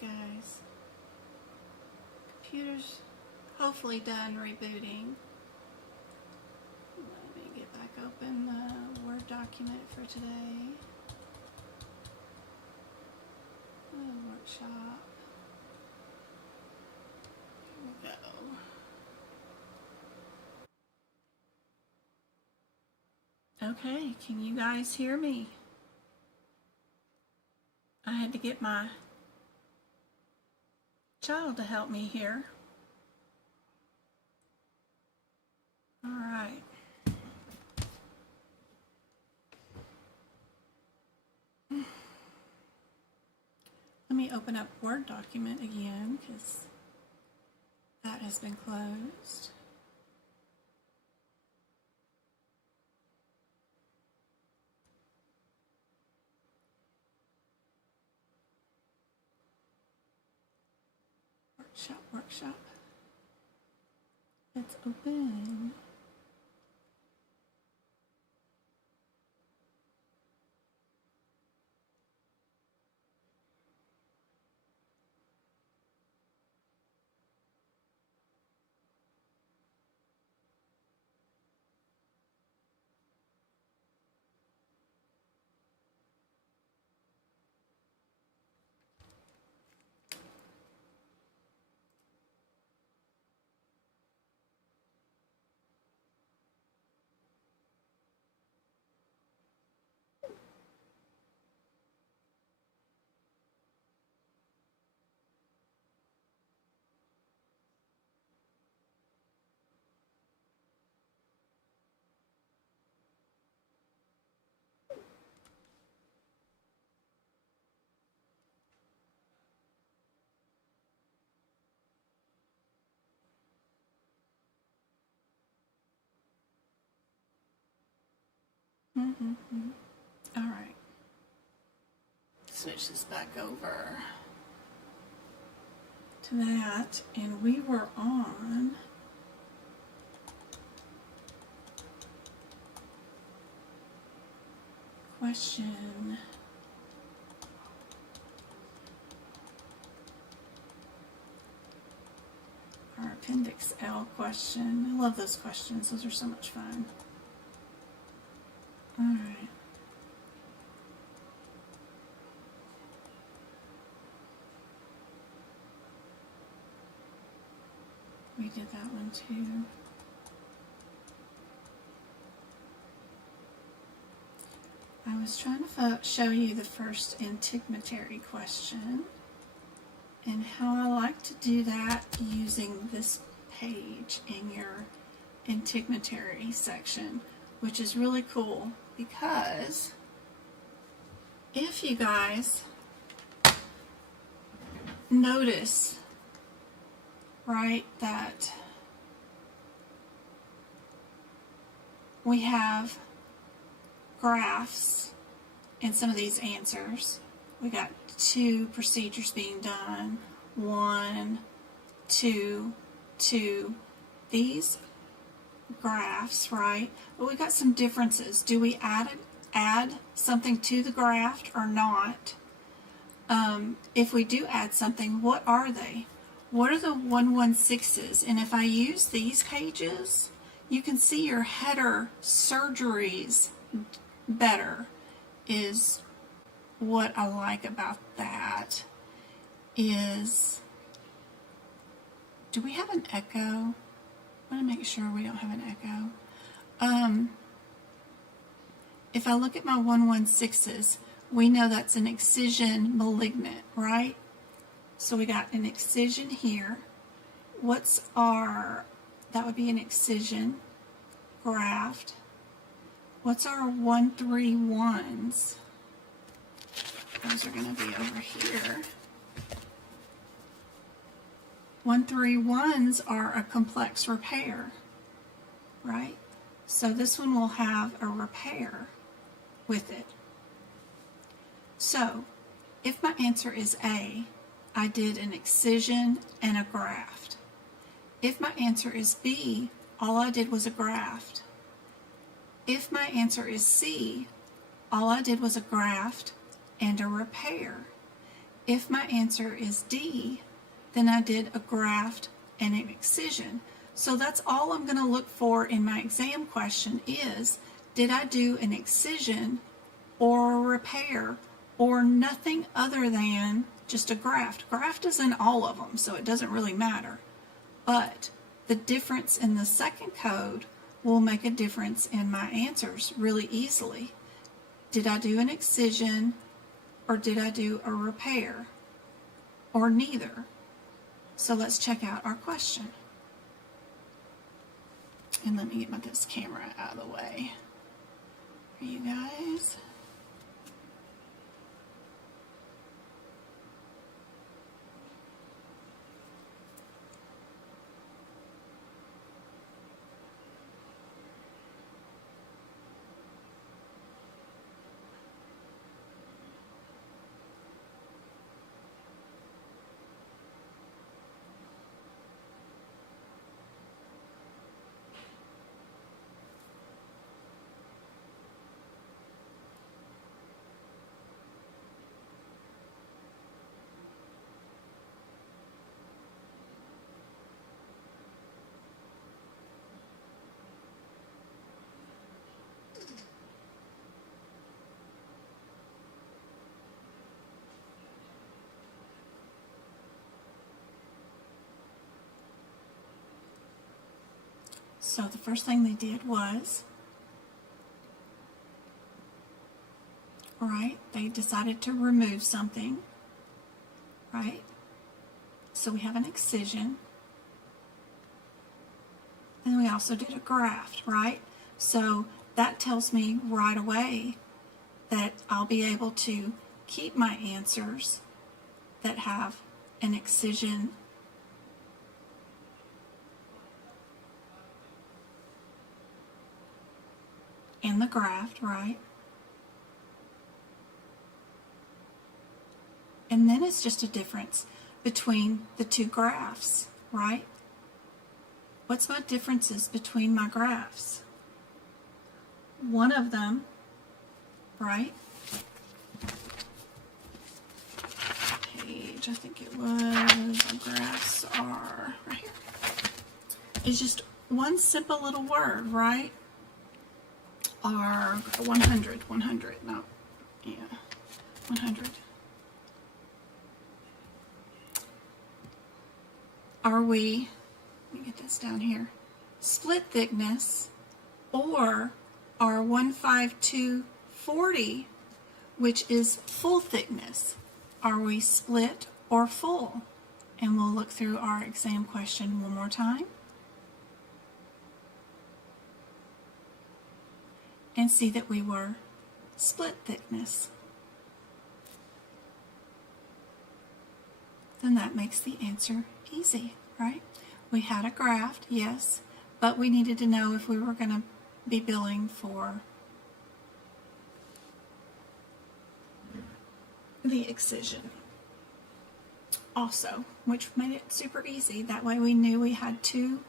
guys. Computer's hopefully done rebooting. Let me get back open the Word document for today. Workshop. Here we go. Okay, can you guys hear me? I had to get my child to help me here. All right. Let me open up Word document again because that has been closed. Workshop. It's open. All right. Switch this back over to that, and we were on question our Appendix L question. I love those questions. Those are so much fun. All right. We did that one too. I was trying to show you the first Integumentary question and how I like to do that using this page in your Integumentary section, which is really cool because if you guys notice, right, that we have graphs in some of these answers. We got 2 procedures being done, 1, 2, 2. These graphs, right? But we got some differences. Do we add something to the graft or not? If we do add something, what are they? What are the 116s? And if I use these pages, you can see your header surgeries better is what I like about that. Is, do we have an echo? I want to make sure we don't have an echo. If I look at my 116s, we know that's an excision malignant, right? So we got an excision here. What's our, that would be an excision graft. What's our 131s? Those are going to be over here. 131s are a complex repair, right? So this one will have a repair with it. So if my answer is A, I did an excision and a graft. If my answer is B, all I did was a graft. If my answer is C, all I did was a graft and a repair. if my answer is D, then I did a graft and an excision. So that's all I'm going to look for in my exam question is, did I do an excision or a repair or nothing other than just a graft? Graft is in all of them, so it doesn't really matter. But the difference in the second code will make a difference in my answers really easily. Did I do an excision or did I do a repair? Or neither? So let's check out our question. And let me get this camera out of the way for you guys. So the first thing they did was, right, they decided to remove something, right? So we have an excision. And we also did a graft, right? So that tells me right away that I'll be able to keep my answers that have an excision and the graft, right? And then it's just a difference between the two grafts, right? What's my differences between my grafts? One of them, right? Page, I think it was, the grafts are right here. It's just one simple little word, right? Are 100, no, yeah, 100. Are we, let me get this down here, split thickness, or are 15240, which is full thickness? Are we split or full? And we'll look through our exam question one more time and see that we were split thickness. Then that makes the answer easy, right? We had a graft, yes, but we needed to know if we were going to be billing for the excision also, which made it super easy. That way we knew we had two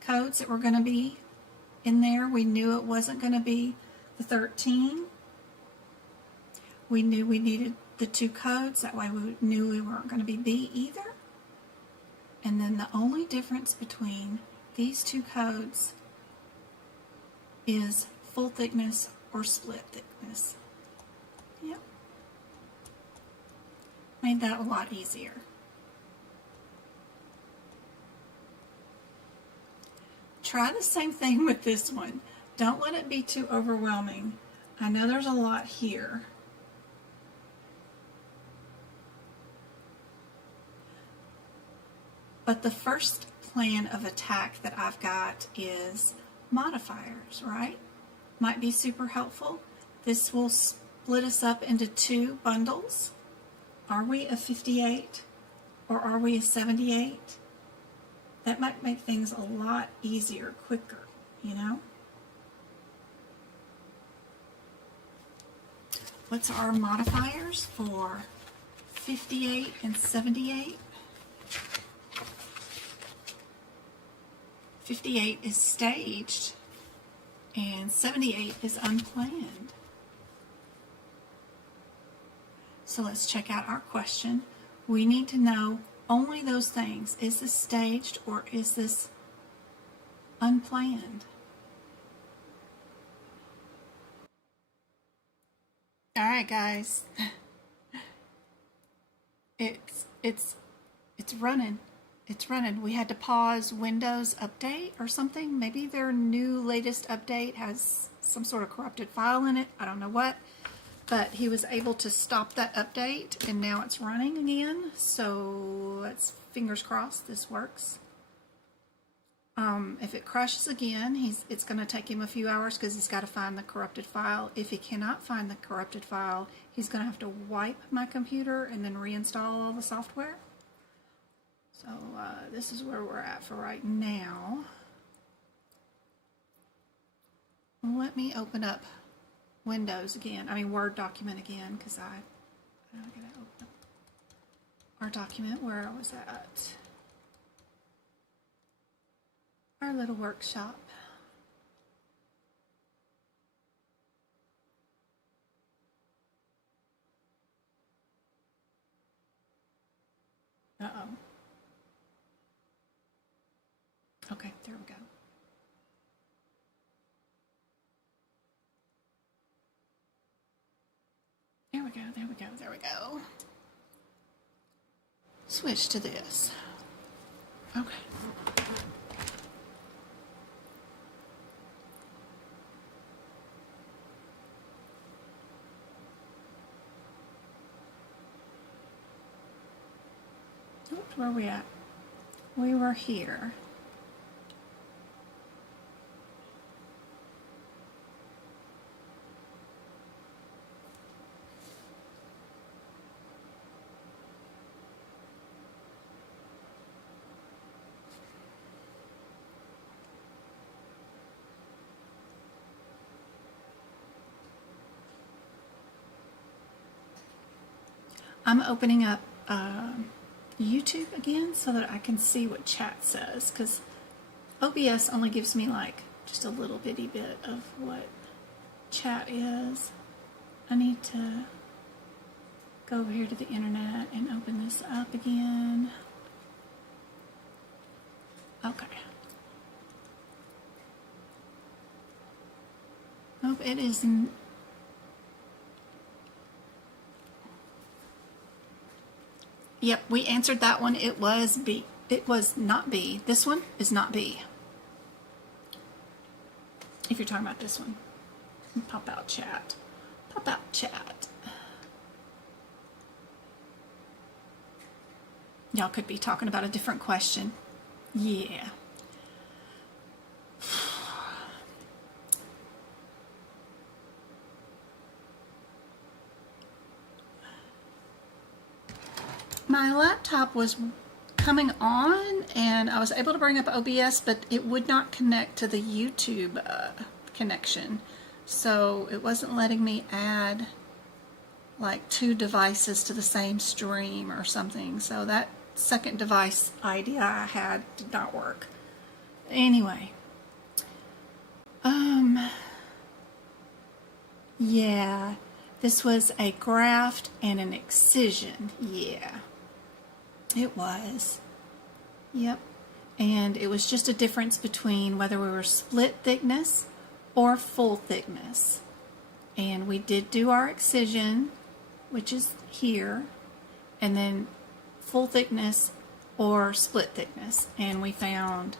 codes that were going to be in there. We knew it wasn't going to be the 13. We knew we needed the two codes. That way we knew we weren't going to be B either. And then the only difference between these two codes is full thickness or split thickness. Yep. Made that a lot easier. Try the same thing with this one. Don't let it be too overwhelming. I know there's a lot here. But the first plan of attack that I've got is modifiers, right? Might be super helpful. This will split us up into two bundles. Are we a 58 or are we a 78? That might make things a lot easier, quicker, you know? What's our modifiers for 58 and 78? 58 is staged and 78 is unplanned. So let's check out our question. We need to know only those things. Is this staged or is this unplanned? All right, guys. It's running. It's running. We had to pause Windows Update or something. Maybe their new latest update has some sort of corrupted file in it. I don't know what. But he was able to stop that update, and now it's running again. So let's fingers crossed this works. If it crashes again, it's going to take him a few hours because he's got to find the corrupted file. If he cannot find the corrupted file, he's going to have to wipe my computer and then reinstall all the software. So this is where we're at for right now. Let me open up Windows again. I mean Word document again, because I'm going to open up our document where I was at. Our little workshop. Uh-oh. Okay, there we go. There we go, there we go, there we go. Switch to this. Okay. Oops, where are we at? We were here. I'm opening up YouTube again so that I can see what chat says, because OBS only gives me like just a little bitty bit of what chat is. I need to go over here to the internet and open this up again. Okay. Oh, it is. Yep, we answered that one. It was B. It was not B. This one is not B. If you're talking about this one. Pop out chat. Pop out chat. Y'all could be talking about a different question. Yeah. My laptop was coming on and I was able to bring up OBS, but it would not connect to the YouTube connection. So it wasn't letting me add like 2 devices to the same stream or something. So that second device idea I had did not work. Anyway. Yeah, this was a graft and an excision. Yeah. It was. Yep. And it was just a difference between whether we were split thickness or full thickness. And we did do our excision, which is here, and then full thickness or split thickness. And we found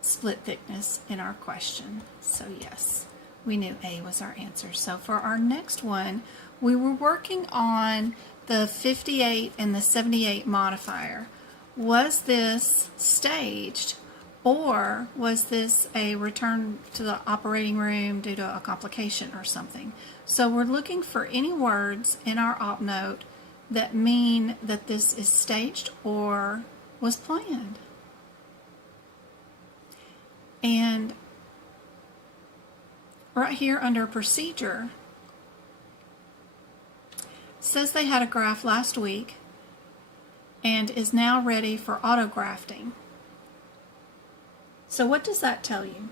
split thickness in our question. So yes, we knew A was our answer. So for our next one, we were working on the 58 and the 78 modifier. Was this staged, or was this a return to the operating room due to a complication or something? So we're looking for any words in our op note that mean that this is staged or was planned. And right here under procedure, says they had a graft last week and is now ready for autografting. So what does that tell you?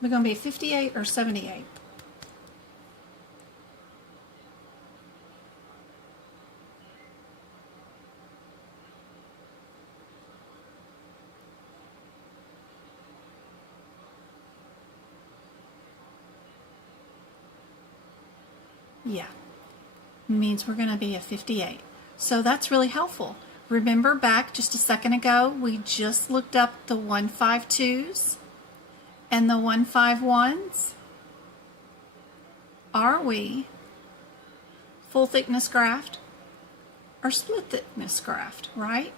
We're going to be 58 or 78? Yeah, means we're going to be a 58. So that's really helpful. Remember back just a second ago, we just looked up the 152s and the 151s. Are we full thickness graft or split thickness graft, right?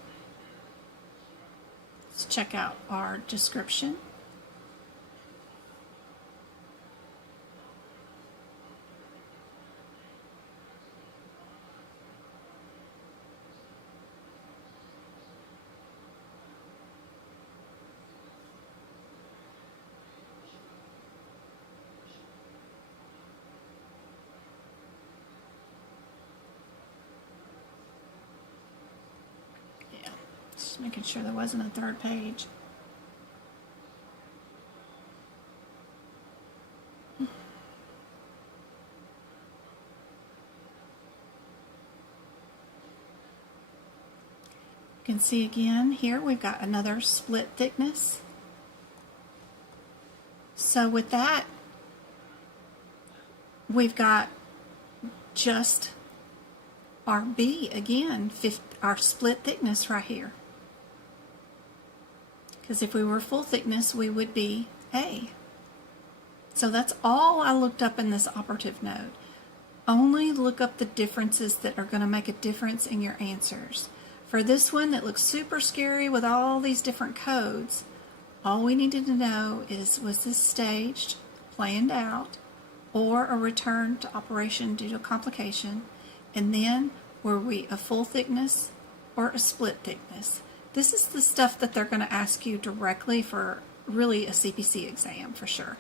Let's check out our description. Just making sure there wasn't a third page. You can see again here we've got another split thickness. So with that, we've got just our B again, our split thickness right here. Because if we were full thickness, we would be A. So that's all I looked up in this operative note. Only look up the differences that are going to make a difference in your answers. For this one that looks super scary with all these different codes, all we needed to know is, was this staged, planned out, or a return to operation due to a complication? And then, were we a full thickness or a split thickness? This is the stuff that they're going to ask you directly for really a CPC exam for sure.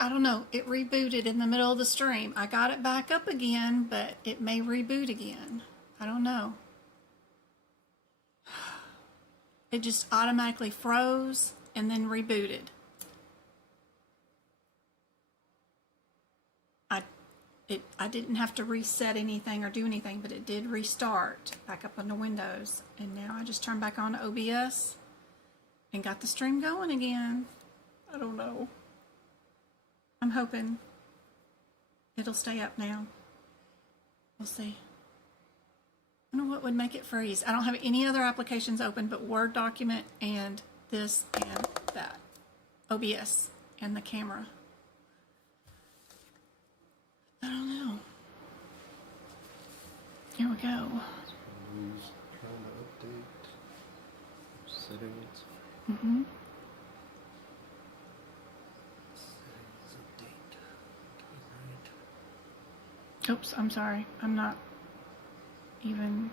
I don't know, it rebooted in the middle of the stream. I got it back up again, but it may reboot again. I don't know. It just automatically froze and then rebooted. I didn't have to reset anything or do anything, but it did restart back up on the Windows. And now I just turned back on OBS and got the stream going again. I don't know. I'm hoping it'll stay up now. We'll see. I don't know what would make it freeze. I don't have any other applications open but Word document and this and that. OBS and the camera. I don't know. Here we go. Trying to update settings. Mm-hmm. Oops, I'm sorry. I'm not even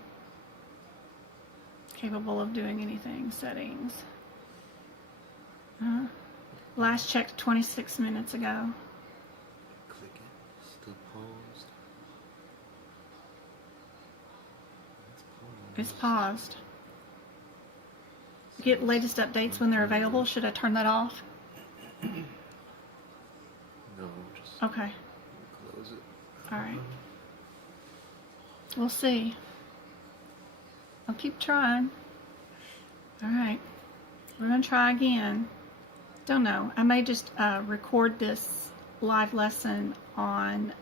capable of doing anything. Settings. Last checked 26 minutes ago. Click it. Still paused. It's paused. Get latest updates when they're available. Should I turn that off? No, just Okay. close it. All right. We'll see. I'll keep trying. All right. We're going to try again. Don't know. I may just record this live lesson on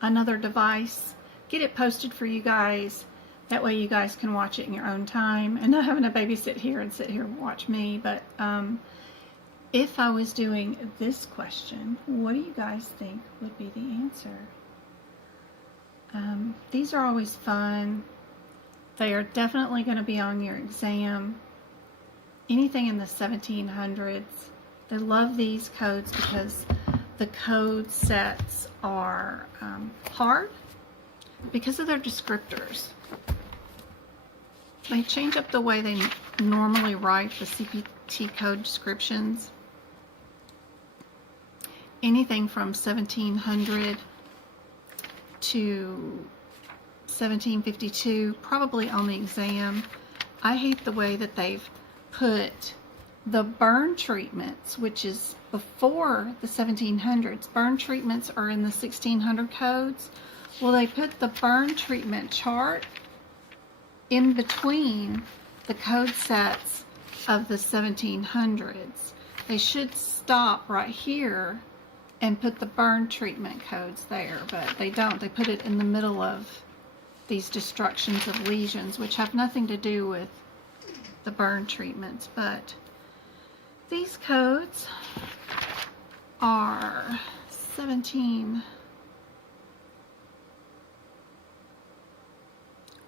another device. Get it posted for you guys. That way you guys can watch it in your own time and not having to babysit here and sit here and watch me. But if I was doing this question, what do you guys think would be the answer? These are always fun. They are definitely going to be on your exam. Anything in the 1700s. They love these codes because the code sets are hard because of their descriptors. They change up the way they normally write the CPT code descriptions. Anything from 1700 to 1752, probably on the exam. I hate the way that they've put the burn treatments, which is before the 1700s. Burn treatments are in the 1600 codes. Well, they put the burn treatment chart in between the code sets of the 1700s. They should stop right here and put the burn treatment codes there, but they don't. They put it in the middle of these destructions of lesions, which have nothing to do with the burn treatments. But these codes are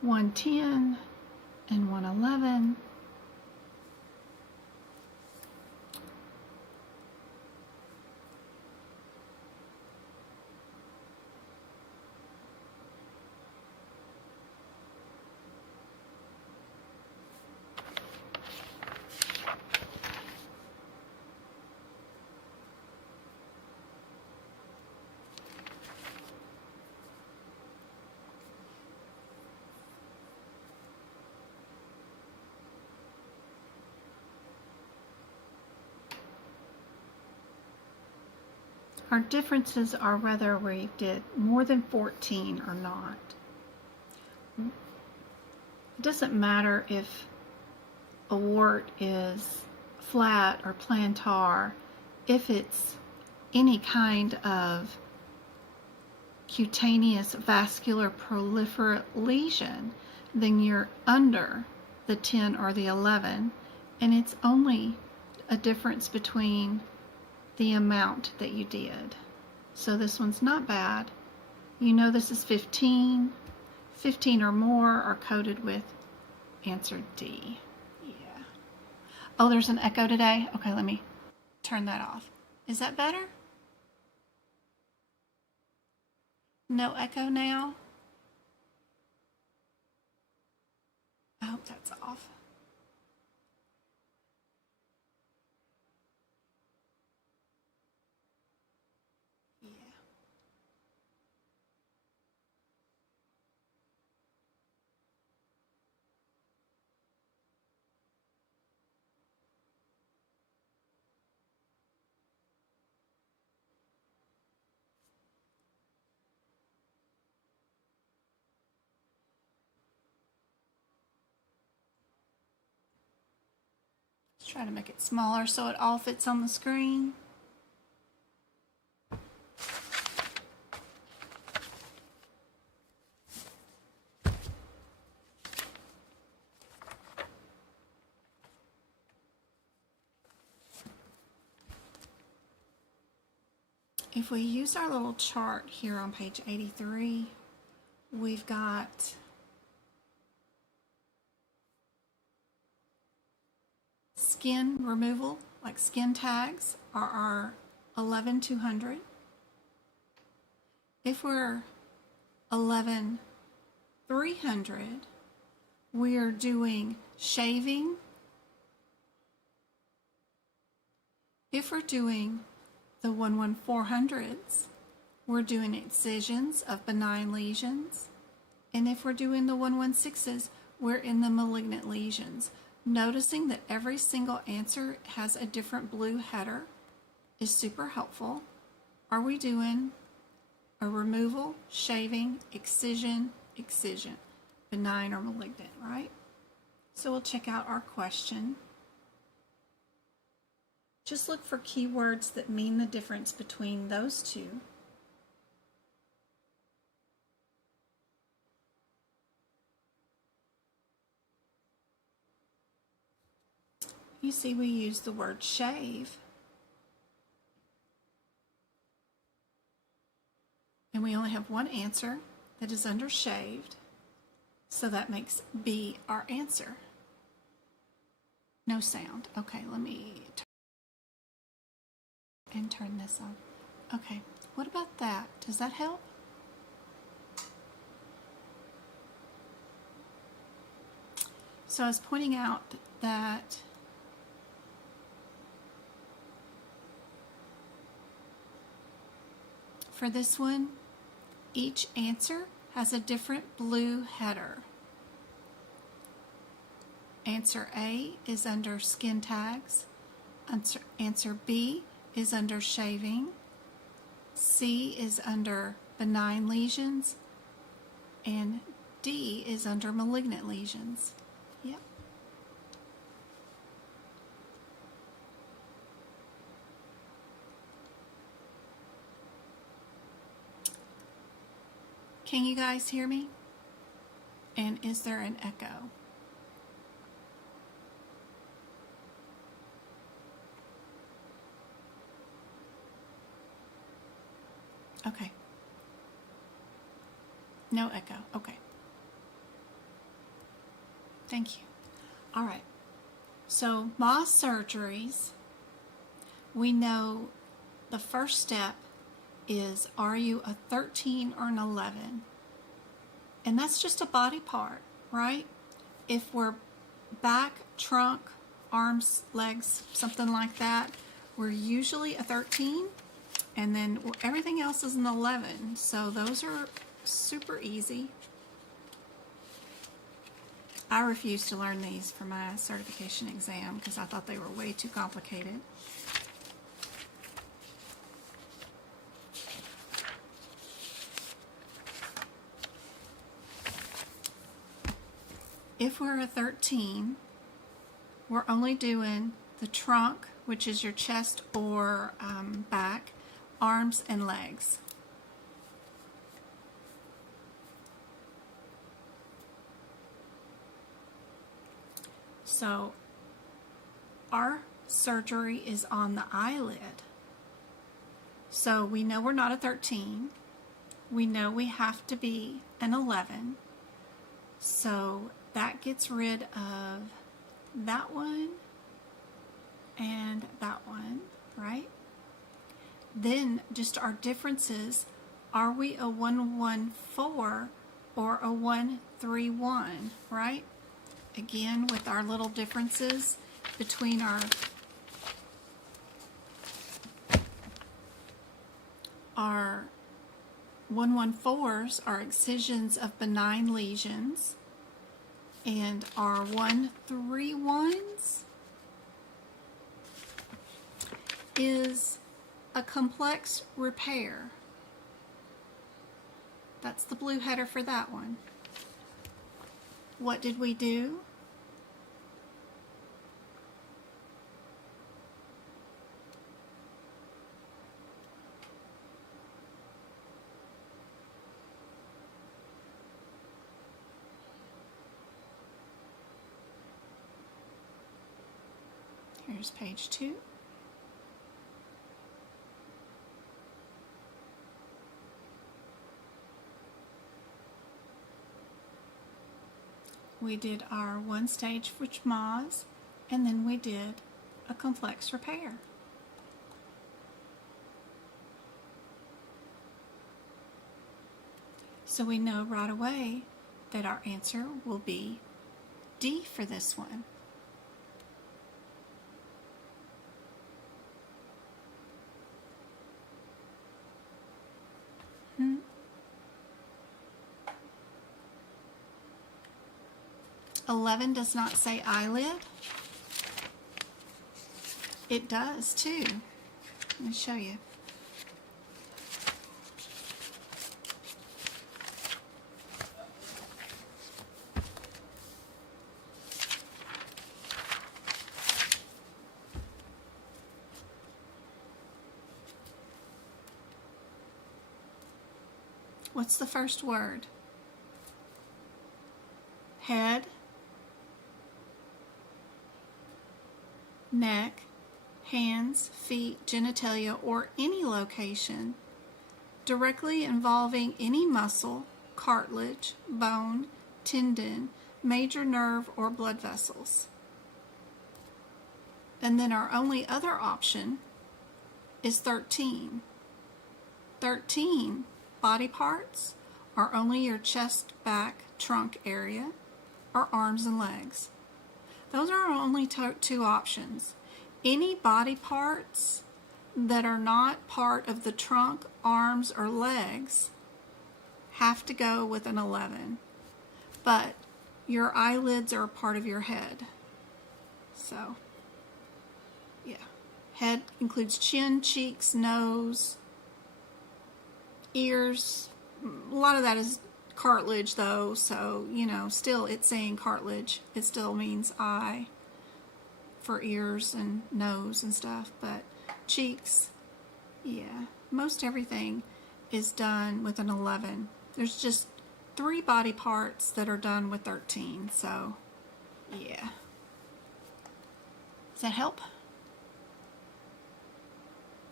110 and 111. Our differences are whether we did more than 14 or not. It doesn't matter if a wart is flat or plantar. If it's any kind of cutaneous vascular proliferate lesion, then you're under the 10 or the 11, and it's only a difference between the amount that you did. So this one's not bad. You know this is 15. 15 or more are coded with answer D. Yeah. Oh, there's an echo today? Okay, let me turn that off. Is that better? No echo now? I hope that's off. Try to make it smaller so it all fits on the screen. If we use our little chart here on page 83, we've got skin removal, like skin tags, are our 11,200. If we're 11,300, we are doing shaving. If we're doing the 11,400s, we're doing excisions of benign lesions. And if we're doing the 116s, we're in the malignant lesions. Noticing that every single answer has a different blue header is super helpful. Are we doing a removal, shaving, excision, excision, benign or malignant, right? So we'll check out our question. Just look for keywords that mean the difference between those two. You see we use the word shave. And we only have one answer that is under shaved. So that makes B our answer. No sound. Okay, let me turn this on. Okay, what about that? Does that help? So So I was pointing out that for this one, each answer has a different blue header. Answer A is under skin tags. Answer B is under shaving. C is under benign lesions. And D is under malignant lesions. Yep. Can you guys hear me? And is there an echo? Okay. No echo. Okay. Thank you. All right. So, Mohs surgeries, we know the first step is, are you a 13 or an 11? And that's just a body part, right? If we're back, trunk, arms, legs, something like that, we're usually a 13, and then everything else is an 11. So those are super easy. I refused to learn these for my certification exam because I thought they were way too complicated. If we're a 13, we're only doing the trunk, which is your chest or back, arms and legs. So our surgery is on the eyelid. So we know we're not a 13. We know we have to be an 11. So that gets rid of that one and that one, right? Then just our differences, are we a 114 or a 131, right? Again, with our little differences between our 114s are excisions of benign lesions, and our 131s is a complex repair. That's the blue header for that one. What did we do? Here's page 2. We did our one stage which Mohs, and then we did a complex repair. So we know right away that our answer will be D for this one. 11 does not say eyelid. It does too. Let me show you. What's the first word? Head, neck, hands, feet, genitalia, or any location directly involving any muscle, cartilage, bone, tendon, major nerve, or blood vessels. And then our only other option is 13. 13 body parts are only your chest, back, trunk area, or arms and legs. Those are our only two options. Any body parts that are not part of the trunk, arms, or legs have to go with an 11. But your eyelids are a part of your head. So, yeah. Head includes chin, cheeks, nose, ears. A lot of that is cartilage though, so, you know, still it's saying cartilage. It still means eye for ears and nose and stuff, but cheeks, yeah, most everything is done with an 11. There's just 3 body parts that are done with 13, so yeah. Does that help?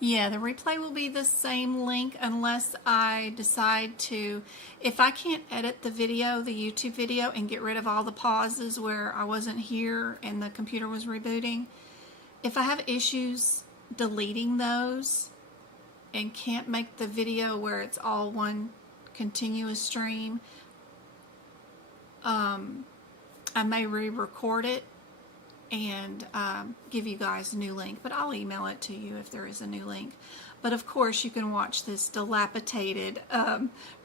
Yeah, the replay will be the same link unless I decide to, if I can't edit the video, the YouTube video, and get rid of all the pauses where I wasn't here and the computer was rebooting. If I have issues deleting those and can't make the video where it's all one continuous stream, I may re-record it and give you guys a new link, but I'll email it to you if there is a new link. But of course you can watch this dilapidated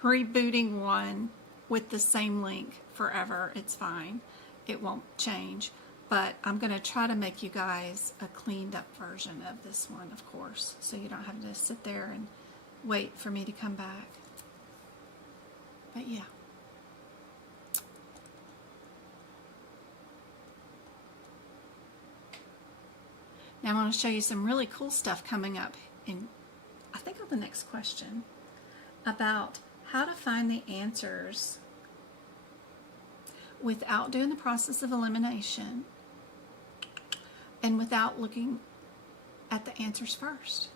rebooting one with the same link forever. It's fine, it won't change, but I'm going to try to make you guys a cleaned up version of this one, of course, so you don't have to sit there and wait for me to come back. But yeah. Now I'm going to show you some really cool stuff coming up in, I think, on the next question about how to find the answers without doing the process of elimination and without looking at the answers first.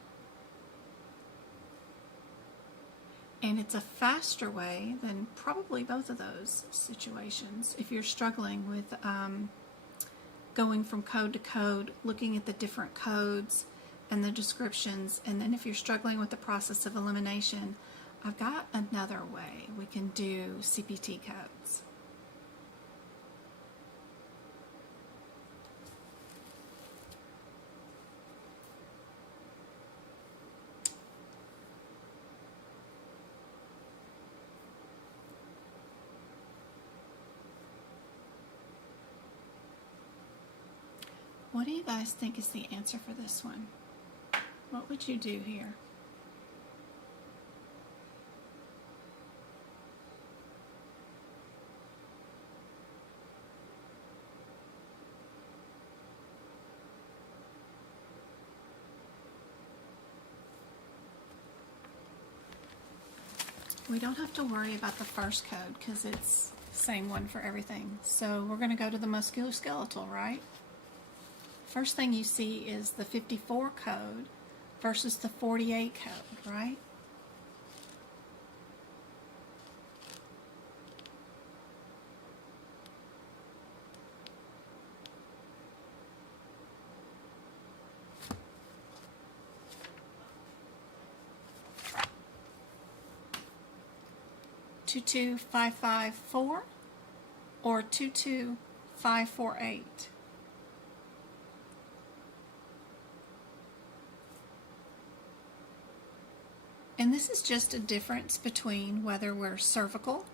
And it's a faster way than probably both of those situations if you're struggling with going from code to code, looking at the different codes and the descriptions, and then if you're struggling with the process of elimination, I've got another way we can do CPT codes. What do you guys think is the answer for this one? What would you do here? We don't have to worry about the first code because it's the same one for everything. So we're going to go to the musculoskeletal, right? First thing you see is the 54 code versus the 48 code, right? (22554) or 22548. And this is just a difference between whether we're cervical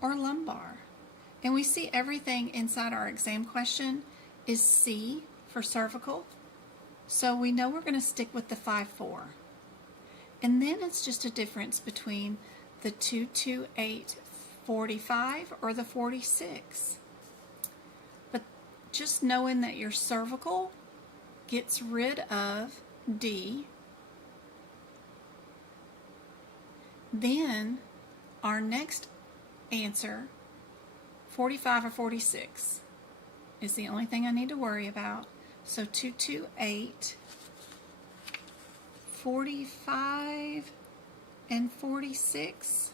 or lumbar. And we see everything inside our exam question is C for cervical. So we know we're going to stick with the 5-4. And then it's just a difference between the 22845 or the 46. But just knowing that your cervical gets rid of D, then our next answer, 45 or 46, is the only thing I need to worry about. So 228, 45, and 46.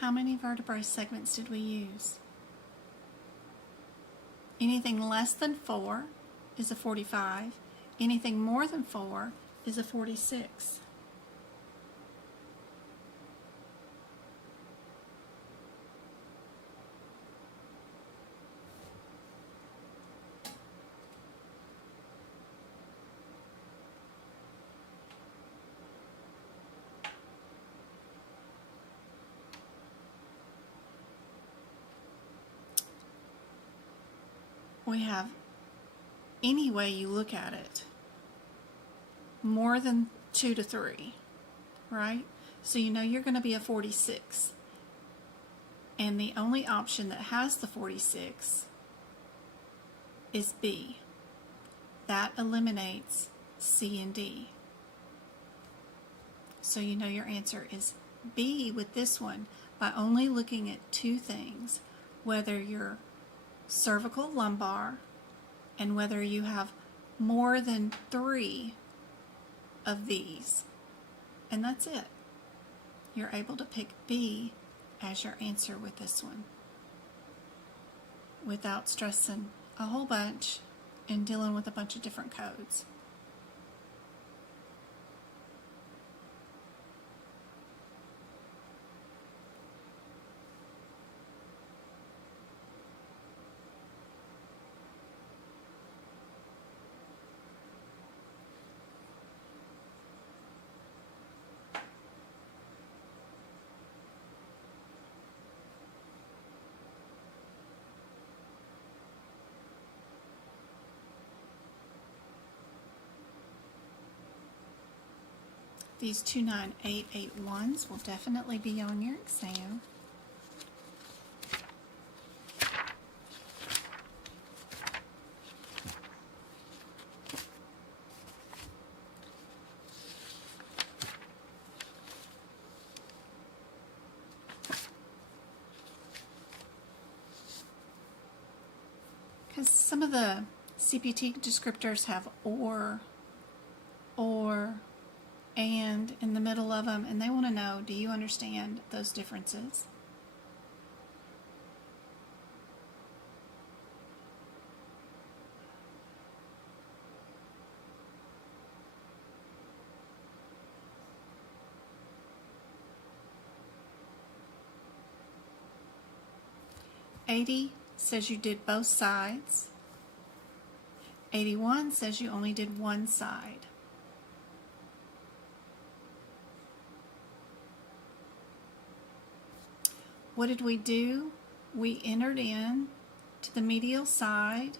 How many vertebrae segments did we use? Anything less than 4 is a 45. Anything more than 4 is a 46. We have, any way you look at it, more than 2 to 3, right? So you know you're going to be a 46. And the only option that has the 46 is B. That eliminates C and D. So you know your answer is B with this one by only looking at 2 things, whether you're cervical, lumbar, and whether you have more than 3 of these. And that's it. You're able to pick B as your answer with this one without stressing a whole bunch and dealing with a bunch of different codes. These 29881s will definitely be on your exam. Because some of the CPT descriptors have or, and in the middle of them, and they want to know, do you understand those differences? $80 says you did both sides. $81 says you only did one side. What did we do? We entered in to the medial side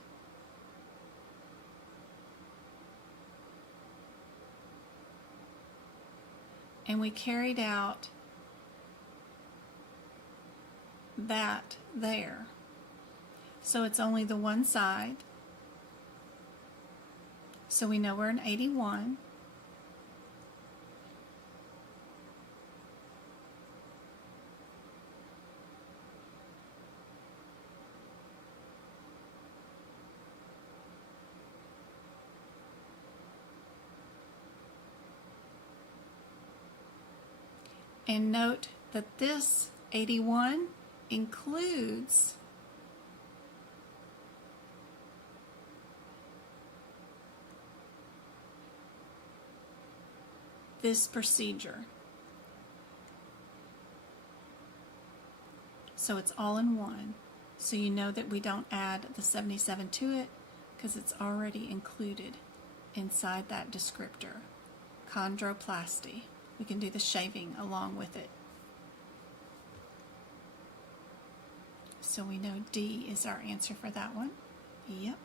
and we carried out that there. So it's only the one side. So we know we're in 81. And note that this 81 includes this procedure. So it's all in one. So you know that we don't add the 77 to it because it's already included inside that descriptor. Chondroplasty. We can do the shaving along with it. So we know D is our answer for that one. Yep.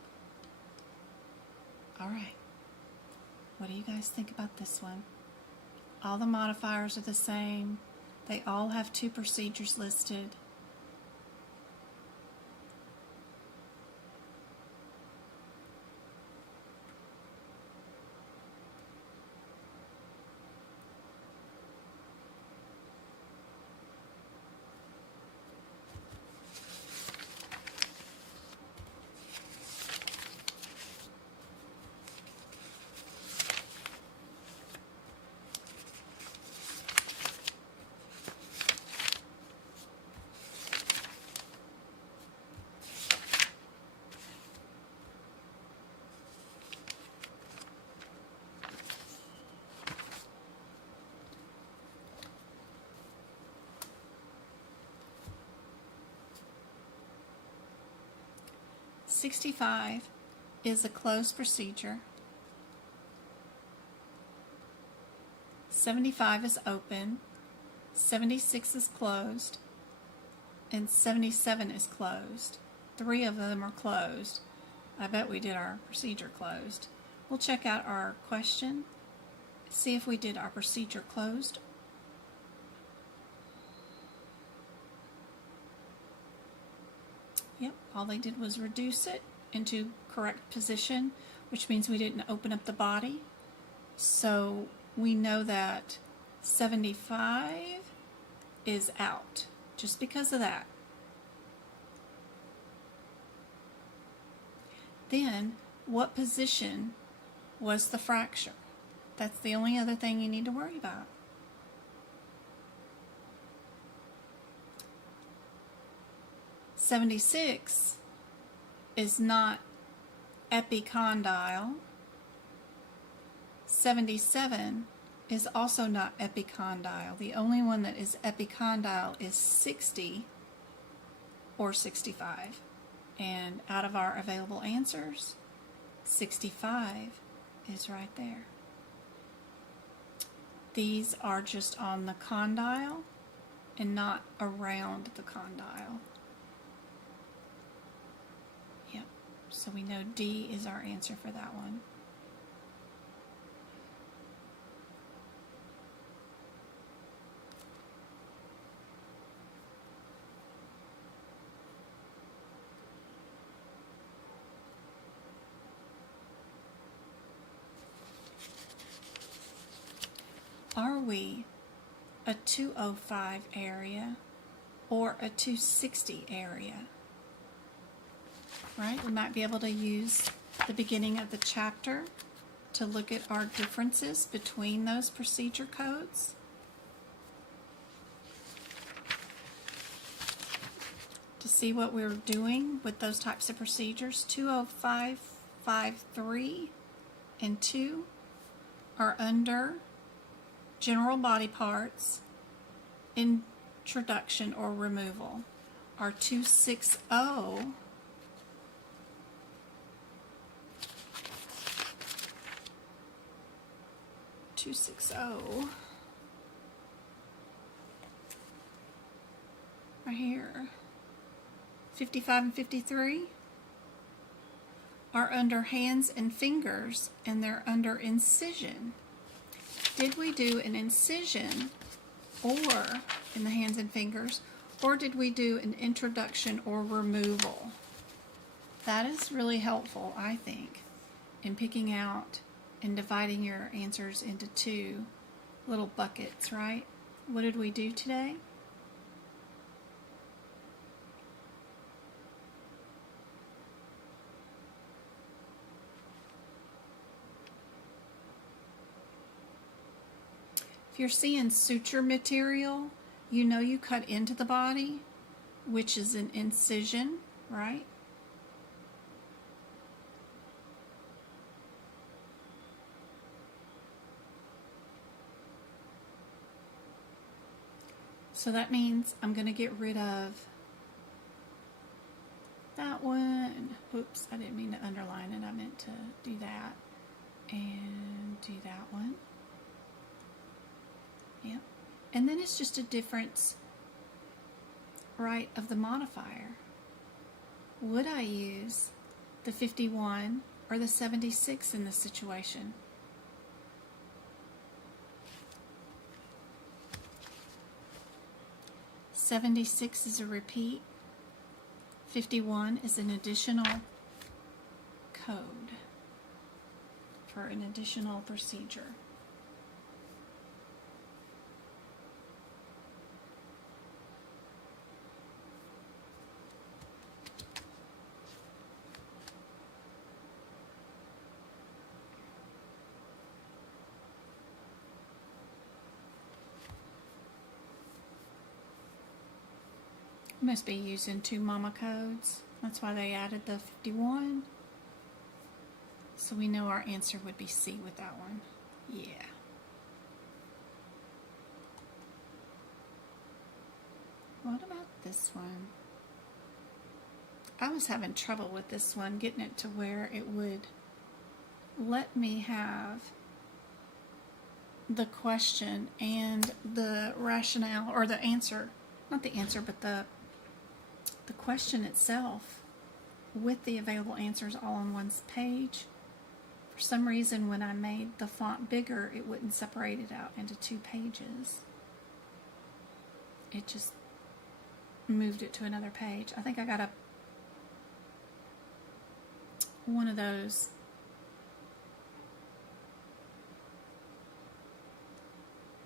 All right. What do you guys think about this one? All the modifiers are the same. They all have 2 procedures listed. 65 is a closed procedure. 75 is open. 76 is closed. And 77 is closed. 3 of them are closed. I bet we did our procedure closed. We'll check out our question, see if we did our procedure closed. Yep, all they did was reduce it into correct position, which means we didn't open up the body. So we know that 75 is out just because of that. Then, what position was the fracture? That's the only other thing you need to worry about. "76 is not epicondyle. 77 is also not epicondyle. The only one that is epicondyle is 60 or 65. And out of our available answers, 65 is right there. These are just on the condyle and not around the condyle. Yep, so we know D is our answer for that one. Are we a 205 area or a 260 area? Right? We might be able to use the beginning of the chapter to look at our differences between those procedure codes. To see what we're doing with those types of procedures. 205, 5.3 and 2 are under general body parts, introduction or removal. Our 260 right here, 55 and 53 are under hands and fingers, and they're under incision. Did we do an incision or in the hands and fingers, or did we do an introduction or removal? That is really helpful, I think, in picking out and dividing your answers into two little buckets, right? What did we do today? If you're seeing suture material, you know you cut into the body, which is an incision, right? So that means I'm going to get rid of that one. Oops, I didn't mean to underline it. I meant to do that. And do that one. Yep. And then it's just a difference, right, of the modifier. Would I use the 51 or the 76 in this situation? '76 is a repeat. 51 is an additional code for an additional procedure. Must be using two mama codes. That's why they added the 51. So we know our answer would be C with that one. Yeah. What about this one? I was having trouble with this one, getting it to where it would let me have the question and the rationale, or the answer, not the answer, but the question itself with the available answers all on one page. For some reason, when I made the font bigger, it wouldn't separate it out into 2 pages. It just moved it to another page. I think I got one of those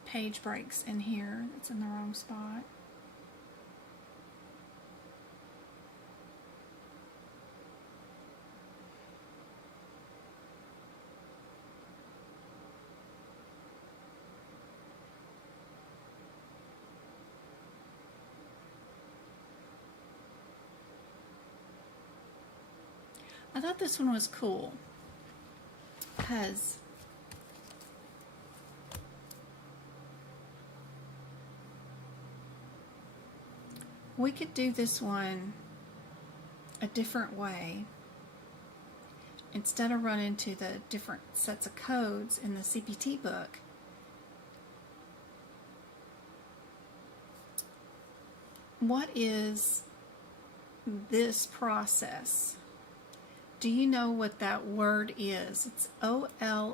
page breaks in here that's in the wrong spot. I thought this one was cool because we could do this one a different way. Instead of running to the different sets of codes in the CPT book, what is this process? Do you know what that word is? It's O-L-E-C-R-A-N-O-N.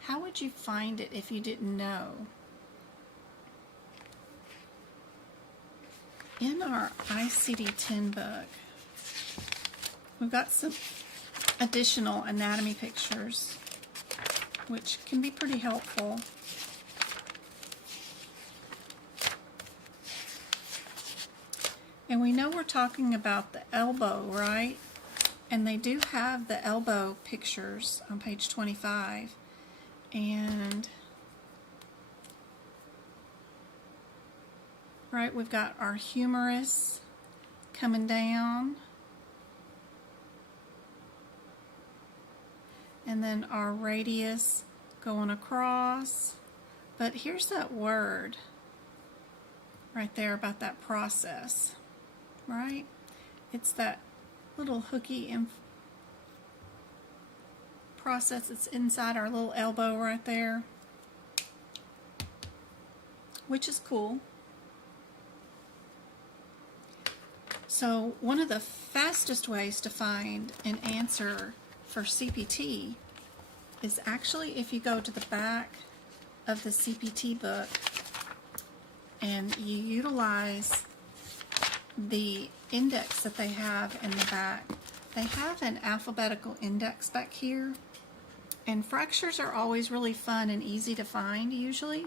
How would you find it if you didn't know? In our ICD-10 book, we've got some additional anatomy pictures, which can be pretty helpful. And we know we're talking about the elbow, right? And they do have the elbow pictures on page 25. And, right, we've got our humerus coming down. And then our radius going across. But here's that word right there about that process. Right? It's that little hooky process that's inside our little elbow right there, which is cool. So one of the fastest ways to find an answer for CPT is actually if you go to the back of the CPT book and you utilize the index that they have in the back. They have an alphabetical index back here, and fractures are always really fun and easy to find usually.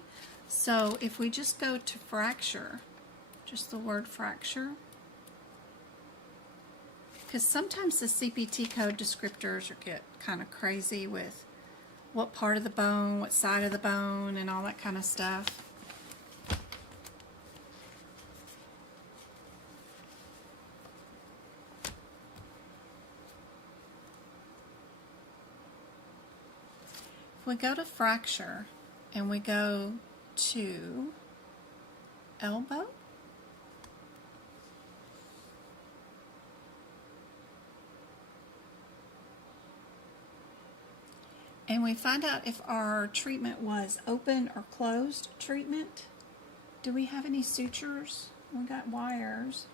So if we just go to fracture, just the word fracture, because sometimes the CPT code descriptors get kind of crazy with what part of the bone, what side of the bone, and all that kind of stuff. We go to fracture and we go to elbow. And we find out if our treatment was open or closed treatment. Do we have any sutures? We got wires.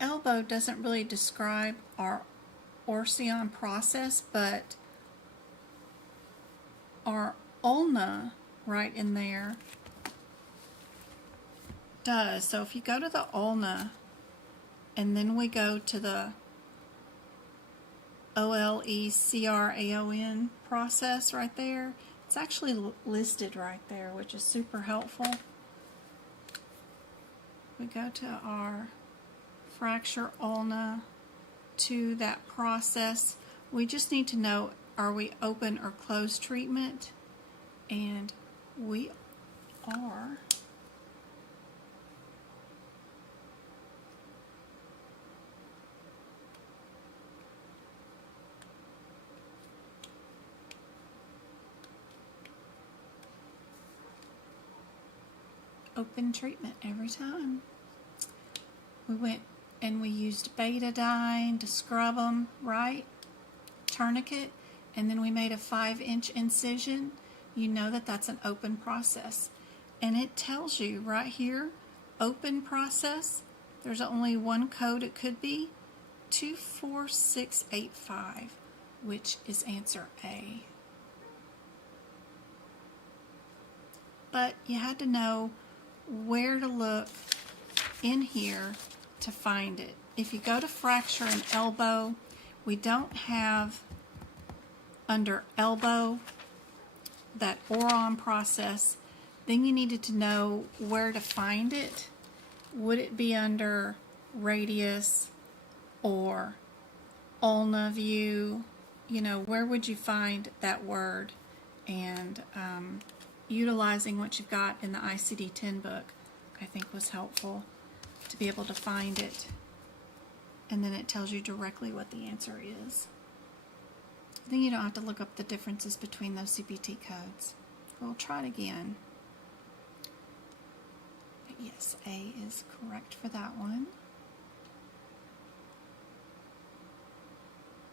elbow doesn't really describe our Orsion process, but our ulna right in there does. So if you go to the ulna and then we go to the OLECRAON process right there, it's actually listed right there, which is super helpful. We go to our fracture ulna to that process. We just need to know, are we open or closed treatment? And we are. Open treatment every time. We went and we used betadine to scrub them, right? Tourniquet, and then we made a 5-inch incision. You know that that's an open process. And it tells you right here, open process, there's only one code it could be, 24685, which is answer A. But you had to know where to look in here to find it. If you go to fracture and elbow, we don't have under elbow that Oron process. Then you needed to know where to find it. Would it be under radius or ulna view? You know, where would you find that word? And utilizing what you've got in the ICD-10 book, I think, was helpful to be able to find it. And then it tells you directly what the answer is. Then you don't have to look up the differences between those CPT codes. We'll try it again. But yes, A is correct for that one.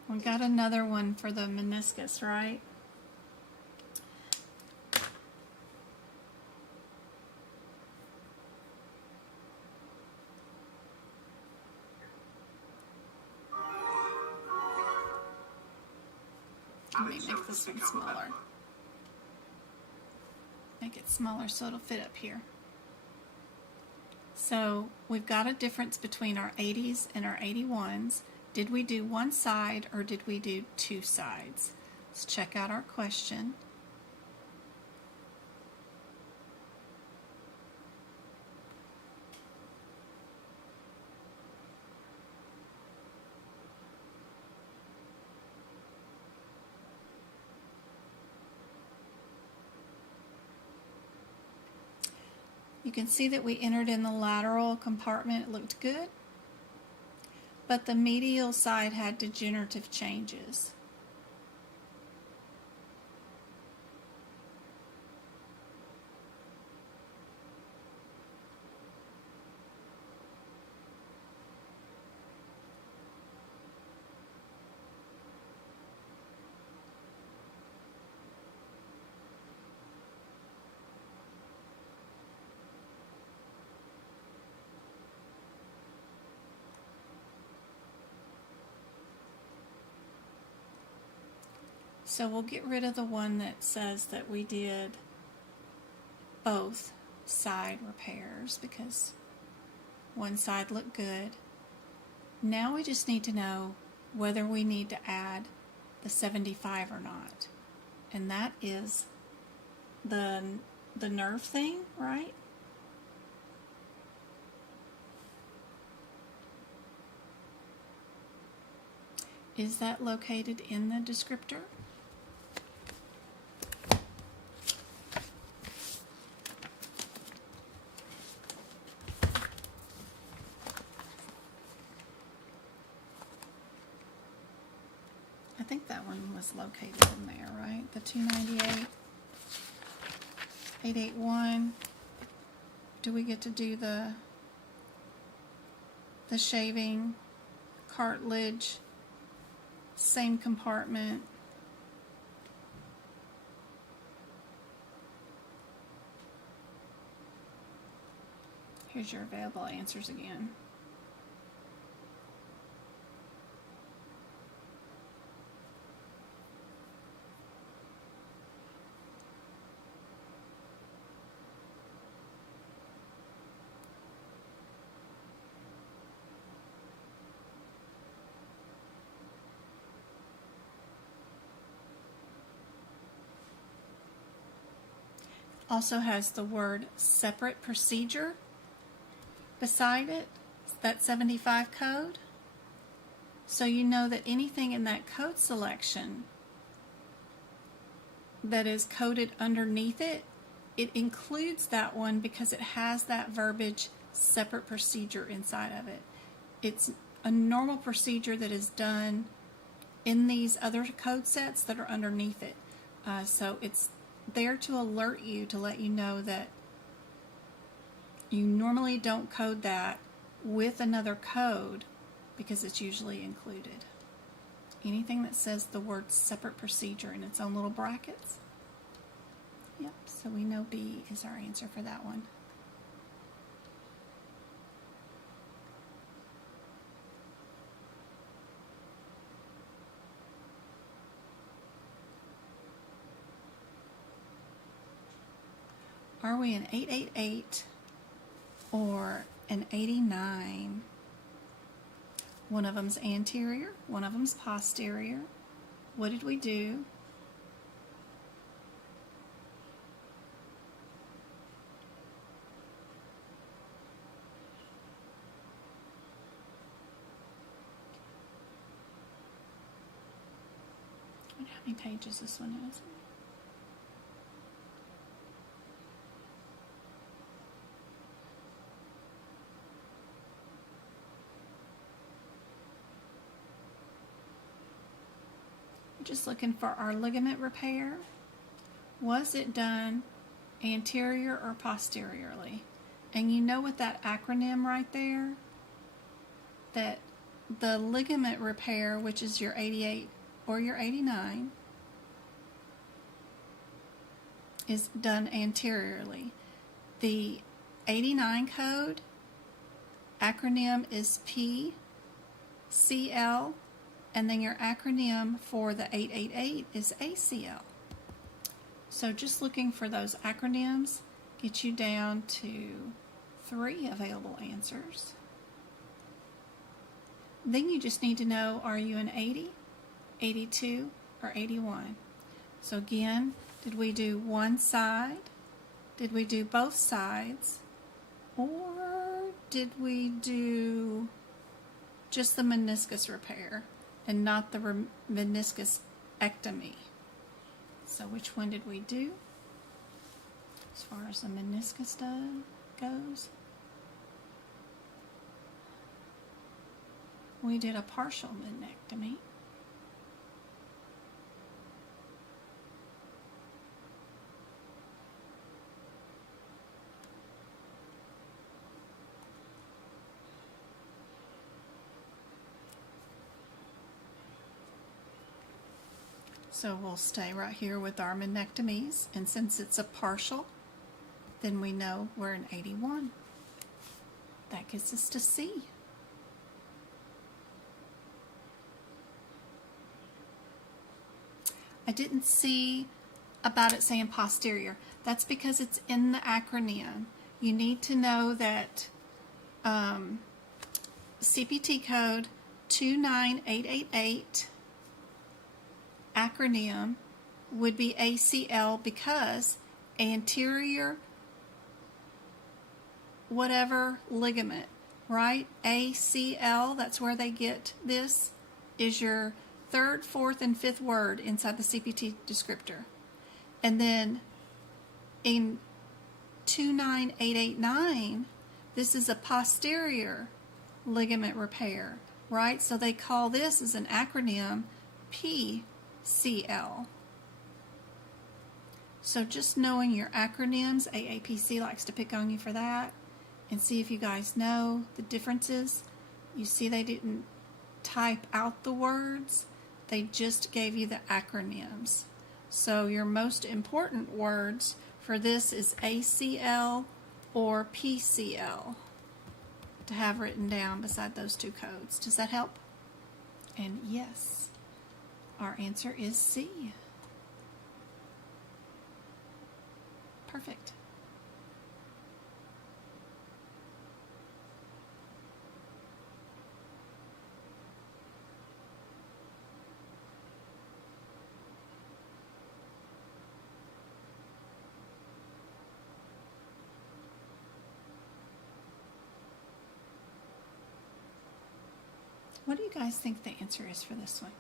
We got another one for the meniscus, right? Let me make this one smaller. Make it smaller so it'll fit up here. So we've got a difference between our 80s and our 81s. Did we do one side or did we do two sides? Let's check out our question. You can see that we entered in the lateral compartment. It looked good. But the medial side had degenerative changes. So we'll get rid of the one that says that we did both side repairs because one side looked good. Now we just need to know whether we need to add the 75 or not. And that is the nerve thing, right? Is that located in the descriptor? I think that one was located in there, right? The 298, 881. Do we get to do the shaving, cartilage, same compartment? Here's your available answers again. also has the word separate procedure beside it, that 75 code. So you know that anything in that code selection that is coded underneath it, it includes that one because it has that verbiage separate procedure inside of it. It's a normal procedure that is done in these other code sets that are underneath it. So it's there to alert you, to let you know that you normally don't code that with another code because it's usually included. Anything that says the word separate procedure in its own little brackets. Yep, so we know B is our answer for that one. Are we an 888 or an 89? One of them's anterior, one of them's posterior. What did we do? I wonder how many pages this one is. Just looking for our ligament repair. Was it done anterior or posteriorly? And you know what that acronym right there? That the ligament repair, which is your 88 or your 89, is done anteriorly. The 89 code acronym is PCL. And then your acronym for the 888 is ACL. So just looking for those acronyms gets you down to 3 available answers. Then you just need to know, are you an 80, 82, or 81? So again, did we do one side? Did we do both sides? Or did we do just the meniscus repair and not the meniscusectomy? So which one did we do as far as the meniscus goes? We did a partial menectomy. So we'll stay right here with our menectomies, and since it's a partial, then we know we're an 81. That gets us to C. I didn't see about it saying posterior. That's because it's in the acronym. You need to know that CPT code 29888 acronym would be ACL because anterior whatever ligament, right? ACL, that's where they get this, is your third, fourth, and fifth word inside the CPT descriptor. And then in 29889, this is a posterior ligament repair, right? So they call this as an acronym PCL. So just knowing your acronyms, AAPC likes to pick on you for that, and see if you guys know the differences. You see they didn't type out the words, they just gave you the acronyms. So your most important words for this is ACL or PCL to have written down beside those two codes. Does that help? And yes, our answer is C. Perfect. What do you guys think the answer is for this one?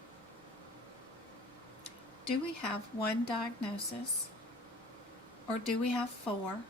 Do we have one diagnosis, or do we have four?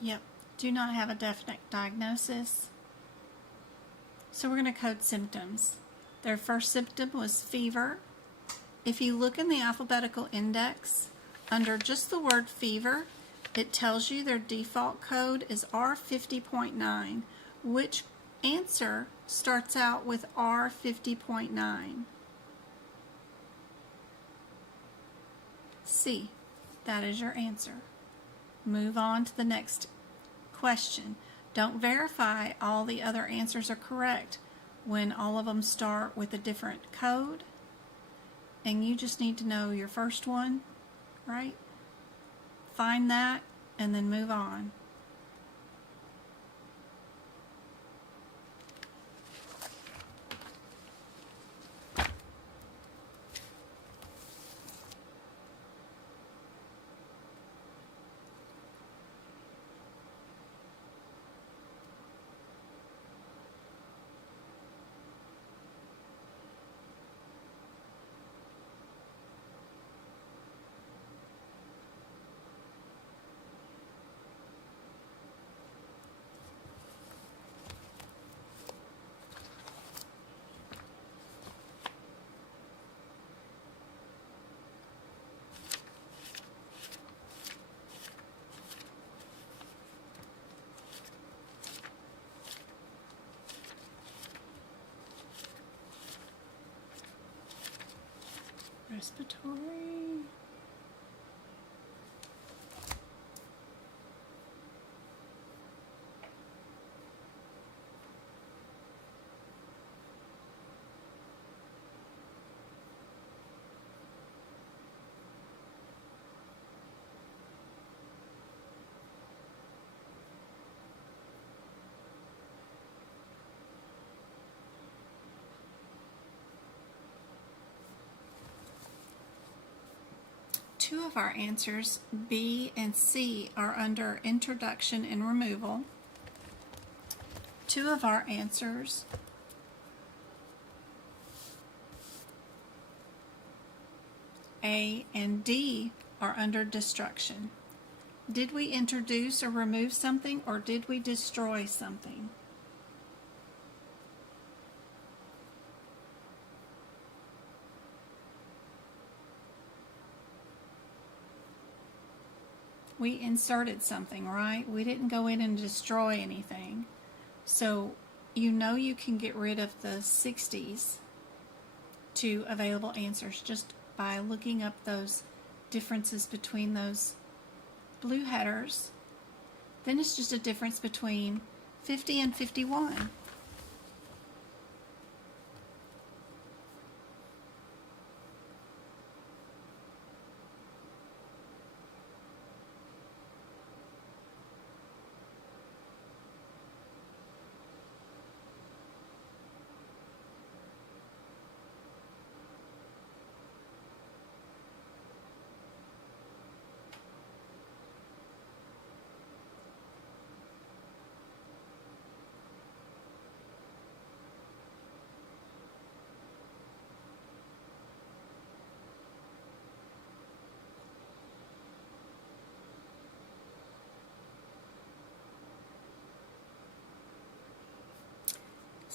Yep, do not have a definite diagnosis. So we're going to code symptoms. Their first symptom was fever. If you look in the alphabetical index, under just the word fever, it tells you their default code is R50.9. Which answer starts out with R50.9? C. That is your answer. Move on to the next question. Don't verify all the other answers are correct when all of them start with a different code, and you just need to know your first one, right? Find that and then move on. Respiratory. Two of our answers, B and C, are under introduction and removal. Two of our answers, A and D, are under destruction. Did we introduce or remove something, or did we destroy something? We inserted something, right? We didn't go in and destroy anything. So you know you can get rid of the 60s to available answers just by looking up those differences between those blue headers. Then it's just a difference between 50 and 51.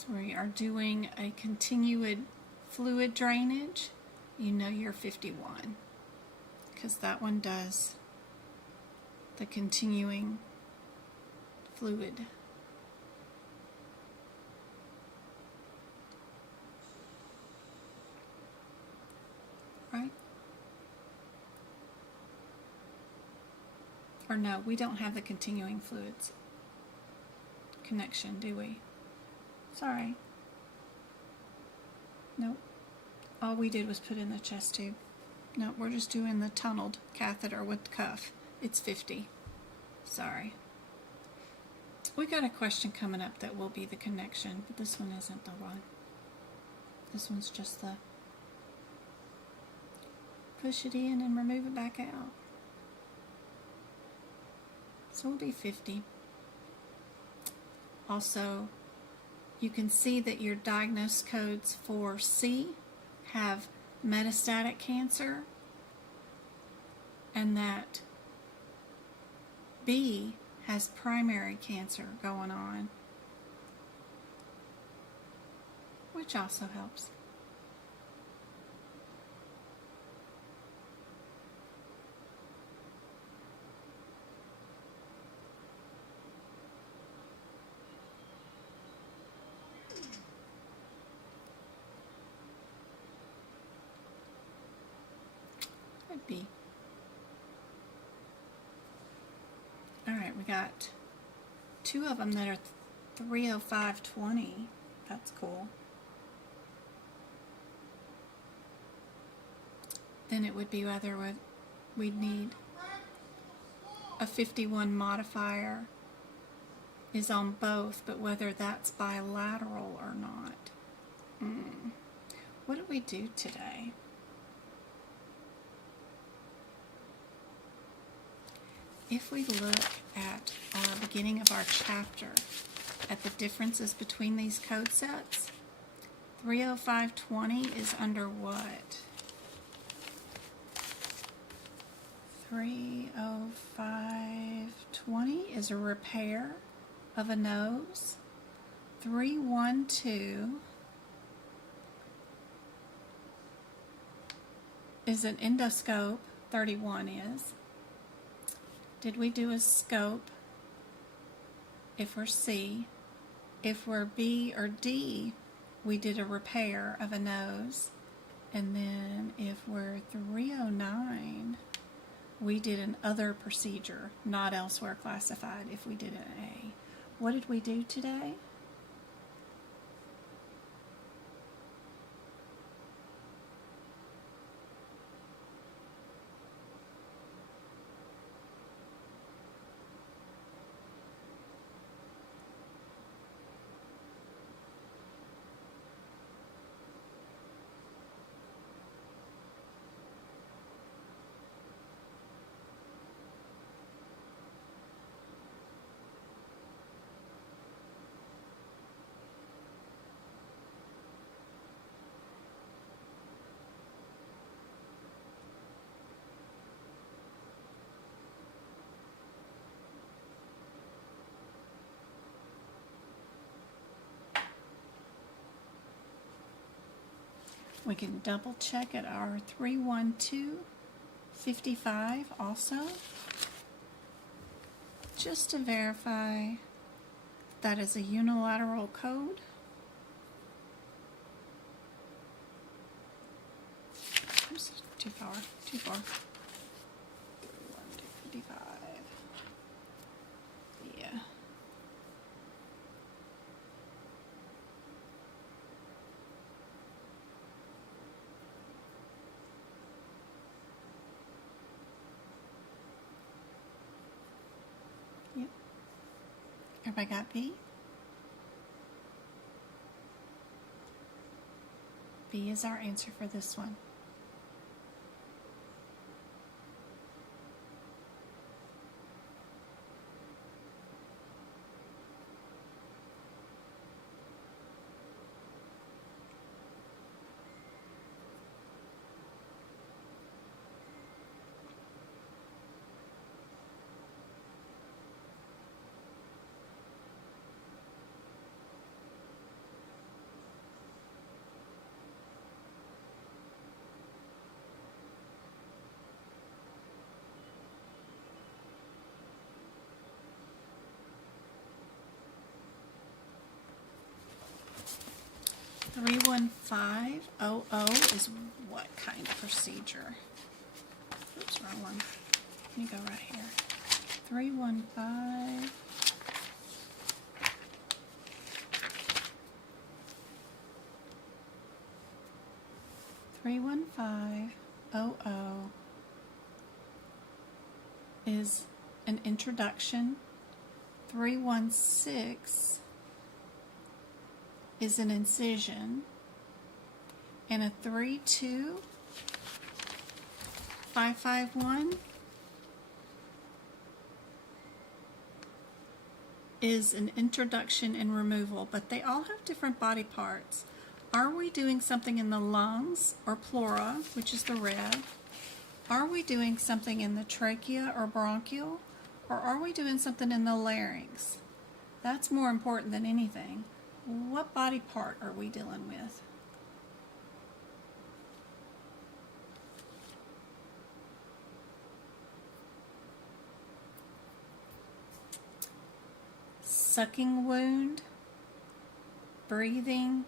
So we are doing a continued fluid drainage. You know you're 51 because that one does the continuing fluid. Right? Or no, we don't have the continuing fluids connection, do we? Sorry. Nope. All we did was put in the chest tube. No, we're just doing the tunneled catheter with cuff. It's 50. Sorry. We got a question coming up that will be the connection, but this one isn't the one. This one's just the push it in and remove it back out. So it'll be 50. Also, you can see that your diagnosis codes for C have metastatic cancer and that B has primary cancer going on, which also helps. B. Alright, we got two of them that are 30520. That's cool. Then it would be whether we'd need a 51 modifier is on both, but whether that's bilateral or not. What did we do today? If we look at our beginning of our chapter, at the differences between these code sets, 30520 is under what? 30520 is a repair of a nose. 312 is an endoscope, 31 is. Did we do a scope if we're C? If we're B or D, we did a repair of a nose. And then if we're 309, we did an other procedure, not elsewhere classified if we did an A. What did we do today? We can double check at our 31255 also, just to verify that is a unilateral code. Oops, too far. 31255. Yeah. Everybody got B? B is our answer for this one. 31500 is what kind of procedure? Oops, wrong one. Let me go right here. 315. Is an introduction. 316 is an incision, and a 32551 is an introduction and removal, but they all have different body parts. Are we doing something in the lungs or pleura, which is the red? Are we doing something in the trachea or bronchial? Or are we doing something in the larynx? That's more important than anything. What body part are we dealing with? Sucking wound, breathing,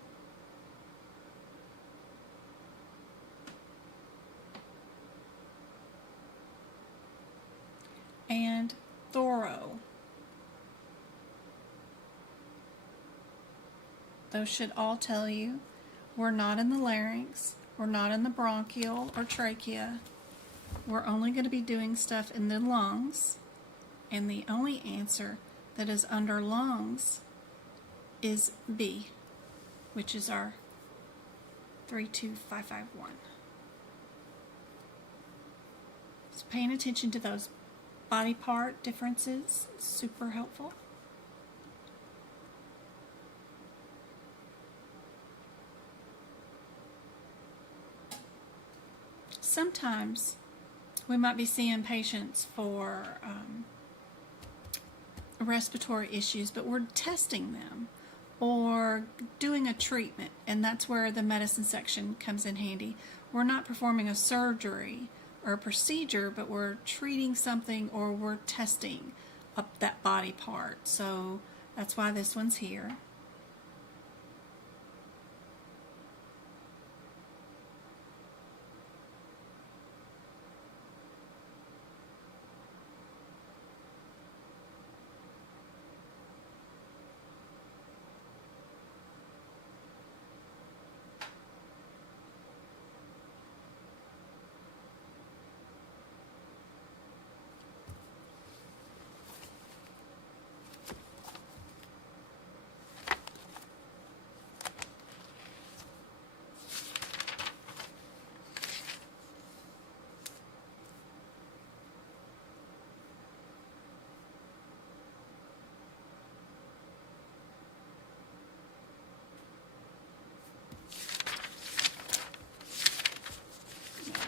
and thoro. Those should all tell you we're not in the larynx, we're not in the bronchial or trachea. We're only going to be doing stuff in the lungs, and the only answer that is under lungs is B, which is our 32551. So paying attention to those body part differences is super helpful. Sometimes we might be seeing patients for respiratory issues, but we're testing them or doing a treatment, and that's where the medicine section comes in handy. We're not performing a surgery or a procedure, but we're treating something or we're testing up that body part. So that's why this one's here.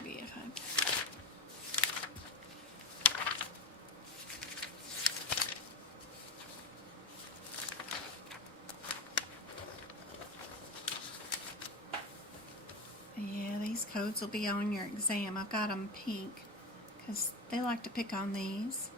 Maybe if I... Yeah, these codes will be on your exam. I've got them pink because they like to pick on these.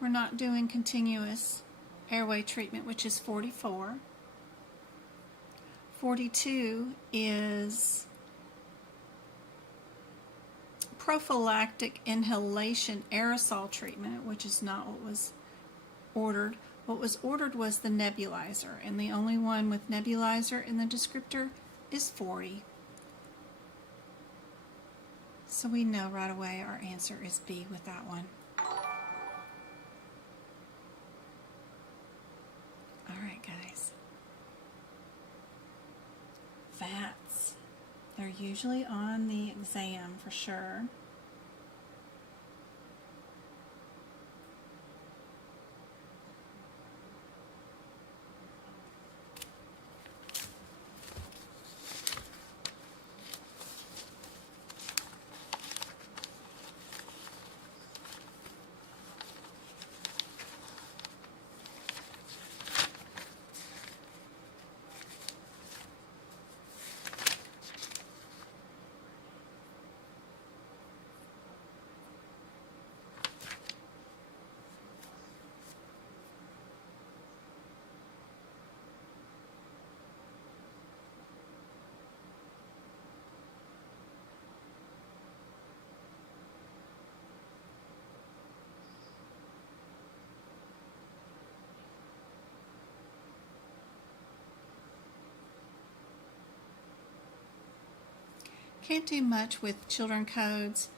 We're not doing continuous airway treatment, which is 44. 42 is prophylactic inhalation aerosol treatment, which is not what was ordered. What was ordered was the nebulizer, and the only one with nebulizer in the descriptor is 40. So we know right away our answer is B with that one. Alright guys, fats, they're usually on the exam for sure. can't do much with children codes.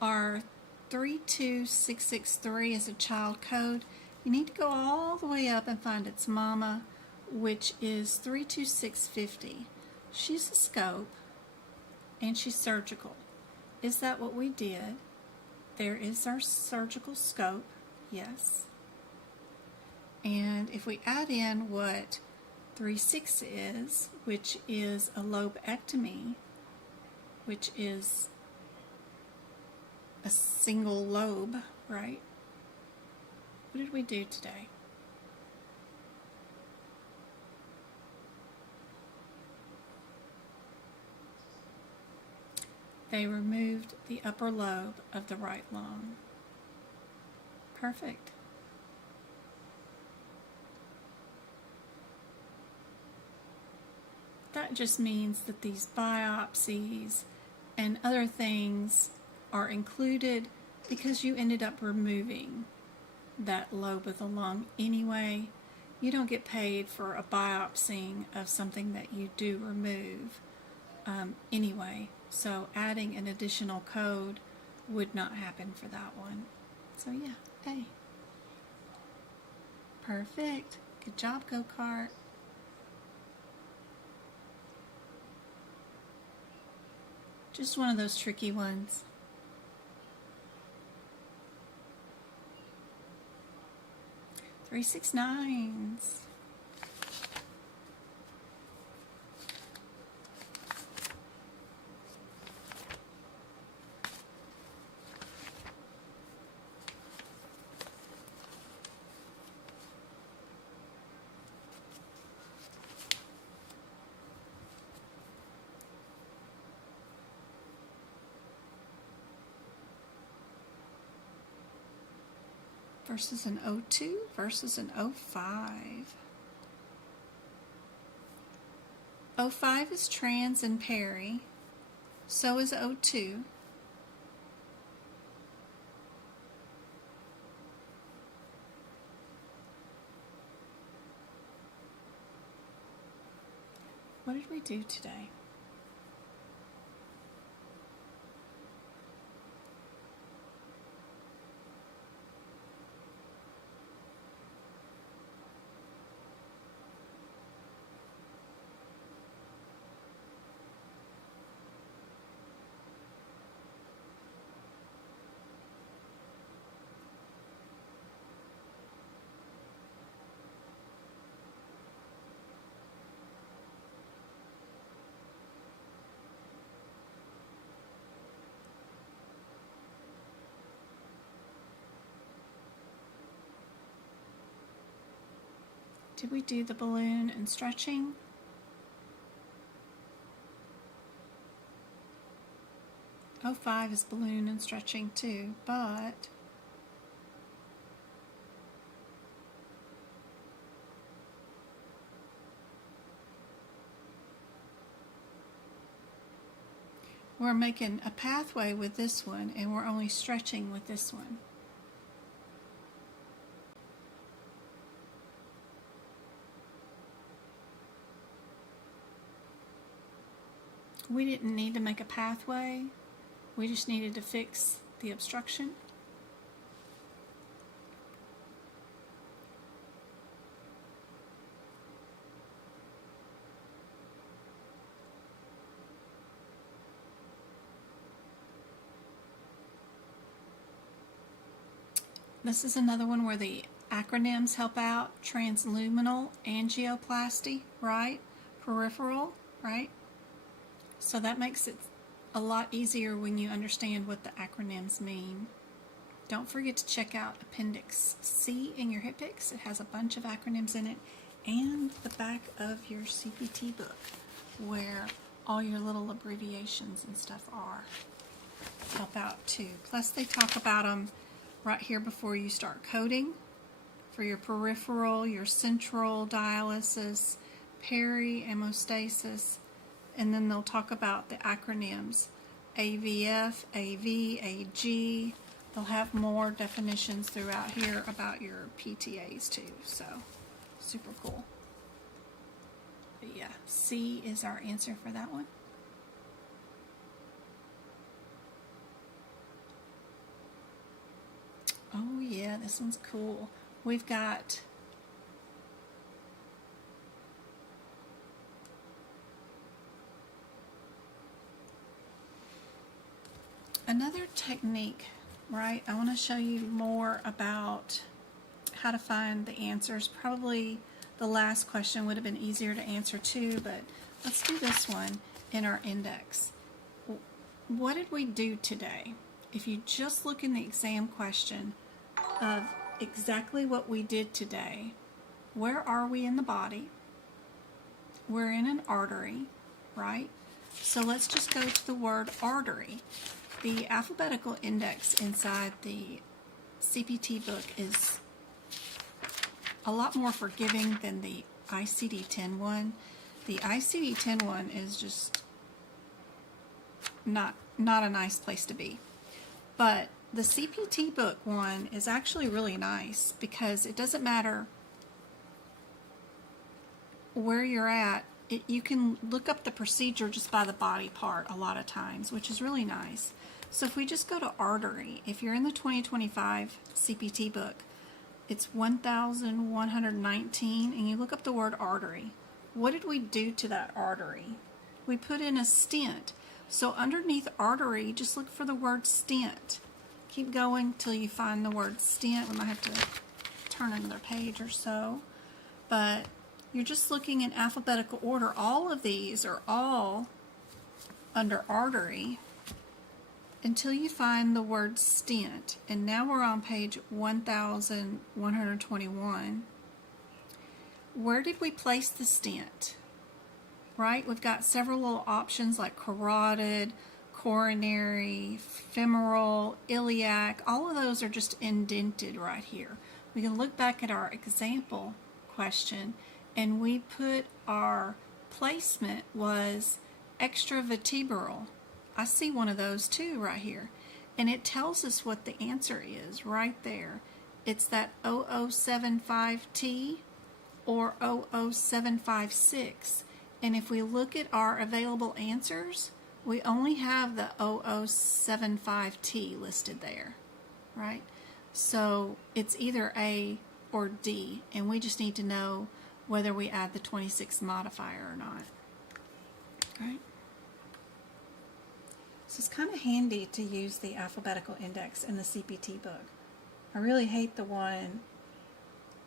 Our 32663 is a child code. You need to go all the way up and find its mama, which is 32650. She's a scope and she's surgical. Is that what we did? There is our surgical scope, yes. And if we add in what 36 is, which is a lobectomy, which is a single lobe, right? What did we do today? They removed the upper lobe of the right lung. Perfect. That just means that these biopsies and other things are included because you ended up removing that lobe of the lung anyway. You don't get paid for a biopsying of something that you do remove anyway. So adding an additional code would not happen for that one. So yeah, A. Perfect. Good job, go-kart. Just one of those tricky ones. Three, 6, 9s. Versus an O2 versus an O5. O5 is trans and peri. So is O2. What did we do today? Did we do the balloon and stretching? O5 is balloon and stretching too, but we're making a pathway with this one and we're only stretching with this one. We didn't need to make a pathway, we just needed to fix the obstruction. This is another one where the acronyms help out. Transluminal angioplasty, right? Peripheral, right? So that makes it a lot easier when you understand what the acronyms mean. Don't forget to check out Appendix C in your HIPPix. It has a bunch of acronyms in it, and the back of your CPT book where all your little abbreviations and stuff are. Help out too. Plus they talk about them right here before you start coding for your peripheral, your central dialysis, peri-hemostasis, and then they'll talk about the acronyms AVF, AV, AG. They'll have more definitions throughout here about your PTAs too, so super cool. But yeah, C is our answer for that one. Yeah, this one's cool. We've got another technique, right? I want to show you more about how to find the answers. Probably the last question would have been easier to answer too, but let's do this one in our index. What did we do today? If you just look in the exam question of exactly what we did today, where are we in the body? We're in an artery, right? So let's just go to the word artery. The alphabetical index inside the CPT book is a lot more forgiving than the ICD-10 one. The ICD-10 one is just not a nice place to be. But the CPT book one is actually really nice because it doesn't matter where you're at. You can look up the procedure just by the body part a lot of times, which is really nice. So if we just go to artery, if you're in the 2025 CPT book, it's 1119, and you look up the word artery. What did we do to that artery? We put in a stent. So underneath artery, just look for the word stent. Keep going till you find the word stent. We might have to turn another page or so. But you're just looking in alphabetical order. All of these are all under artery until you find the word stent. And now we're on page 1121. Where did we place the stent? Right? We've got several little options like carotid, coronary, femoral, iliac. All of those are just indented right here. We can look back at our example question, and we put our placement was extravertebral. I see one of those too right here. And it tells us what the answer is right there. It's that 0075T or 00756. And if we look at our available answers, we only have the 0075T listed there, right? So it's either A or D, and we just need to know whether we add the 26 modifier or not, right? So it's kind of handy to use the alphabetical index in the CPT book. I really hate the one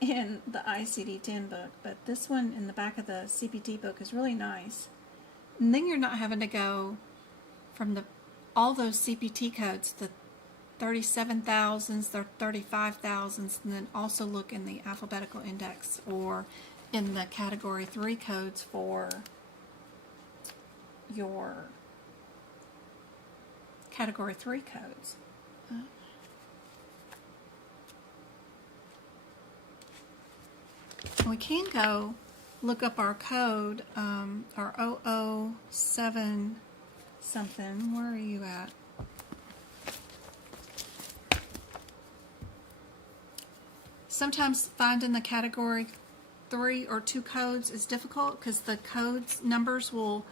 in the ICD-10 book, but this one in the back of the CPT book is really nice. And then you're not having to go from all those CPT codes, the 37,000s, the 35,000s, and then also look in the alphabetical index or in the category 3 codes for your category 3 codes. We can go look up our code, our 007 something. Where are you at? Sometimes finding the category 3 or 2 codes is difficult because the codes numbers will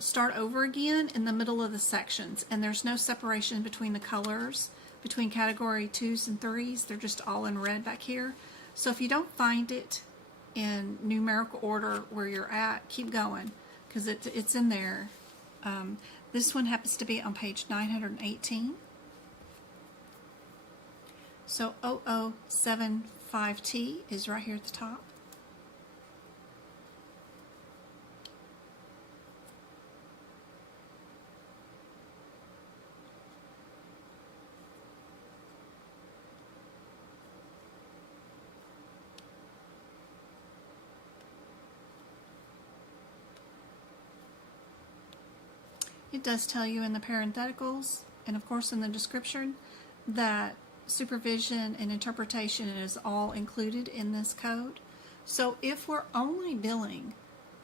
start over again in the middle of the sections, and there's no separation between the colors between category 2s and 3s. They're just all in red back here. So if you don't find it in numerical order where you're at, keep going because it's in there. This one happens to be on page 918. So 0075T is right here at the top. It does tell you in the parentheticals and of course in the description that supervision and interpretation is all included in this code. So if we're only billing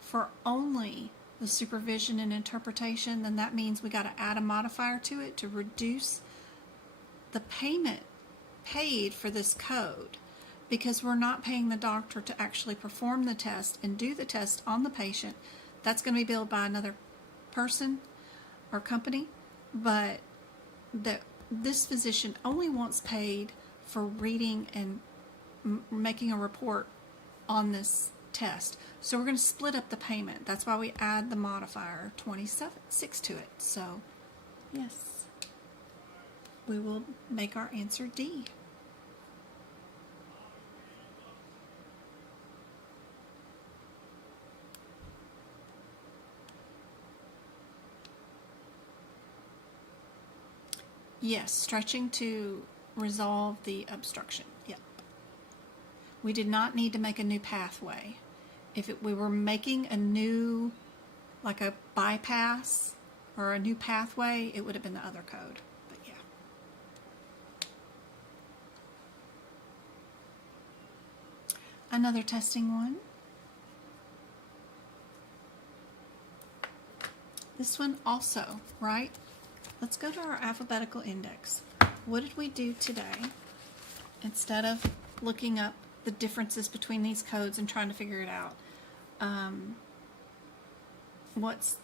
for only the supervision and interpretation, then that means we got to add a modifier to it to reduce the payment paid for this code, because we're not paying the doctor to actually perform the test and do the test on the patient. That's going to be billed by another person or company, but this physician only wants paid for reading and making a report on this test. So we're going to split up the payment. That's why we add the modifier 27.6 to it. So yes, we will make our answer D. Yes, stretching to resolve the obstruction. Yep. We did not need to make a new pathway. If we were making a new, like a bypass or a new pathway, it would have been the other code. But yeah. Another testing one. This one also, right? Let's go to our alphabetical index. What did we do today? Instead of looking up the differences between these codes and trying to figure it out, what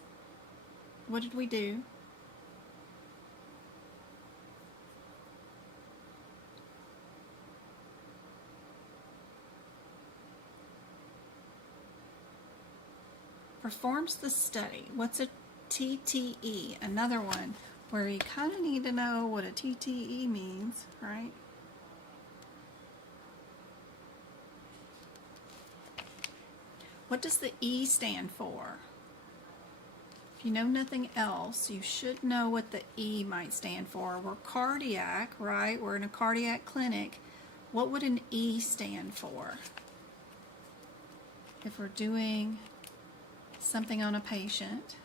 did we do? Performs the study. What's a TTE? Another one where you kind of need to know what a TTE means, right? What does the E stand for? If you know nothing else, you should know what the E might stand for. We're cardiac, right? We're in a cardiac clinic. What would an E stand for? If we're doing something on a patient.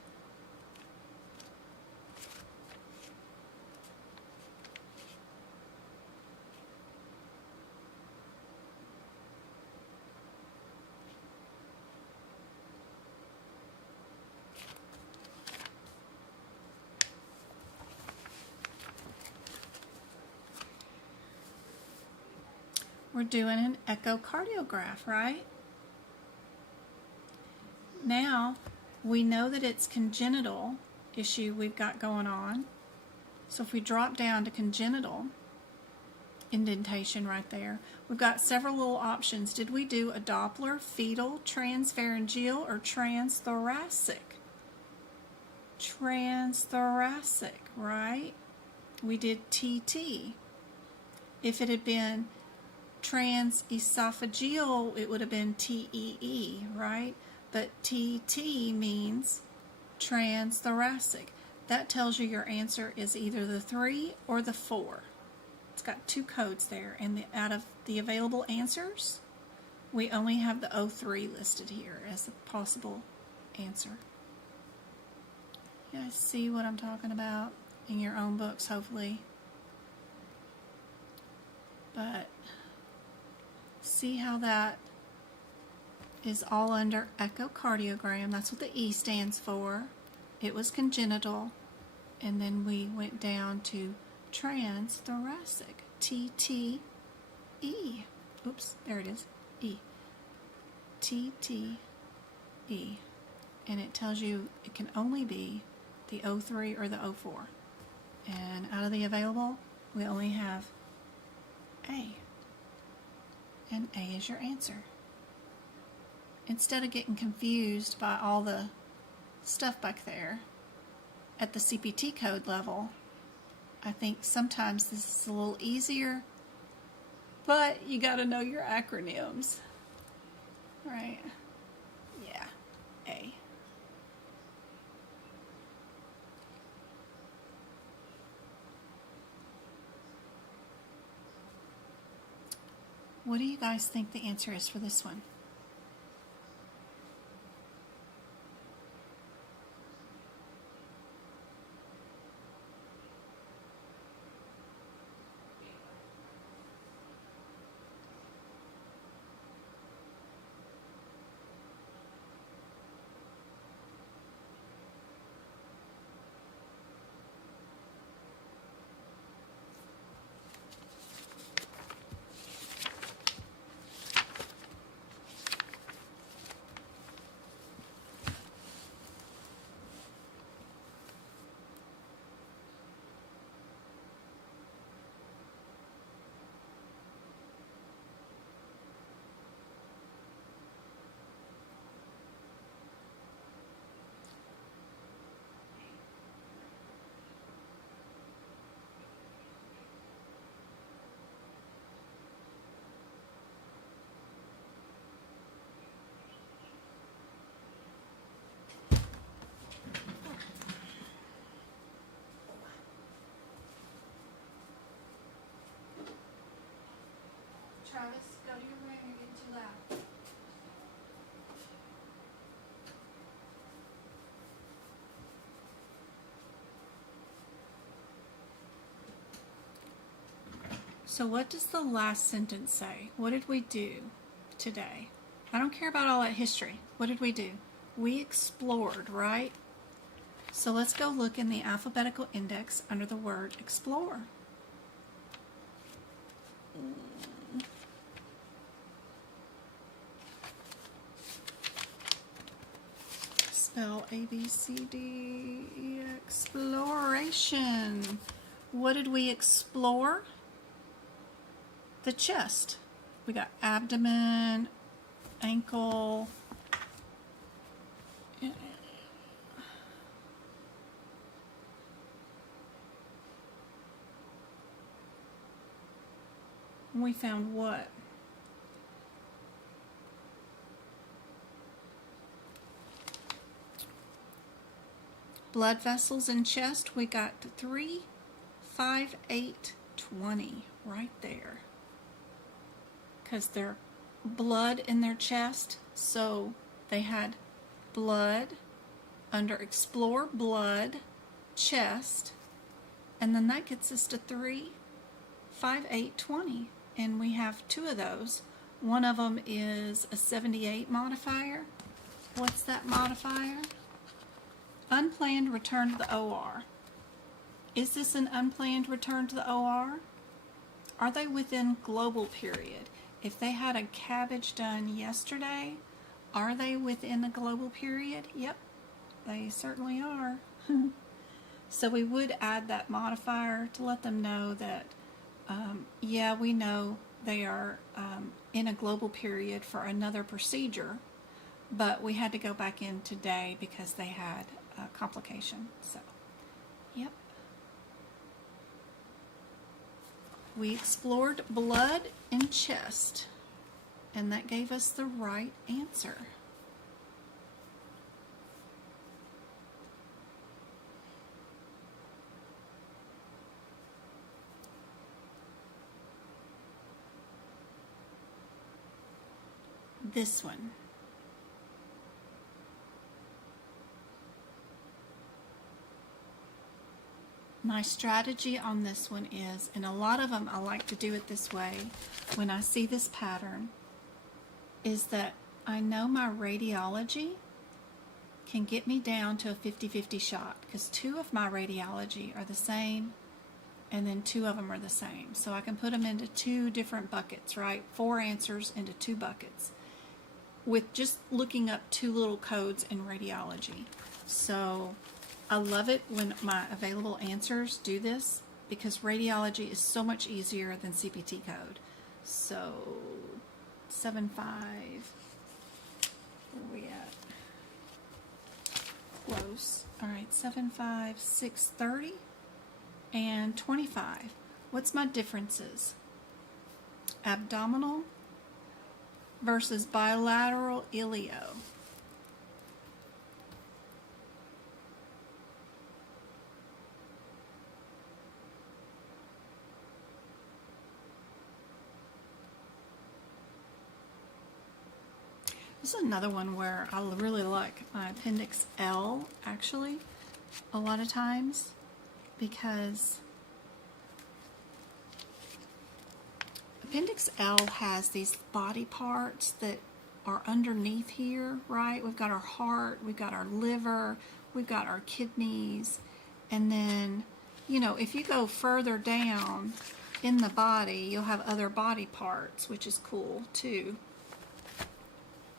We're doing an echocardiograph, right? Now, we know that it's congenital issue we've got going on. So if we drop down to congenital, indentation right there, we've got several little options. Did we do a Doppler, fetal, transpharyngeal, or transthoracic? Transthoracic, right? We did TT. If it had been transesophageal, it would have been TEE, right? But TT means transthoracic. That tells you your answer is either the 3 or the 4. It's got 2 codes there, and out of the available answers, we only have the 03 listed here as the possible answer. You guys see what I'm talking about in your own books, hopefully. But see how that is all under echocardiogram. That's what the E stands for. It was congenital. And then we went down to transthoracic. TTE. Oops, there it is. E. TTE. And it tells you it can only be the 03 or the 04. And out of the available, we only have A. And A is your answer. Instead of getting confused by all the stuff back there at the CPT code level, I think sometimes this is a little easier, but you got to know your acronyms, right? Yeah, A. What do you guys think the answer is for this one? Travis, go to your room. You're getting too loud. So what does the last sentence say? What did we do today? I don't care about all that history. What did we do? We explored, right? So let's go look in the alphabetical index under the word explore. Spell A-B-C-D, exploration. What did we explore? The chest. We got abdomen, ankle. We found what? Blood vessels in chest. We got 3, 5, 8, 20 right there. Because they're blood in their chest, so they had blood under explore, blood, chest, and then that gets us to 3, 5, 8, 20, and we have 2 of those. One of them is a 78 modifier. What's that modifier? Unplanned return to the OR. Is this an unplanned return to the OR? Are they within global period? If they had a cabbage done yesterday, are they within the global period? Yep, they certainly are. So we would add that modifier to let them know that, yeah, we know they are in a global period for another procedure, but we had to go back in today because they had a complication. So, yep. We explored blood and chest, and that gave us the right answer. This one. My strategy on this one is, and a lot of them I like to do it this way when I see this pattern, is that I know my radiology can get me down to a 50-50 shot because 2 of my radiology are the same and then 2 of them are the same. So I can put them into 2 different buckets, right? 4 answers into 2 buckets with just looking up 2 little codes in radiology. So I love it when my available answers do this because radiology is so much easier than CPT code. So 7.5, where are we at? Close. All right, 7.5, 6.30, and 25. What's my differences? Abdominal versus bilateral ilio. This is another one where I really like my Appendix L, actually, a lot of times, because Appendix L has these body parts that are underneath here, right? We've got our heart, we've got our liver, we've got our kidneys, and then, you know, if you go further down in the body, you'll have other body parts, which is cool, too.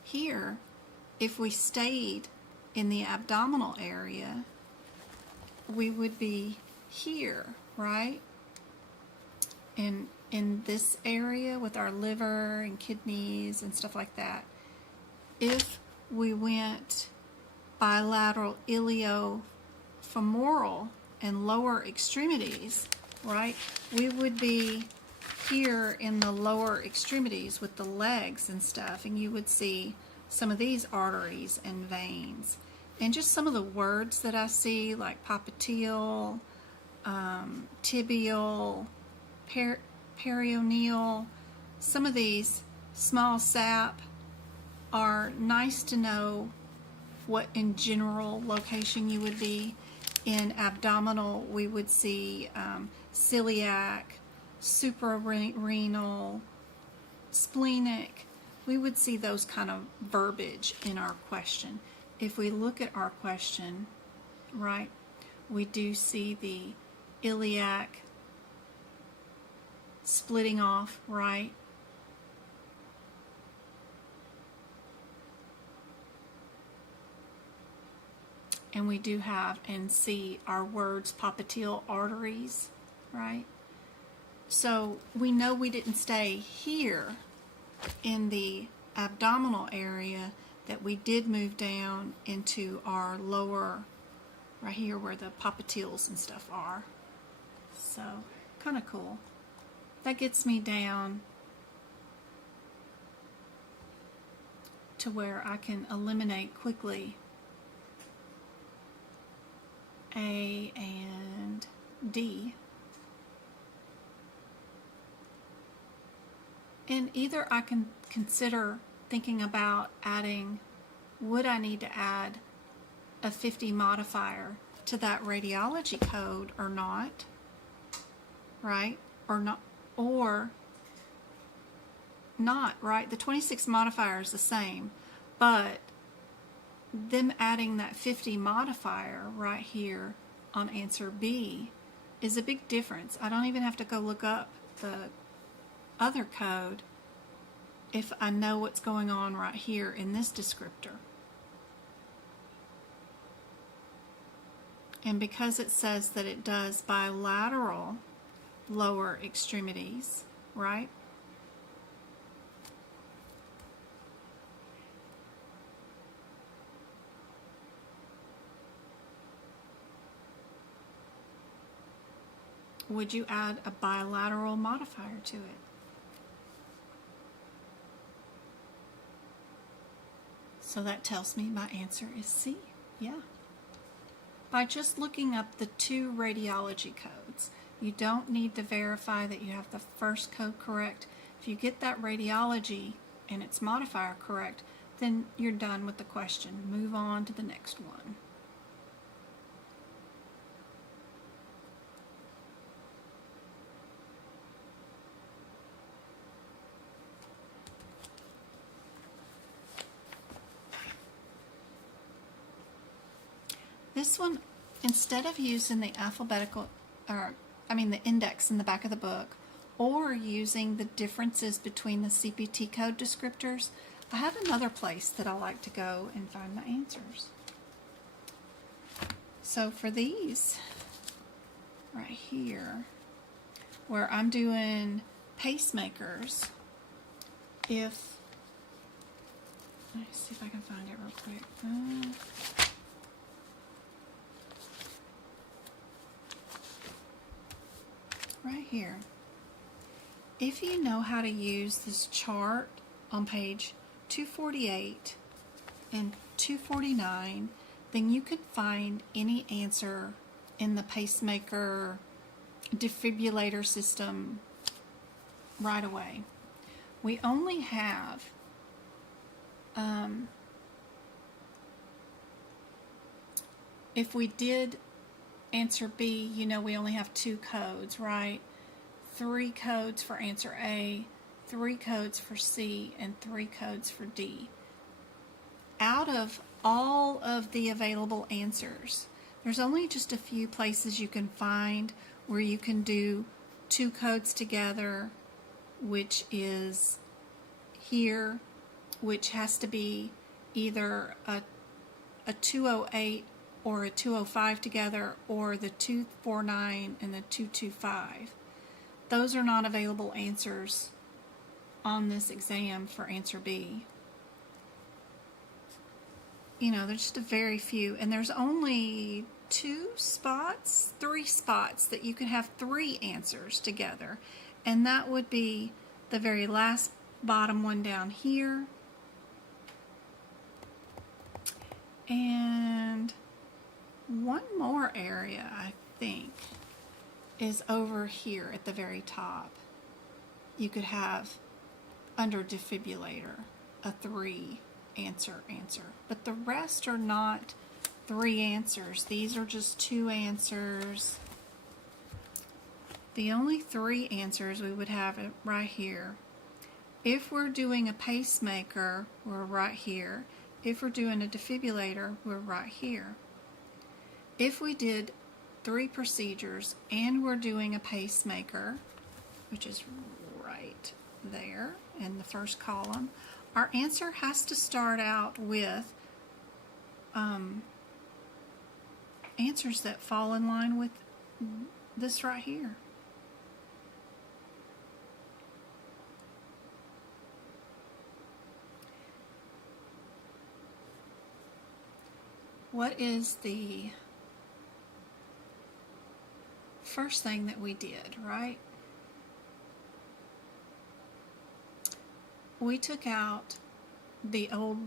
Here, if we stayed in the abdominal area, we would be here, right? And in this area with our liver and kidneys and stuff like that. If we went bilateral iliofemoral and lower extremities, right, we would be here in the lower extremities with the legs and stuff, and you would see some of these arteries and veins. And just some of the words that I see, like popliteal, tibial, perioneal, some of these small sap are nice to know what in general location you would be. In abdominal, we would see celiac, suprarenal, splenic. We would see those kind of verbiage in our question. If we look at our question, right, we do see the iliac splitting off, right? And we do have and see our words popliteal arteries, right? So we know we didn't stay here in the abdominal area, that we did move down into our lower, right here where the popliteals and stuff are. So kind of cool. That gets me down to where I can eliminate quickly A and D. And either I can consider thinking about adding, would I need to add a 50 modifier to that radiology code or not, right? Or not, right? The 26 modifier is the same, but them adding that 50 modifier right here on answer B is a big difference. I don't even have to go look up the other code if I know what's going on right here in this descriptor. And because it says that it does bilateral lower extremities, right? Would you add a bilateral modifier to it? So that tells me my answer is C. Yeah. By just looking up the two radiology codes, you don't need to verify that you have the first code correct. If you get that radiology and its modifier correct, then you're done with the question. Move on to the next one. This one, instead of using the alphabetical, the index in the back of the book, or using the differences between the CPT code descriptors, I have another place that I like to go and find my answers. So for these, right here, where I'm doing pacemakers, let me see if I can find it real quick. Right here. If you know how to use this chart on page 248 and 249, then you can find any answer in the pacemaker defibrillator system right away. We only have if we did answer B, you know we only have 2 codes, right? 3 codes for answer A, 3 codes for C, and 3 codes for D. Out of all of the available answers, there's only just a few places you can find where you can do 2 codes together, which is here, which has to be either a 208 or a 205 together, or the 249 and the 225. Those are not available answers on this exam for answer B. You know, there's just a very few, and there's only 3 spots that you can have 3 answers together, and that would be the very last bottom one down here, and one more area, I think, is over here at the very top. You could have under defibrillator a 3 answer. But the rest are not 3 answers. These are just 2 answers. The only 3 answers we would have it right here. If we're doing a pacemaker, we're right here. If we're doing a defibrillator, we're right here. If we did 3 procedures and we're doing a pacemaker, which is right there in the first column, our answer has to start out with answers that fall in line with this right here. What is the first thing that we did, right? We took out the old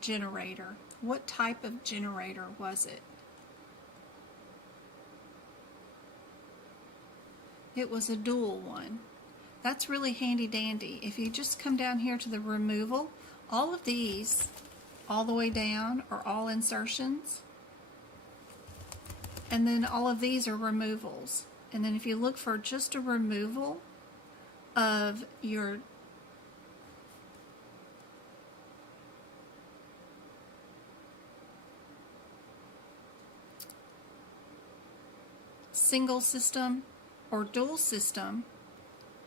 generator. What type of generator was it? It was a dual one. That's really handy dandy. If you just come down here to the removal, all of these all the way down are all insertions, and then all of these are removals. And then if you look for just a removal of your single system or dual system,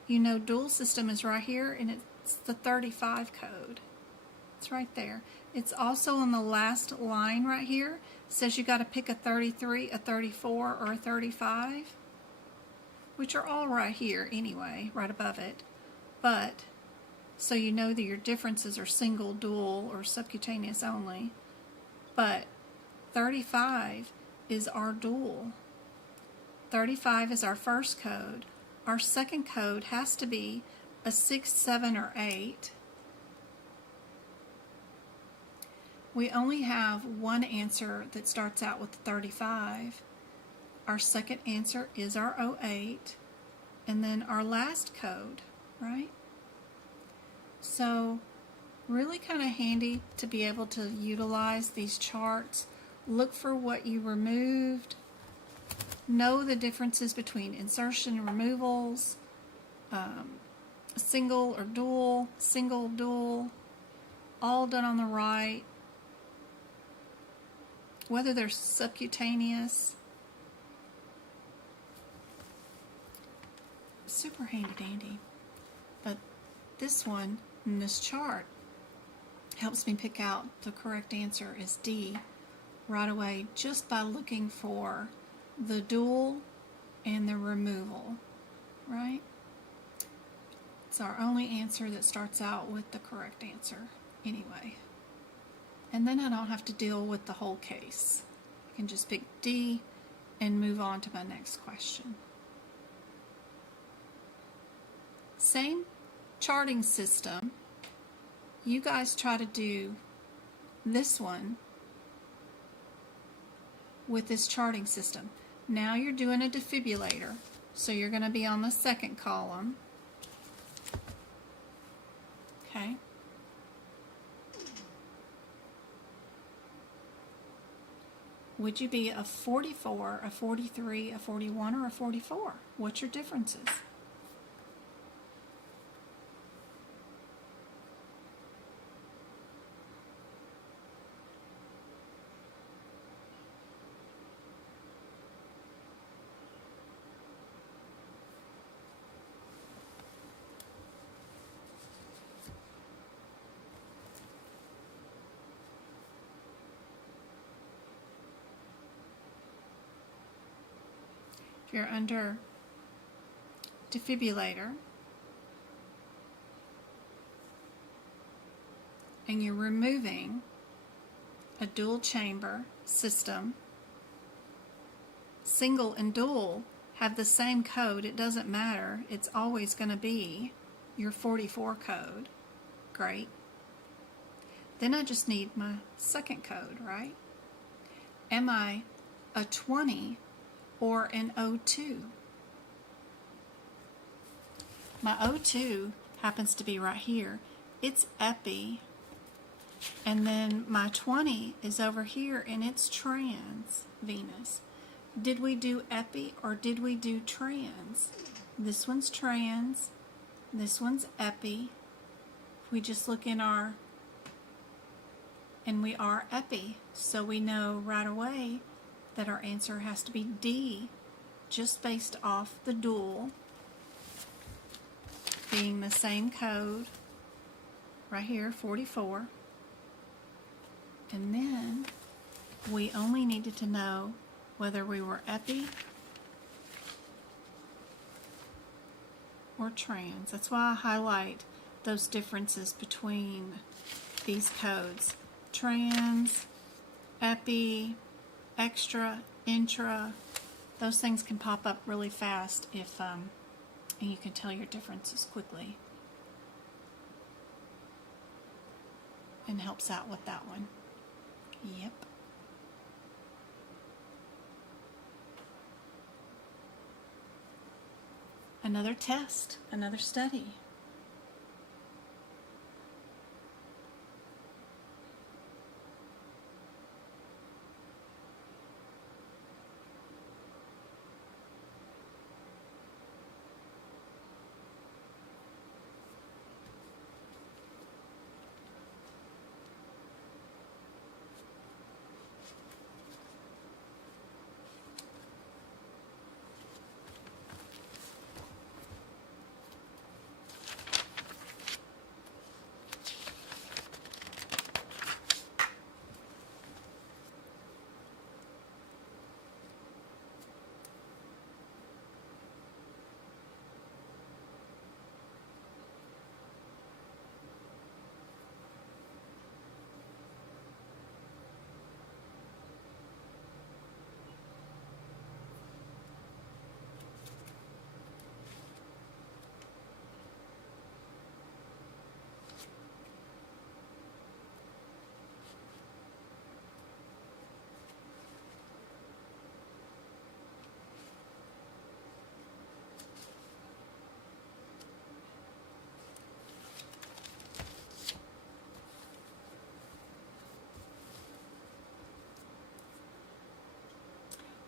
you know dual system is right here, and it's the 35 code. It's right there. It's also on the last line right here. It says you got to pick a 33, a 34, or a 35, which are all right here anyway, right above it. But so you know that your differences are single, dual, or subcutaneous only. But 35 is our dual. 35 is our first code. Our second code has to be a 6, 7, or 8. We only have one answer that starts out with 35. Our second answer is our 08. And then our last code, right? So really kind of handy to be able to utilize these charts. Look for what you removed. Know the differences between insertion and removals, single or dual, single, dual, all done on the right. Whether they're subcutaneous. Super handy dandy. But this one in this chart helps me pick out the correct answer is D right away, just by looking for the dual and the removal, right? It's our only answer that starts out with the correct answer anyway. And then I don't have to deal with the whole case. I can just pick D and move on to my next question. Same charting system. You guys try to do this one with this charting system. Now you're doing a defibrillator, so you're going to be on the second column. Okay. Would you be a 44, a 43, a 41, or a 44? What's your differences? If you're under defibrillator and you're removing a dual chamber system, single and dual have the same code. It doesn't matter. It's always going to be your 44 code. Great. Then I just need my second code, right? Am I a 20 or an O2? My O2 happens to be right here. It's epi. And then my 20 is over here, and it's transvenous. Did we do epi or did we do trans? This one's trans. This one's epi. If we just look in our, and we are epi, so we know right away that our answer has to be D, just based off the dual being the same code right here, 44. And then we only needed to know whether we were epi or trans. That's why I highlight those differences between these codes. Trans, epi, extra, intra, those things can pop up really fast if and you can tell your differences quickly. And helps out with that one. Yep. Another test, another study.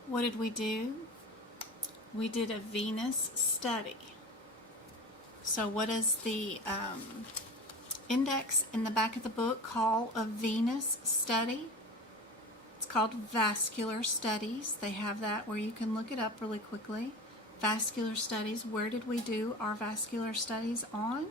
What did we do? We did a venous study. So what does the index in the back of the book call a venous study? It's called Vascular Studies. They have that where you can look it up really quickly. Vascular Studies. Where did we do our vascular studies on?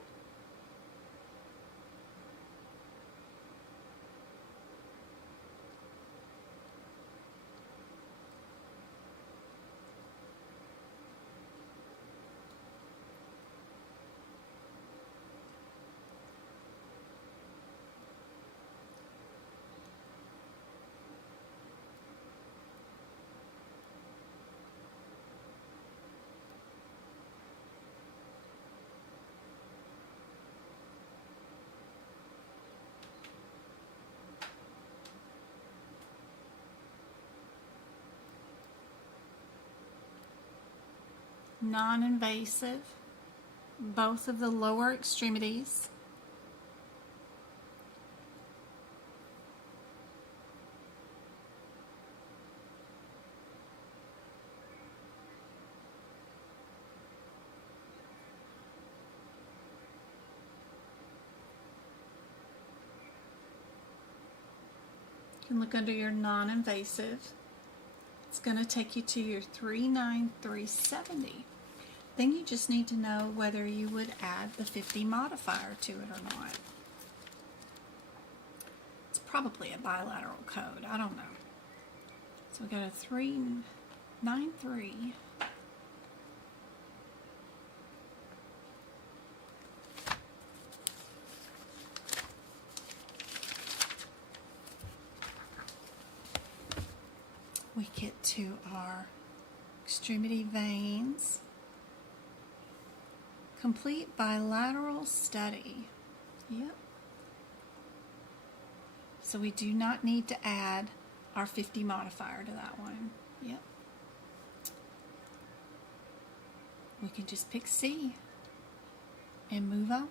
Non-invasive, both of the lower extremities. You can look under your non-invasive. It's going to take you to your 39370. Then you just need to know whether you would add the 50 modifier to it or not. It's probably a bilateral code. I don't know. So we got a 393. We get to our extremity veins. Complete bilateral study. Yep. So we do not need to add our 50 modifier to that one. Yep. We can just pick C. and move on.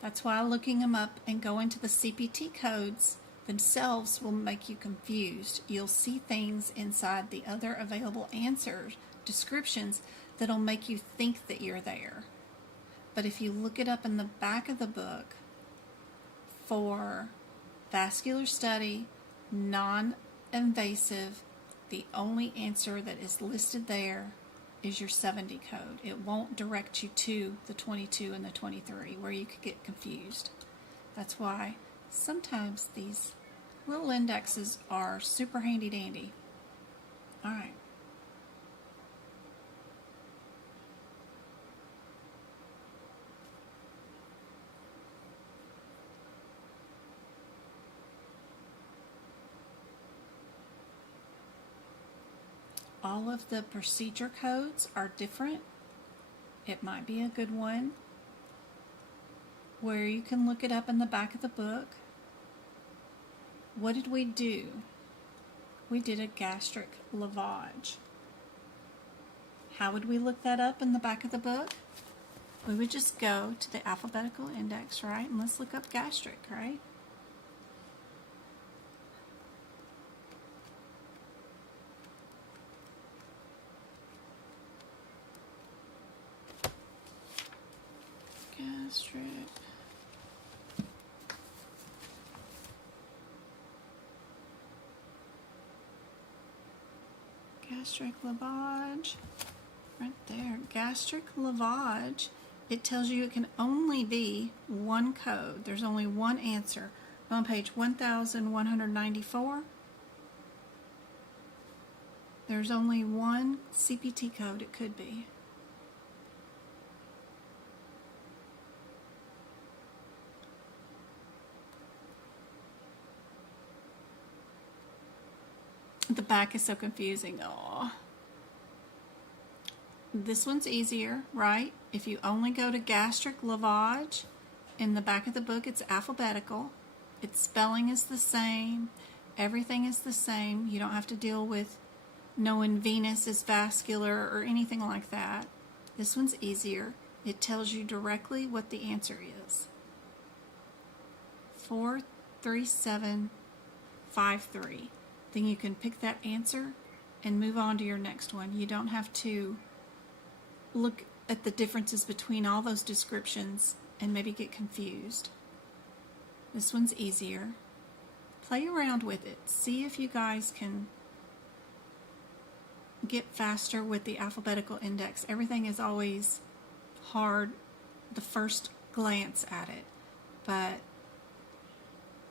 That's why looking them up and going to the CPT codes themselves will make you confused. You'll see things inside the other available answers, descriptions, that'll make you think that you're there. But if you look it up in the back of the book for vascular study, non-invasive, the only answer that is listed there is your 70 code. It won't direct you to the 22 and the 23 where you could get confused. That's why sometimes these little indexes are super handy dandy. All right. All of the procedure codes are different. It might be a good one where you can look it up in the back of the book. What did we do? We did a gastric lavage. How would we look that up in the back of the book? We would just go to the alphabetical index, right? And let's look up gastric, right? Gastric. Gastric lavage. Right there. Gastric lavage. It tells you it can only be one code. There's only one answer. On page 1194, there's only one CPT code it could be. The back is so confusing. Aww. This one's easier, right? If you only go to gastric lavage, in the back of the book it's alphabetical. Its spelling is the same. Everything is the same. You don't have to deal with knowing venous is vascular or anything like that. This one's easier. It tells you directly what the answer is. 43753. Then you can pick that answer and move on to your next one. You don't have to look at the differences between all those descriptions and maybe get confused. This one's easier. Play around with it. See if you guys can get faster with the alphabetical index. Everything is always hard the first glance at it, but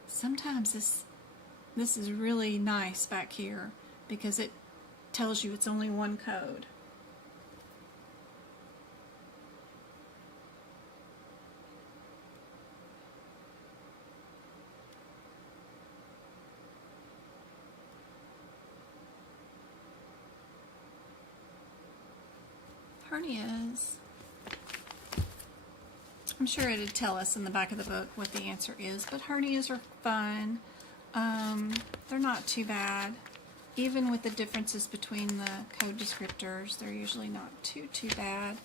sometimes this is really nice back here because it tells you it's only one code. Hernias. I'm sure it'd tell us in the back of the book what the answer is, but hernias are fun. They're not too bad. Even with the differences between the code descriptors, they're usually not too bad.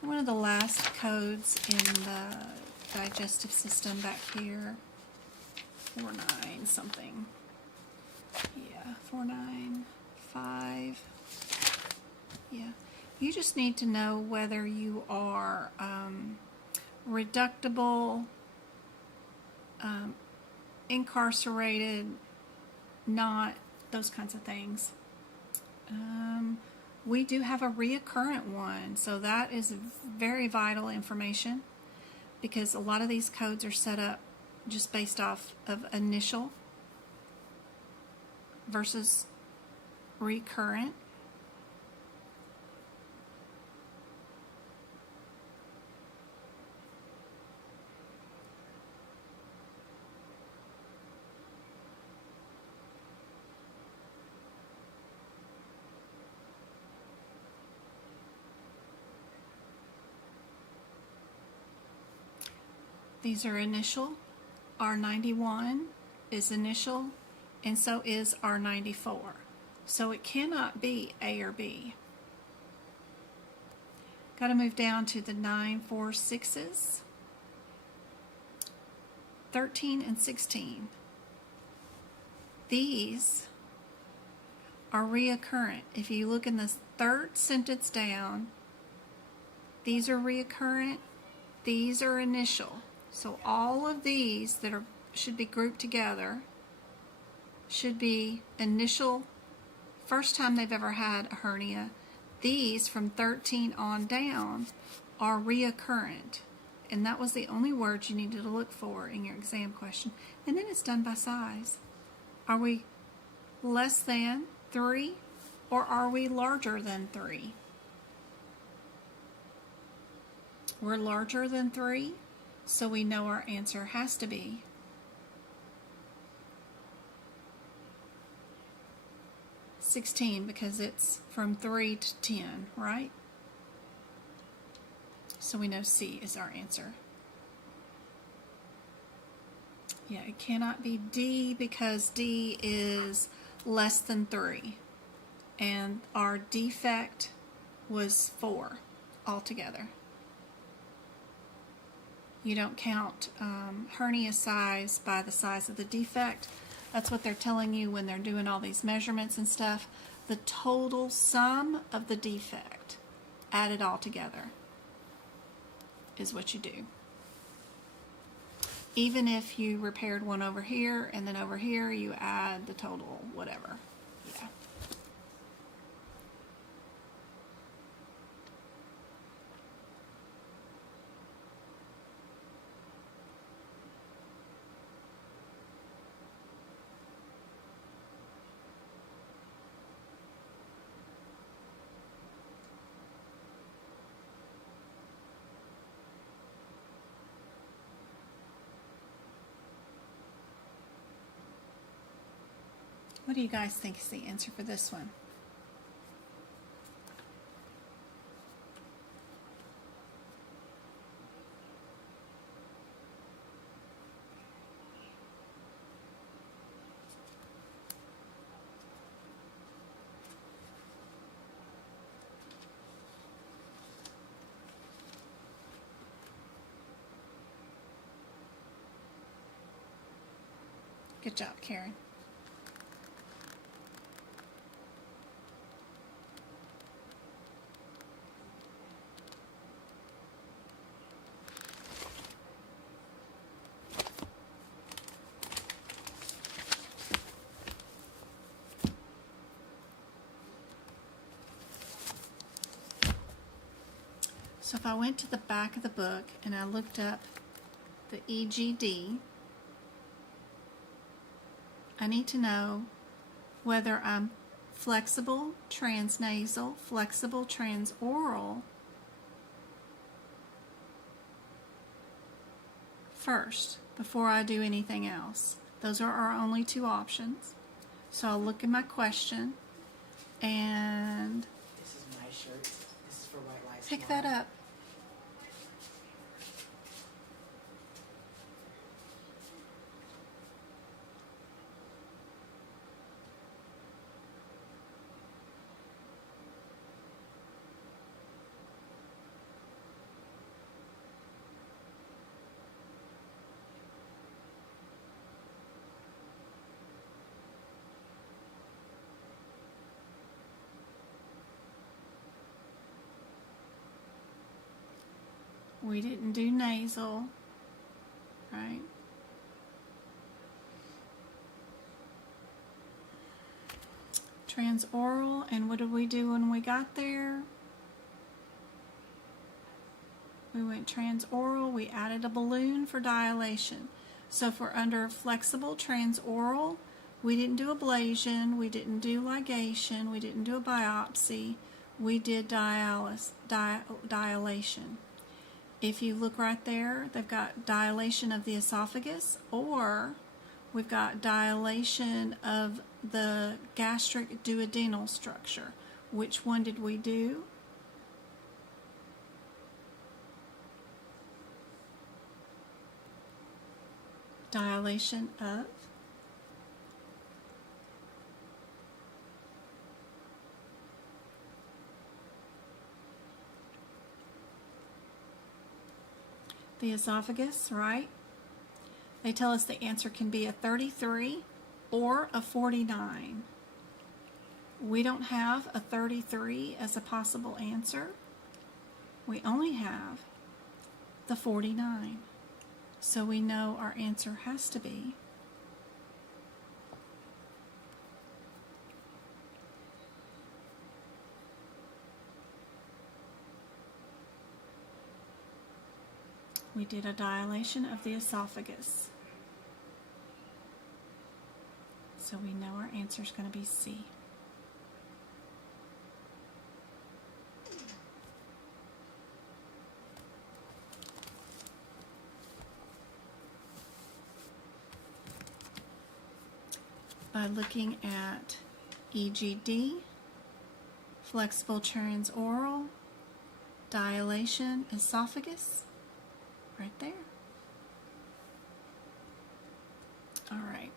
One of the last codes in the digestive system back here, 49 something. Yeah, 495. Yeah. You just need to know whether you are reductible, incarcerated, not, those kinds of things. We do have a reoccurrent one, so that is very vital information because a lot of these codes are set up just based off of initial versus recurrent. These are initial. R91 is initial, and so is R94. So it cannot be A or B. Got to move down to the 946s. 13 and 16. These are reoccurrent. If you look in the third sentence down, these are reoccurrent, these are initial. So all of these that should be grouped together should be initial, first time they've ever had a hernia. These from 13 on down are reoccurrent. And that was the only word you needed to look for in your exam question. And then it's done by size. Are we less than 3 or are we larger than 3? We're larger than 3, so we know our answer has to be 16 because it's from 3 to 10, right? So we know C is our answer. Yeah, it cannot be D because D is less than 3. And our defect was 4 altogether. You don't count hernia size by the size of the defect. That's what they're telling you when they're doing all these measurements and stuff. The total sum of the defect added all together is what you do. Even if you repaired one over here and then over here, you add the total whatever. Yeah. What do you guys think is the answer for this one? Good job, Karen. So if I went to the back of the book and I looked up the EGD, I need to know whether I'm flexible transnasal, flexible transoral first before I do anything else. Those are our only two options. So I'll look at my question and This is my shirt. This is for White Lives pick Matter. that up. We didn't do nasal, right? Transoral, and what did we do when we got there? We went transoral, we added a balloon for dilation. So if we're under flexible transoral, we didn't do ablation, we didn't do ligation, we didn't do a biopsy, we did dilation. If you look right there, they've got dilation of the esophagus, or we've got dilation of the gastric duodenal structure. Which one did we do? dilation of the esophagus, right? They tell us the answer can be a 33 or a 49. We don't have a 33 as a possible answer. We only have the 49. So we know our answer has to be we did a dilation of the esophagus. So we know our answer is going to be C. By looking at EGD, flexible transoral, dilation, esophagus, right there. All right.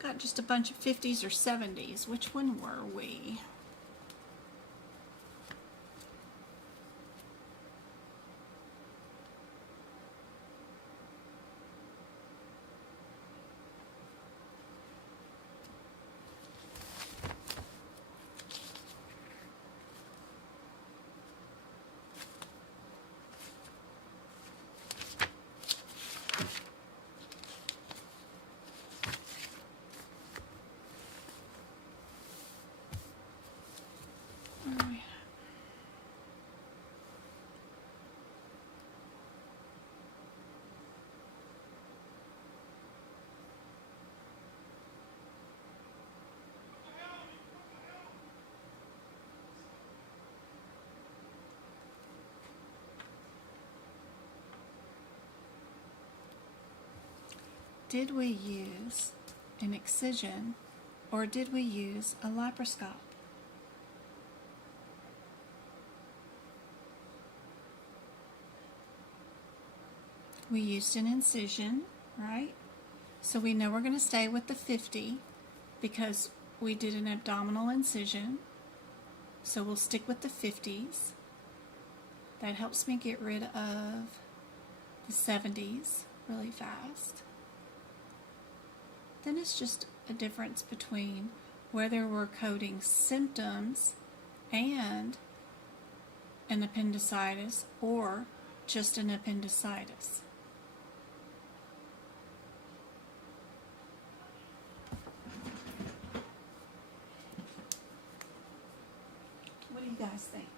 Got just a bunch of 50s or 70s. Which one were we? Did we use an excision or did we use a laparoscope? We used an incision, right? So we know we're going to stay with the 50 because we did an abdominal incision. So we'll stick with the 50s. That helps me get rid of the 70s really fast. Then it's just a difference between whether we're coding symptoms and an appendicitis or just an appendicitis. What do you guys think?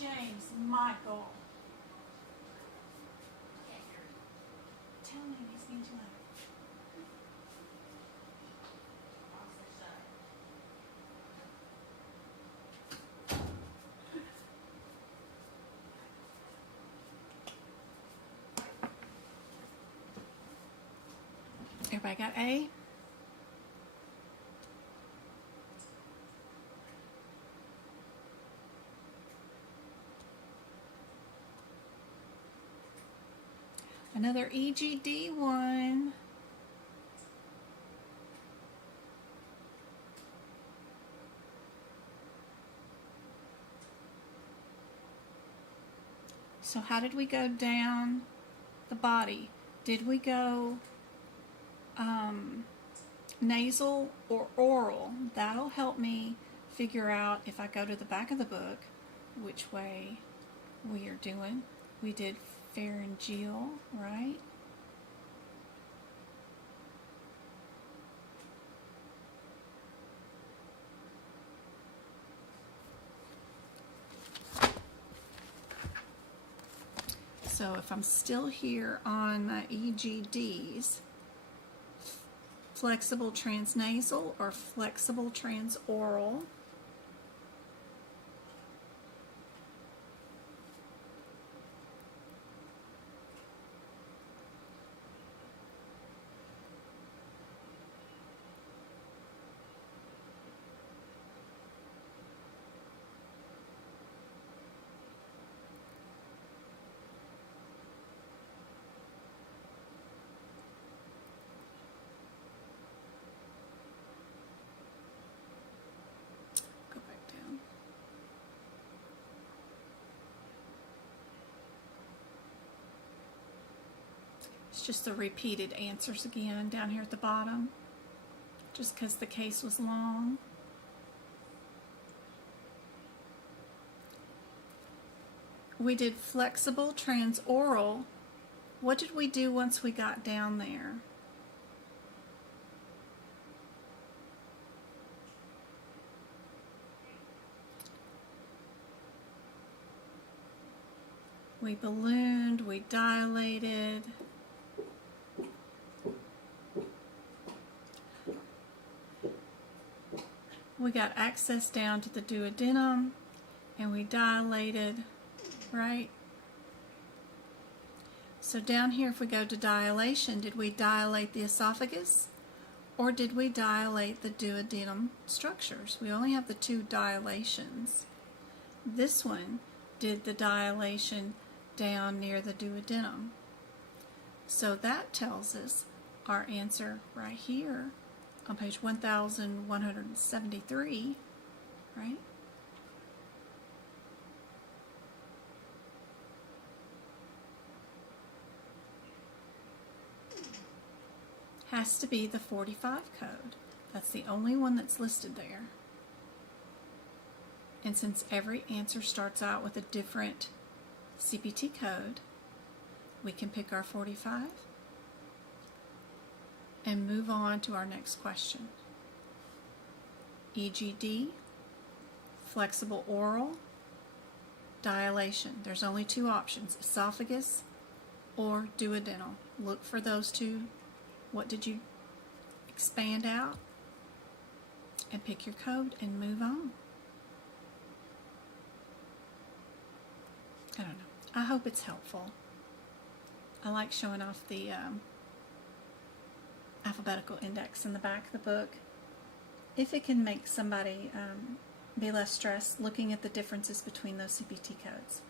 James, Michael. Tell me he's being too loud. Everybody got A? Another EGD one. So how did we go down the body? Did we go nasal or oral? That'll help me figure out if I go to the back of the book which way we are doing. We did pharyngeal, right? So if I'm still here on my EGDs, flexible transnasal or flexible transoral, It's just the repeated answers again down here at the bottom, just because the case was long. We did flexible transoral. What did we do once we got down there? We ballooned, we dilated. We got access down to the duodenum and we dilated, right? So down here, if we go to dilation, did we dilate the esophagus or did we dilate the duodenum structures? We only have the two dilations. This one did the dilation down near the duodenum. So that tells us our answer right here on page 1173, right? Has to be the 45 code. That's the only one that's listed there. And since every answer starts out with a different CPT code, we can pick our 45 and move on to our next question. EGD, flexible oral, dilation. There's only two options, esophagus or duodenal. Look for those two. What did you expand out? And pick your code and move on. I don't know. I hope it's helpful. I like showing off the alphabetical index in the back of the book. If it can make somebody be less stressed looking at the differences between those CPT codes.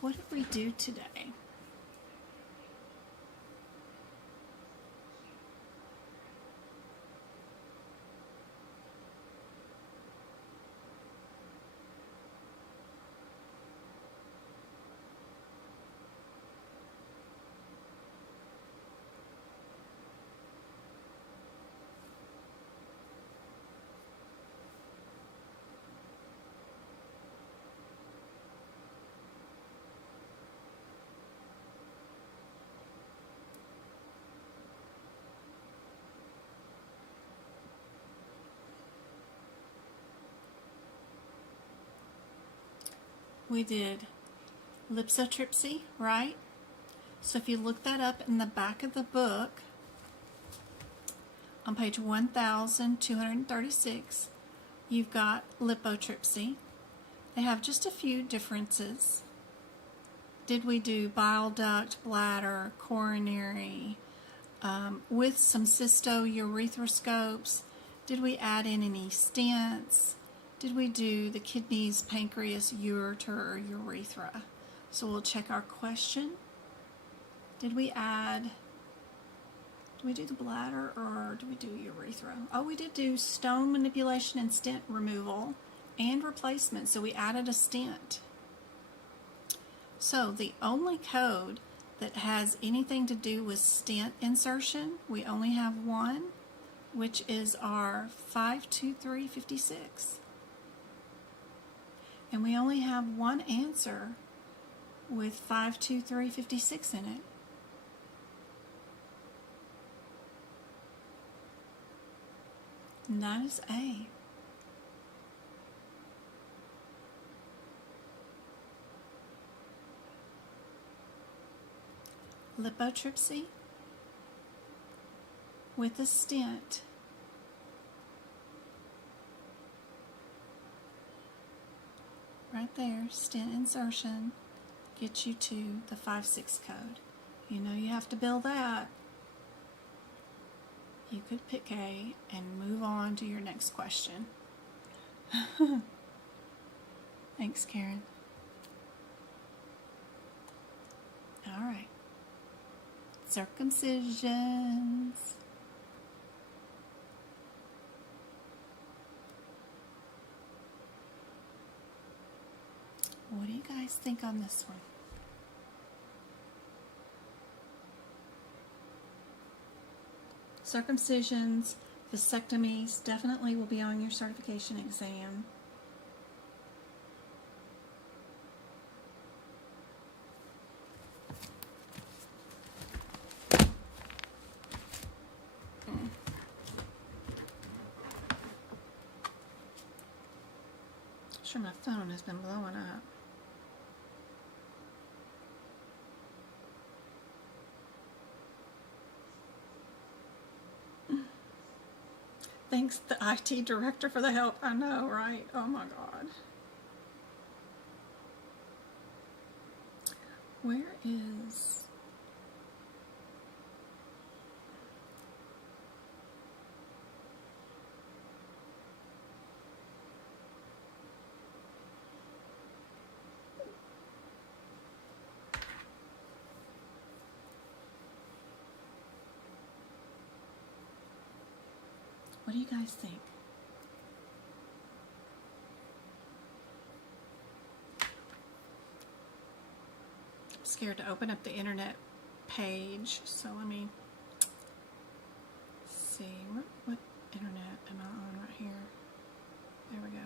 What did we do today? We did lipsotrypsy, right? So if you look that up in the back of the book, on page 1236, you've got lipotrypsy. They have just a few differences. Did we do bile duct, bladder, coronary, with some cystourethoscopes? Did we add in any stents? Did we do the kidneys, pancreas, ureter, or urethra? So we'll check our question. Did we do the bladder or did we do urethra? Oh, we did do stone manipulation and stent removal and replacement. So we added a stent. So the only code that has anything to do with stent insertion, we only have one, which is our 52356. And we only have one answer with 52356 in it. And that is A. Lipotrypsy with a stent. Right there, stent insertion gets you to the 5-6 code. You know you have to build that. You could pick A and move on to your next question. Thanks, Karen. All right. Circumcisions. What do you guys think on this one? Circumcisions, vasectomies definitely will be on your certification exam. Sure, my phone has been blowing up. Thanks, the IT director, for the help. I know, right? Oh my God. Where is... What do you guys think? I'm scared to open up the internet page, so let me see. What internet am I on right here? There we go.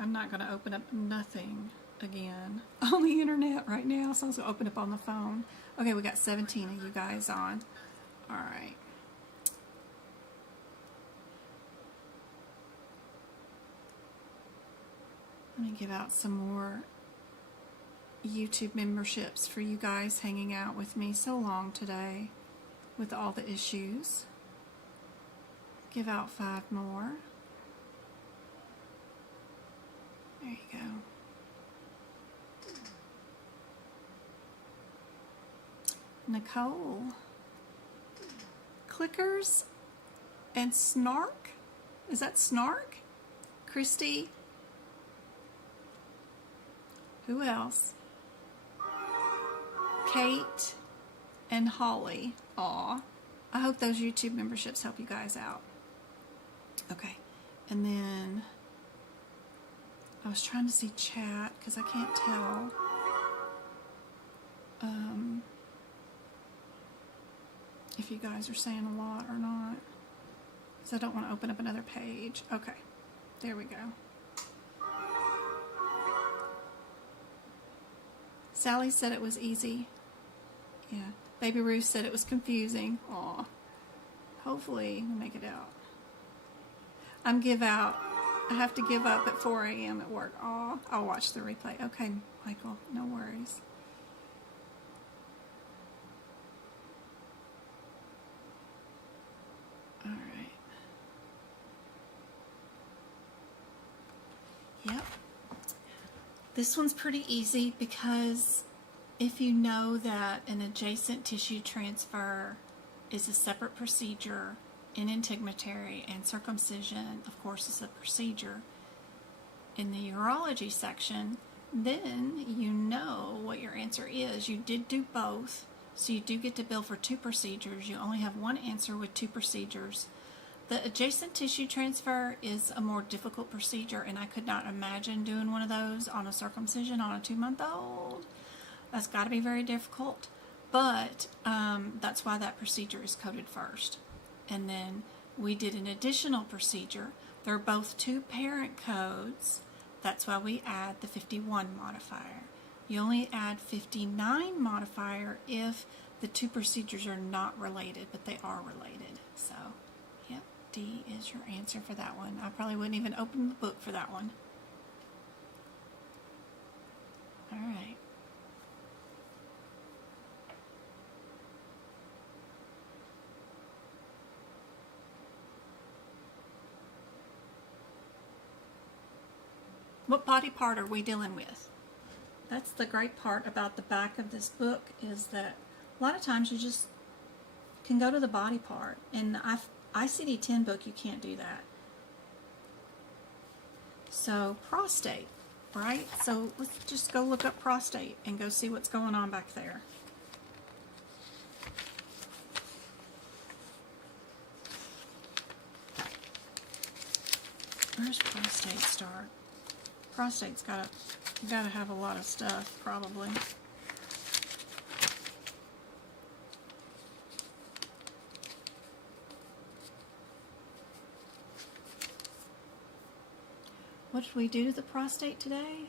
I'm not going to open up nothing again on the internet right now, so I was going to open up on the phone. Okay, we got 17 of you guys on. All right. Let me give out some more YouTube memberships for you guys hanging out with me so long today with all the issues. Give out 5 more. There you go. Nicole. Clickers and Snark? Is that Snark? Christy? Who else? Kate and Holly. Aw. I hope those YouTube memberships help you guys out. Okay. And then I was trying to see chat because I can't tell. If you guys are saying a lot or not. Because I don't want to open up another page. Okay. There we go. Sally said it was easy. Yeah. Baby Ruth said it was confusing. Aw. Hopefully we'll make it out. I have to give up at 4 a.m. at work. Aw. I'll watch the replay. Okay, Michael. No worries. All right. Yep. This one's pretty easy because if you know that an adjacent tissue transfer is a separate procedure in integumentary, and circumcision, of course, is a procedure in the urology section, then you know what your answer is. You did do both, so you do get to bill for 2 procedures. You only have one answer with 2 procedures. The adjacent tissue transfer is a more difficult procedure, and I could not imagine doing one of those on a circumcision on a 2-month-old. That's got to be very difficult, but that's why that procedure is coded first. And then we did an additional procedure. They're both 2 parent codes. That's why we add the 51 modifier. You only add 59 modifier if the 2 procedures are not related, but they are related. So, yep, D is your answer for that one. I probably wouldn't even open the book for that one. All right. What body part are we dealing with? That's the great part about the back of this book, is that a lot of times you just can go to the body part. In the ICD-10 book, you can't do that. So prostate, right? So let's just go look up prostate and go see what's going on back there. Where's prostate start? Prostate's gotta have a lot of stuff, probably. What did we do to the prostate today?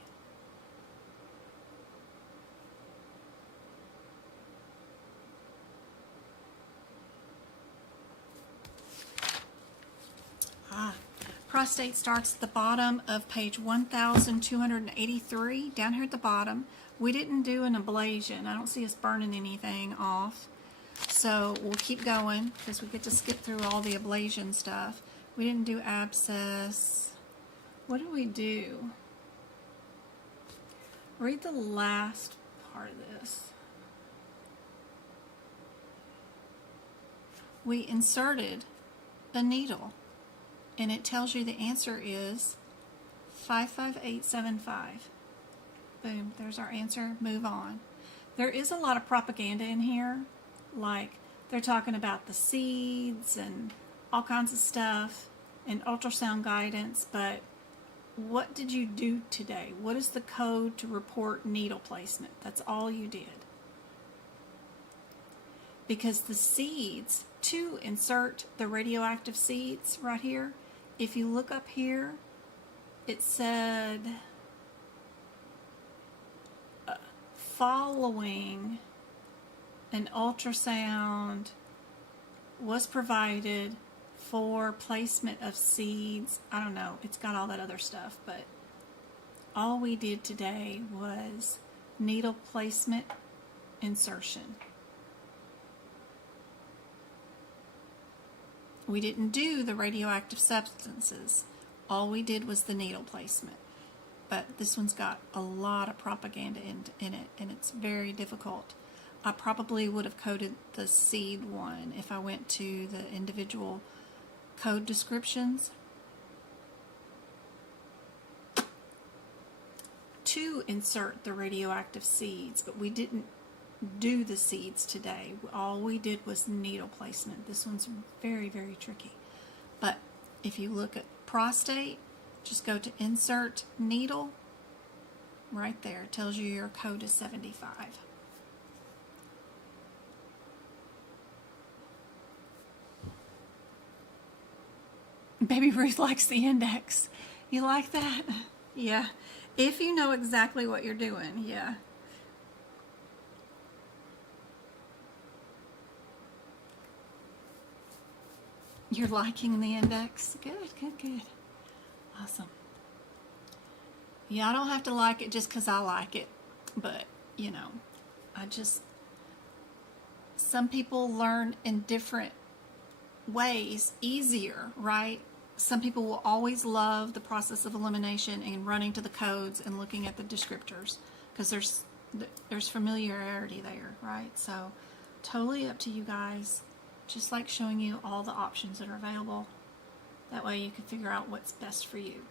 Prostate starts at the bottom of page 1283, down here at the bottom. We didn't do an ablation. I don't see us burning anything off. So we'll keep going because we get to skip through all the ablation stuff. We didn't do abscess. What did we do? Read the last part of this. We inserted a needle, and it tells you the answer is 55875. Boom, there's our answer. Move on. There is a lot of propaganda in here, like they're talking about the seeds and all kinds of stuff and ultrasound guidance, but what did you do today? What is the code to report needle placement? That's all you did. Because the seeds, to insert the radioactive seeds right here, if you look up here, it said following an ultrasound was provided for placement of seeds. I don't know, it's got all that other stuff, but all we did today was needle placement insertion. We didn't do the radioactive substances. All we did was the needle placement. But this one's got a lot of propaganda in it, and it's very difficult. I probably would have coded the seed one if I went to the individual code descriptions. To insert the radioactive seeds, but we didn't do the seeds today. All we did was needle placement. This one's very, very tricky. But if you look at prostate, just go to insert needle. Right there, it tells you your code is 75. Baby Ruth likes the index. You like that? Yeah. If you know exactly what you're doing, yeah. You're liking the index? Good, good, good. Awesome. Yeah, I don't have to like it just because I like it. But, you know, some people learn in different ways easier, right? Some people will always love the process of elimination and running to the codes and looking at the descriptors because there's familiarity there, right? So totally up to you guys. Just like showing you all the options that are available. That way you can figure out what's best for you.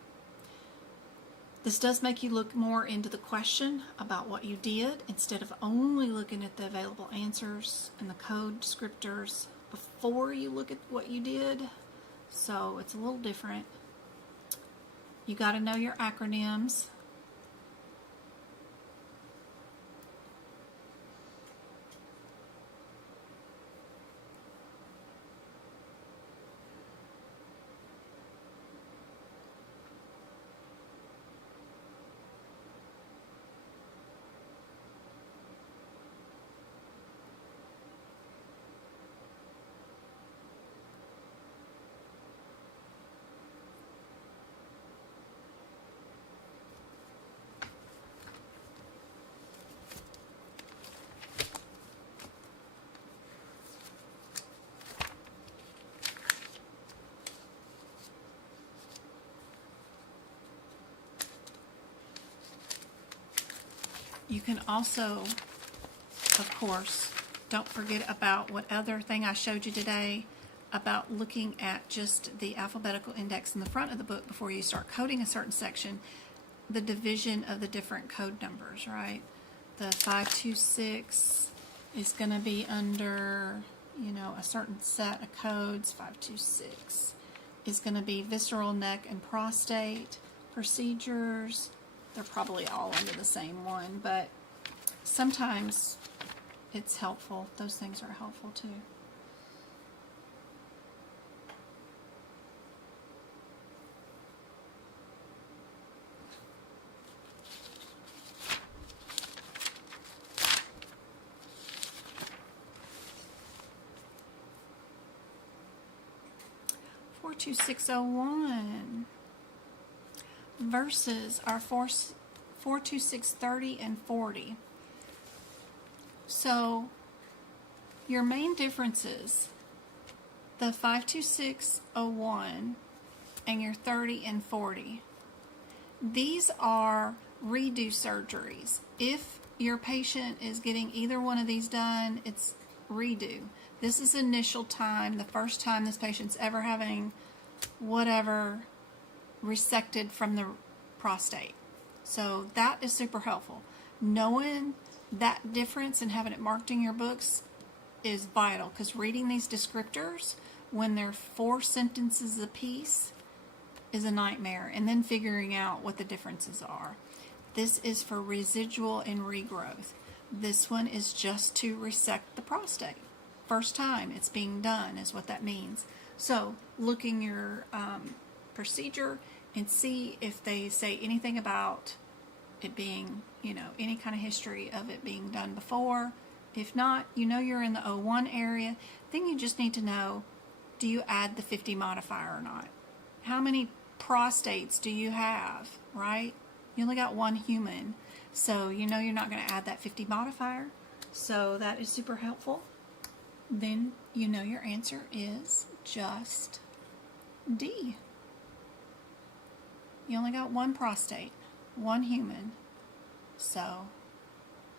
This does make you look more into the question about what you did instead of only looking at the available answers and the code descriptors before you look at what you did. So it's a little different. You got to know your acronyms. You can also, of course, don't forget about what other thing I showed you today. about looking at just the alphabetical index in the front of the book before you start coding a certain section, the division of the different code numbers, right? The 526 is going to be under, you know, a certain set of codes. 526 is going to be visceral, neck, and prostate procedures. They're probably all under the same one, but sometimes it's helpful. Those things are helpful too. (42601) versus our 42630 and 40. So your main differences, the 52601 and your 30 and 40. These are redo surgeries. If your patient is getting either one of these done, it's redo. This is initial time, the first time this patient's ever having whatever resected from the prostate. So that is super helpful. Knowing that difference and having it marked in your books is vital, because reading these descriptors when they're 4 sentences apiece is a nightmare, and then figuring out what the differences are. This is for residual and regrowth. This one is just to resect the prostate. First time it's being done is what that means. So looking your procedure and see if they say anything about it being, you know, any kind of history of it being done before. If not, you know you're in the 01 area. Then you just need to know, do you add the 50 modifier or not? How many prostates do you have, right? You only got one human, so you know you're not going to add that 50 modifier. So that is super helpful. Then you know your answer is just D. You only got one prostate, one human. So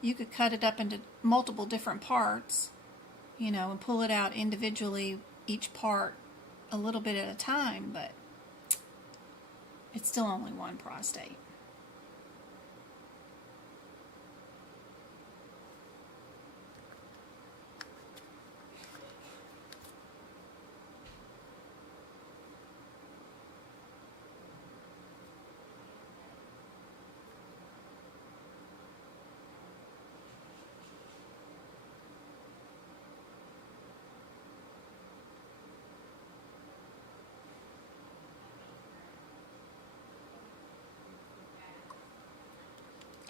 you could cut it up into multiple different parts, you know, and pull it out individually, each part a little bit at a time, but it's still only one prostate.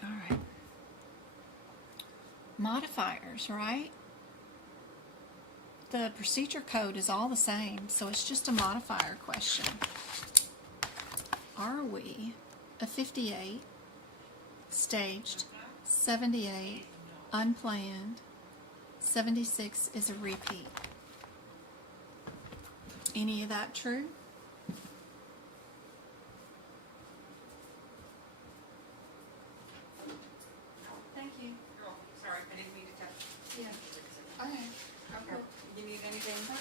All right. Modifiers, right? The procedure code is all the same, so it's just a modifier question. Are we a 58, staged, 78, unplanned, 76 is a repeat? Any of that true? Thank you. Oh, sorry, I didn't mean to touch. Yeah. Okay. Okay. You need anything? I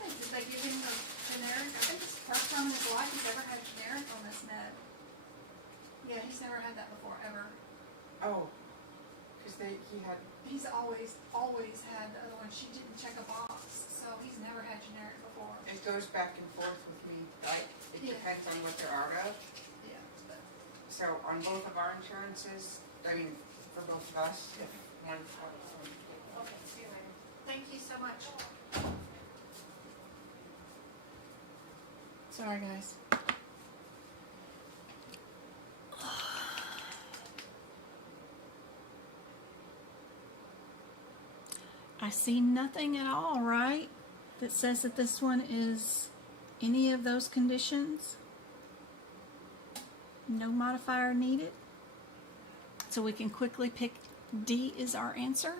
think did they give him the generic? I think it's the first time in his life he's ever had generic on this med. Yeah, he's never had that before, ever. Oh, because he had. He's always had the other one. She didn't check a box, so he's never had generic before. It goes back and forth with me, like, it Yeah. depends on what they're out of. Yeah. But So on both of our insurances, I mean, for both of us, if one, okay, see you later. Thank you so much. Sorry, guys. I see nothing at all, right, that says that this one is any of those conditions. No modifier needed. So we can quickly pick D is our answer.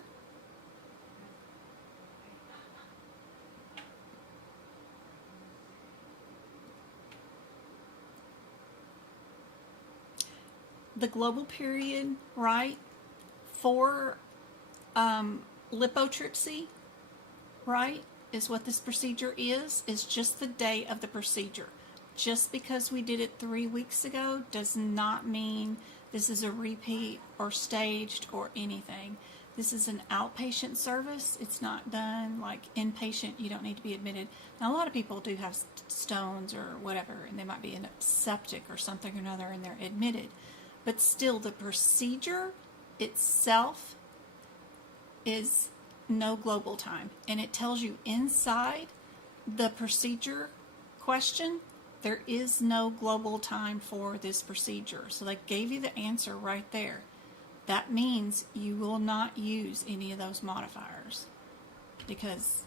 The global period, right, for lithotripsy, right, is what this procedure is just the day of the procedure. Just because we did it 3 weeks ago does not mean this is a repeat or staged or anything. This is an outpatient service. It's not done like inpatient. You don't need to be admitted. Now, a lot of people do have stones or whatever, and they might be in a septic or something or another, and they're admitted. But still, the procedure itself is no global time. And it tells you inside the procedure question, there is no global time for this procedure. So they gave you the answer right there. That means you will not use any of those modifiers because,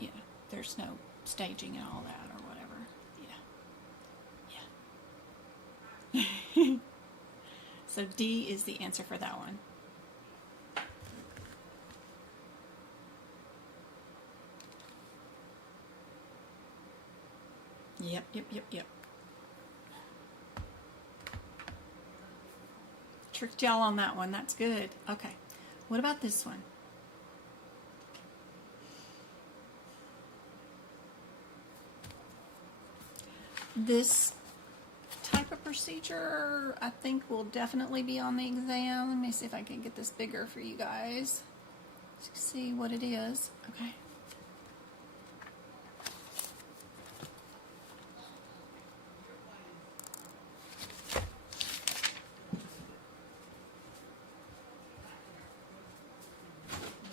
yeah, there's no staging and all that or whatever. Yeah. So D is the answer for that one. Yep. Tricked y'all on that one. That's good. Okay. What about this one? This type of procedure, I think, will definitely be on the exam. Let me see if I can get this bigger for you guys. Let's see what it is. Okay.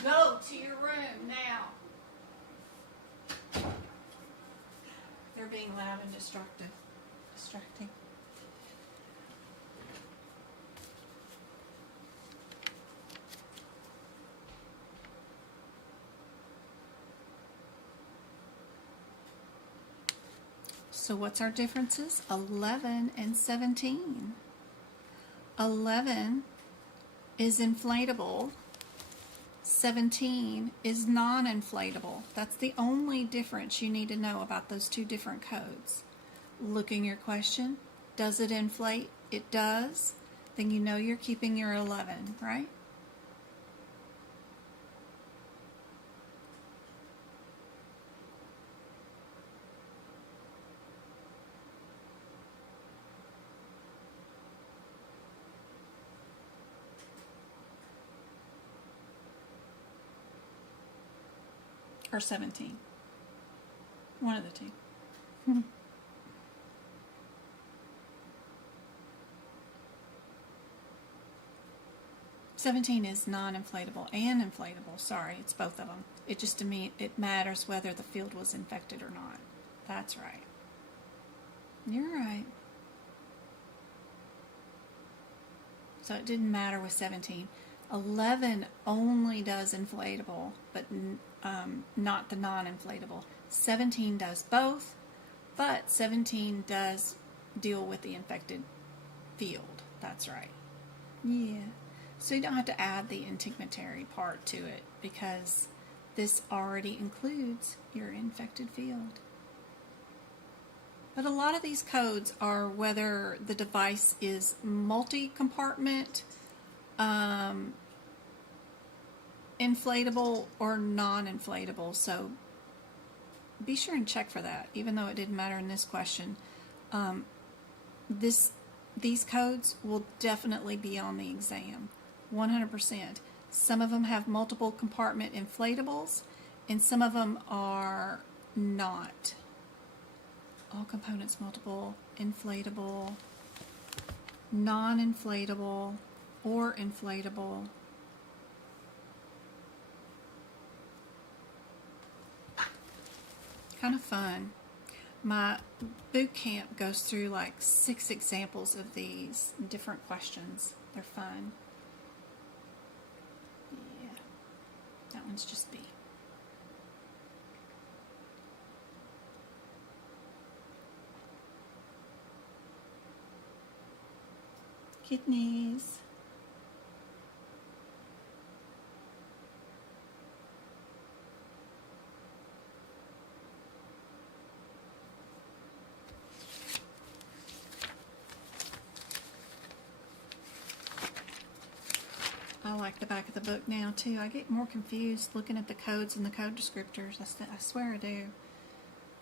Go to your room now. They're being loud and distracting. So what's our differences? 11 and 17. 11 is inflatable. 17 is non-inflatable. That's the only difference you need to know about those two different codes. Looking your question, does it inflate? It does. Then you know you're keeping your 11, right? Or 17. One of the two. 17 is non-inflatable and inflatable. Sorry, it's both of them. It just to me, it matters whether the field was infected or not. That's right. You're right. So it didn't matter with 17. 11 only does inflatable, but not the non-inflatable. 17 does both, but 17 does deal with the infected field. That's right. Yeah. So you don't have to add the integumentary part to it because this already includes your infected field. But a lot of these codes are whether the device is multi-compartment, inflatable, or non-inflatable. So be sure and check for that, even though it didn't matter in this question. These codes will definitely be on the exam, 100%. Some of them have multiple compartment inflatables, and some of them are not. All components multiple, inflatable, non-inflatable, or inflatable. Kind of fun. My boot camp goes through like 6 examples of these different questions. They're fun. Yeah, that one's just B. Kidneys. I like the back of the book now too. I get more confused looking at the codes and the code descriptors. I swear I do.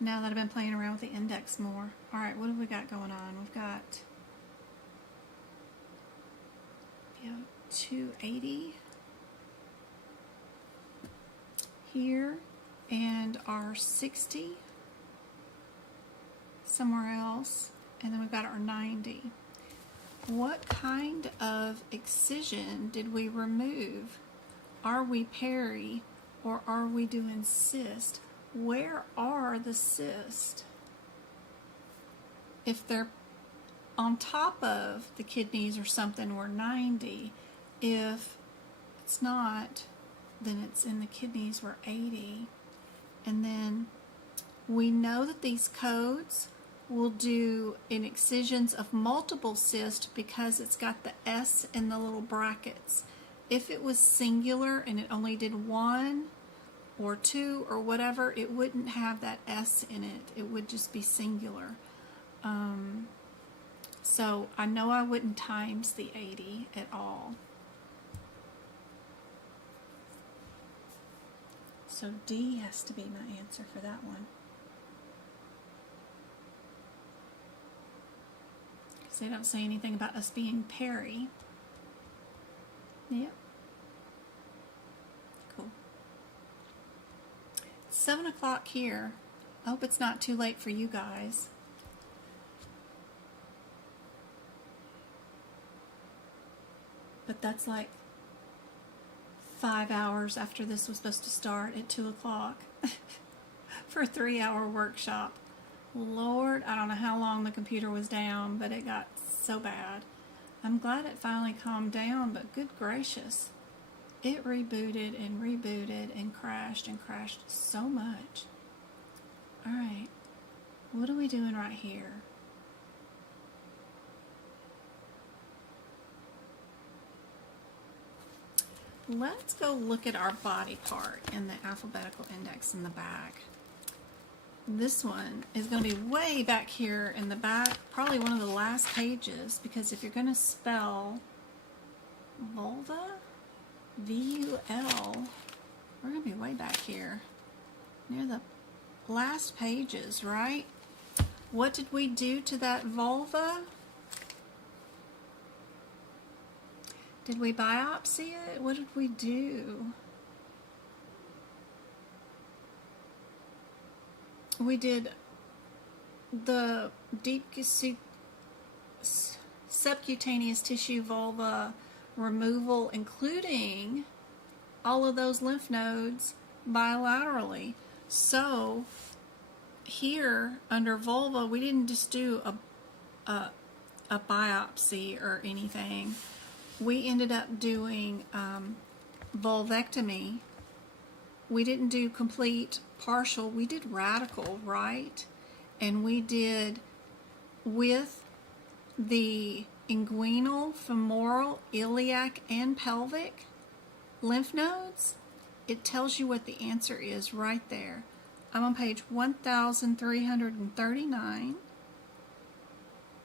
Now that I've been playing around with the index more. Alright, what have we got going on? We've got 280 here and our 60 somewhere else, and then we've got our 90. What kind of excision did we remove? Are we peri or are we doing cyst? Where are the cysts? If they're on top of the kidneys or something, we're 90. If it's not, then it's in the kidneys, we're 80. And then we know that these codes will do in excisions of multiple cysts because it's got the S in the little brackets. If it was singular and it only did 1 or 2 or whatever, it wouldn't have that S in it. It would just be singular. So I know I wouldn't times the 80 at all. So D has to be my answer for that one. Because they don't say anything about us being peri. Yep. Cool. 7 o'clock here. I hope it's not too late for you guys. But that's like 5 hours after this was supposed to start at 2 o'clock for a 3-hour workshop. Lord, I don't know how long the computer was down, but it got so bad. I'm glad it finally calmed down, but good gracious. It rebooted and crashed so much. Alright, what are we doing right here? Let's go look at our body part in the alphabetical index in the back. This one is going to be way back here in the back, probably one of the last pages, because if you're going to spell vulva, V-U-L, we're going to be way back here, near the last pages, right? What did we do to that vulva? Did we biopsy it? What did we do? We did the deep subcutaneous tissue vulva removal, including all of those lymph nodes bilaterally. So here under vulva, we didn't just do a biopsy or anything. We ended up doing vulvectomy. We didn't do complete, partial. We did radical, right? And we did with the inguinal, femoral, iliac, and pelvic lymph nodes. It tells you what the answer is right there. I'm on page 1339.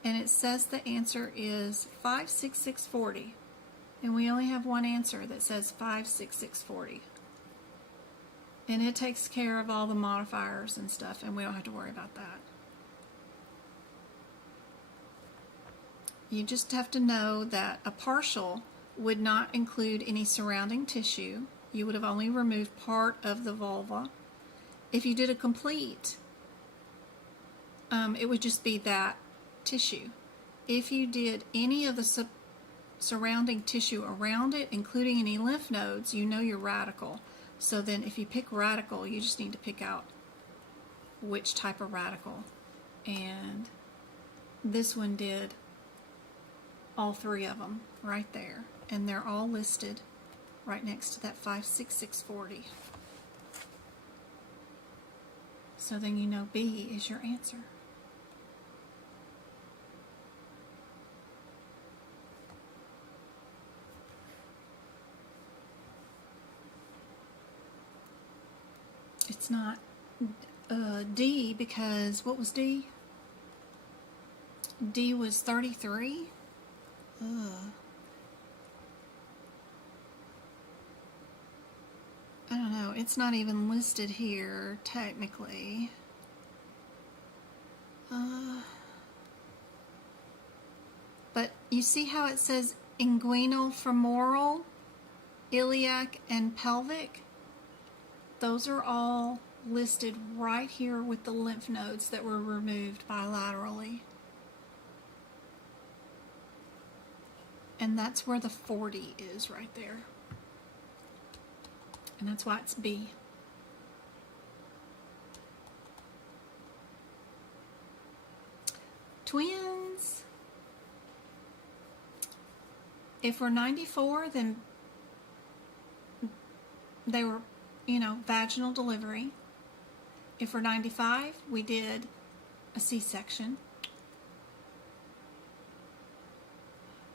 And it says the answer is 56640. And we only have one answer that says 56640. And it takes care of all the modifiers and stuff, and we don't have to worry about that. You just have to know that a partial would not include any surrounding tissue. You would have only removed part of the vulva. If you did a complete, it would just be that tissue. If you did any of the surrounding tissue around it, including any lymph nodes, you know you're radical. So then if you pick radical, you just need to pick out which type of radical. And this one did all 3 of them right there. And they're all listed right next to that 56640. So then you know B is your answer. It's not D because what was D? D was 33. I don't know, it's not even listed here technically. But you see how it says inguinal, femoral, iliac, and pelvic? Those are all listed right here with the lymph nodes that were removed bilaterally. And that's where the 40 is right there. And that's why it's B. Twins. If we're 94, then they were, vaginal delivery. If we're 95, we did a C-section.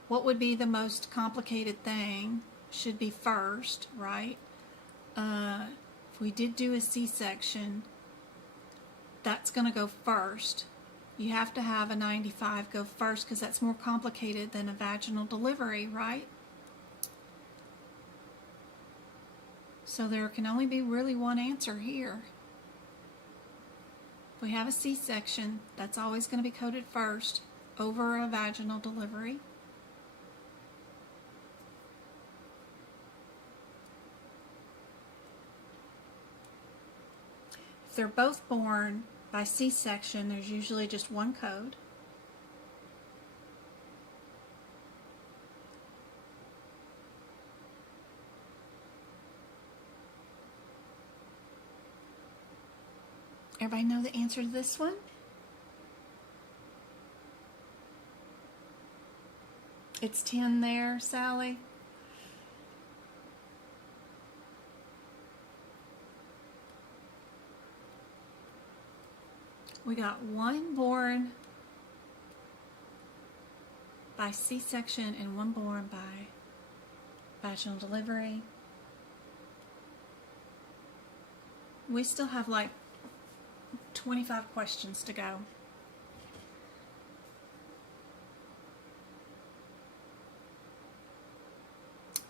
What would be the most complicated thing? Should be first, right? If we did do a C-section, that's going to go first. You have to have a 95 go first because that's more complicated than a vaginal delivery, right? So there can only be really one answer here. If we have a C-section, that's always going to be coded first over a vaginal delivery. If they're both born by C-section, there's usually just one code. Everybody know the answer to this one? It's 10 there, Sally. We got one born by C-section and one born by vaginal delivery. We still have like 25 questions to go.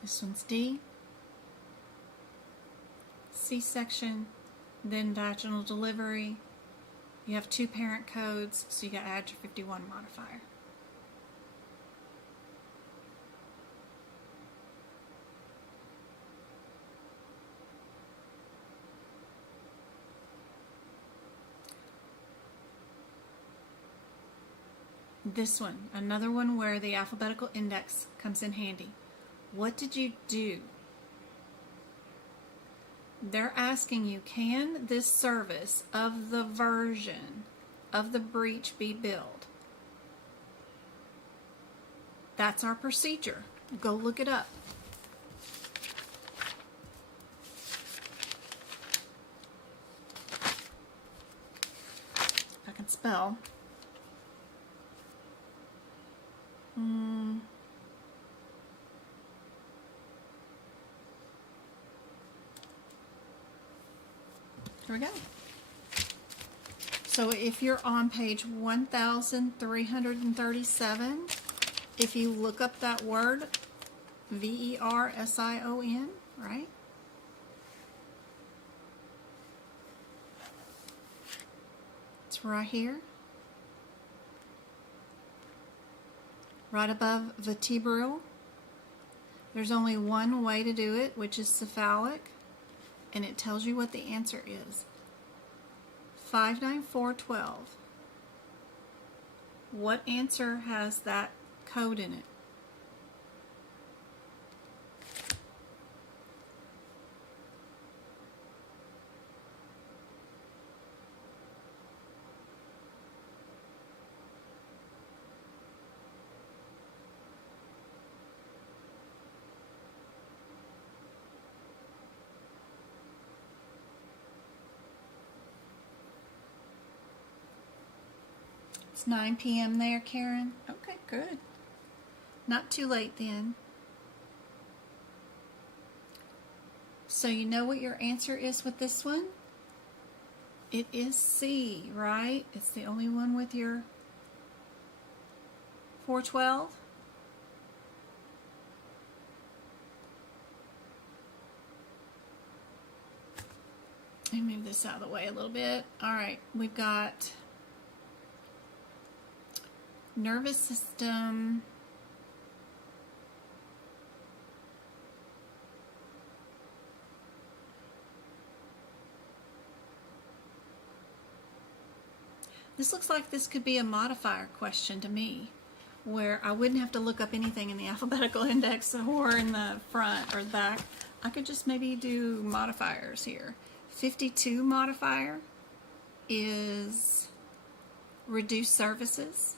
This one's D. C-section, then vaginal delivery. You have two parent codes, so you got to add your 51 modifier. This one, another one where the alphabetical index comes in handy. What did you do? They're asking you, can this service of the version of the breech be billed? That's our procedure. Go look it up. If I can spell. Here we go. So if you're on page 1337, if you look up that word, version, right? It's right here. Right above vertebral. There's only one way to do it, which is cephalic. And it tells you what the answer is. 59412. What answer has that code in it? It's 9 p.m. there, Karen. Okay, good. Not too late then. So you know what your answer is with this one? It is C, right? It's the only one with your 412. Let me move this out of the way a little bit. All right, we've got nervous system. This looks like this could be a modifier question to me, where I wouldn't have to look up anything in the alphabetical index or in the front or the back. I could just maybe do modifiers here. 52 modifier is reduced services.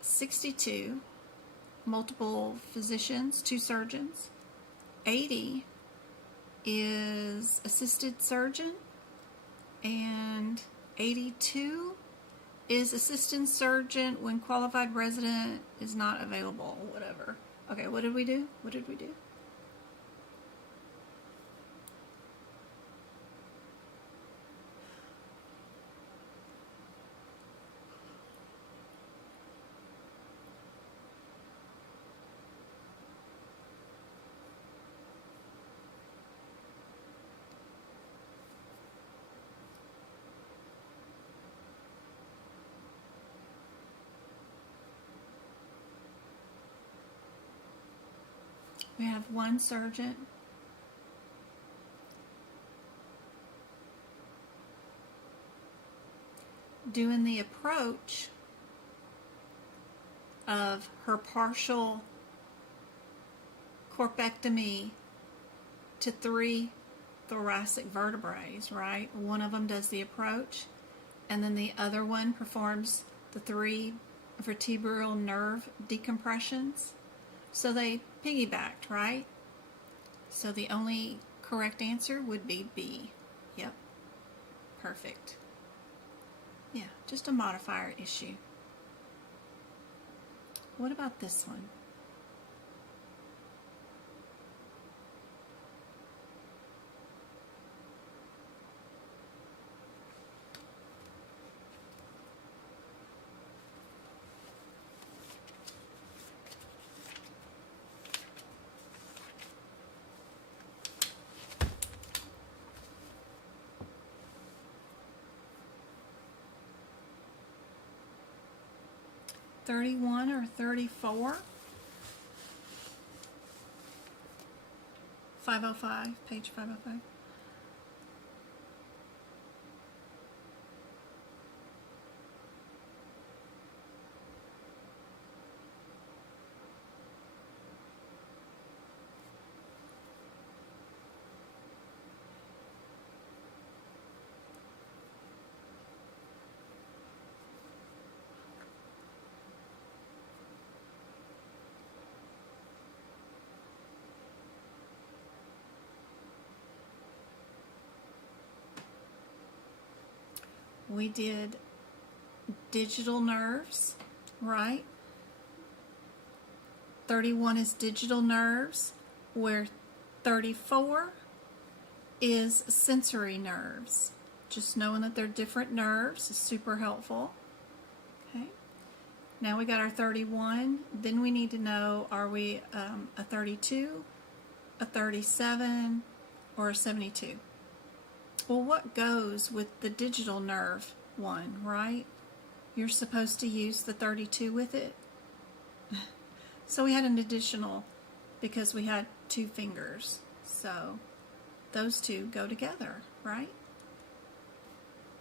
62, multiple physicians, 2 surgeons. 80 is assisted surgeon. And 82 is assistant surgeon when qualified resident is not available, whatever. Okay, what did we do? What did we do? We have 1 surgeon. Doing the approach of her partial corpectomy to 3 thoracic vertebrae, right? One of them does the approach, and then the other one performs the 3 vertebral nerve decompressions. So they piggybacked, right? So the only correct answer would be B. Yep. Perfect. Yeah, just a modifier issue. What about this one? $31 or $34? 505, page 505. We did digital nerves, right? 31 is digital nerves, where 34 is sensory nerves. Just knowing that they're different nerves is super helpful. Okay. Now we got our 31. Then we need to know, are we a 32, a 37, or a 72? Well, what goes with the digital nerve one, right? You're supposed to use the 32 with it. So we had an additional because we had 2 fingers. So those 2 go together, right?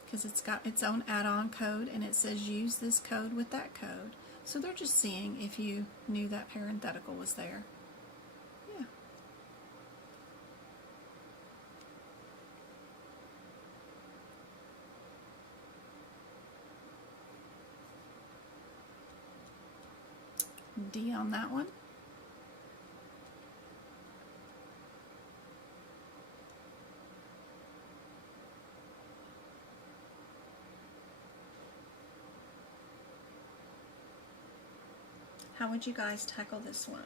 Because it's got its own add-on code, and it says use this code with that code. So they're just seeing if you knew that parenthetical was there. Yeah. D on that one. How would you guys tackle this one?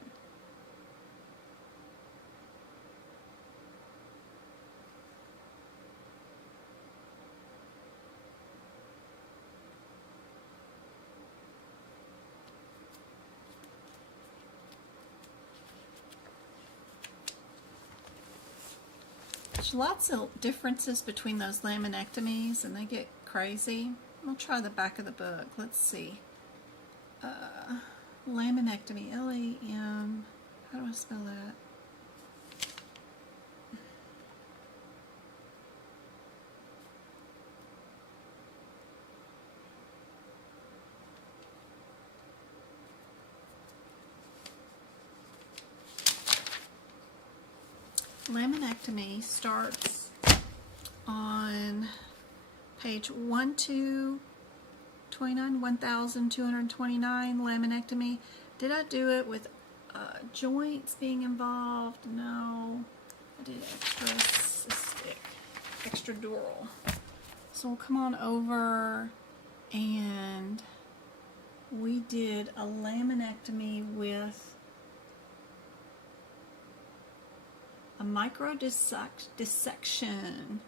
There's lots of differences between those laminectomies, and they get crazy. I'll try the back of the book. Let's see. Laminectomy, L-A-M, how do I spell that? Laminectomy starts on page 1229, 1229, laminectomy. Did I do it with joints being involved? No. I did extracystic, extradural. So we'll come on over, and we did a laminectomy with a micro dissection.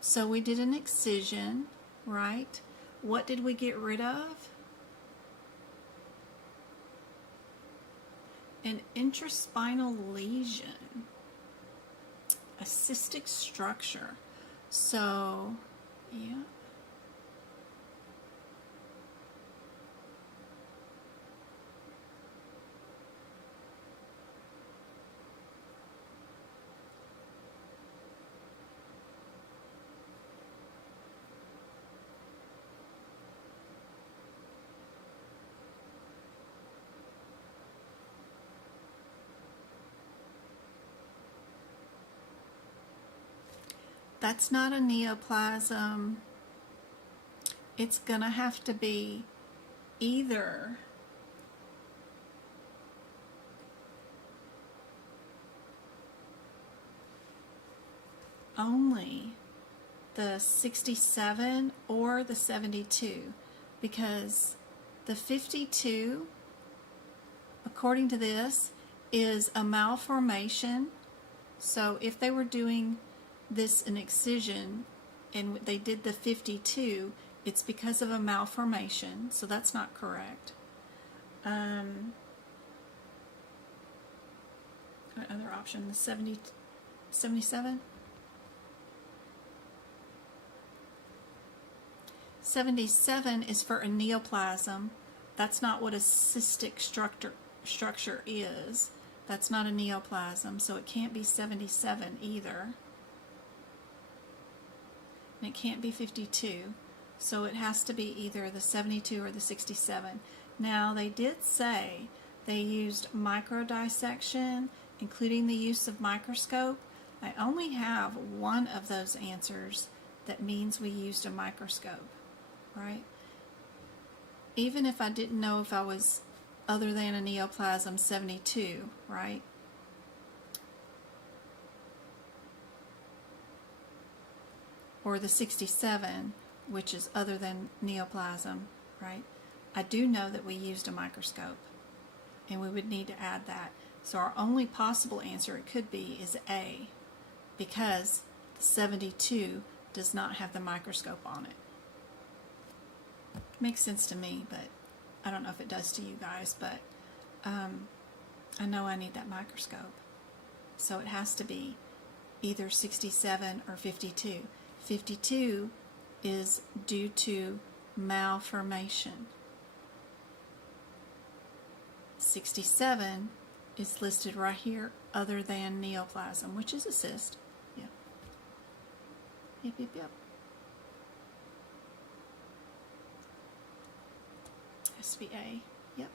So we did an excision, right? What did we get rid of? An intraspinal lesion, a cystic structure. So, yeah. That's not a neoplasm. It's going to have to be either only the 67 or the 72, because the 52, according to this, is a malformation. So if they were doing this an excision and they did the 52, it's because of a malformation, so that's not correct. What other option? The 77? 77 is for a neoplasm. That's not what a cystic structure is. That's not a neoplasm, so it can't be 77 either. And it can't be 52, so it has to be either the 72 or the 67. Now, they did say they used microdissection, including the use of microscope. I only have one of those answers that means we used a microscope, right? Even if I didn't know if I was other than a neoplasm 72, right? Or the 67, which is other than neoplasm, right? I do know that we used a microscope, and we would need to add that. So our only possible answer it could be is A, because the 72 does not have the microscope on it. Makes sense to me, but I don't know if it does to you guys, but I know I need that microscope. So it has to be either 67 or 52. 52 is due to malformation. 67 is listed right here, other than neoplasm, which is a cyst. Yeah. Yep, yep, yep. Has to be A. Yep.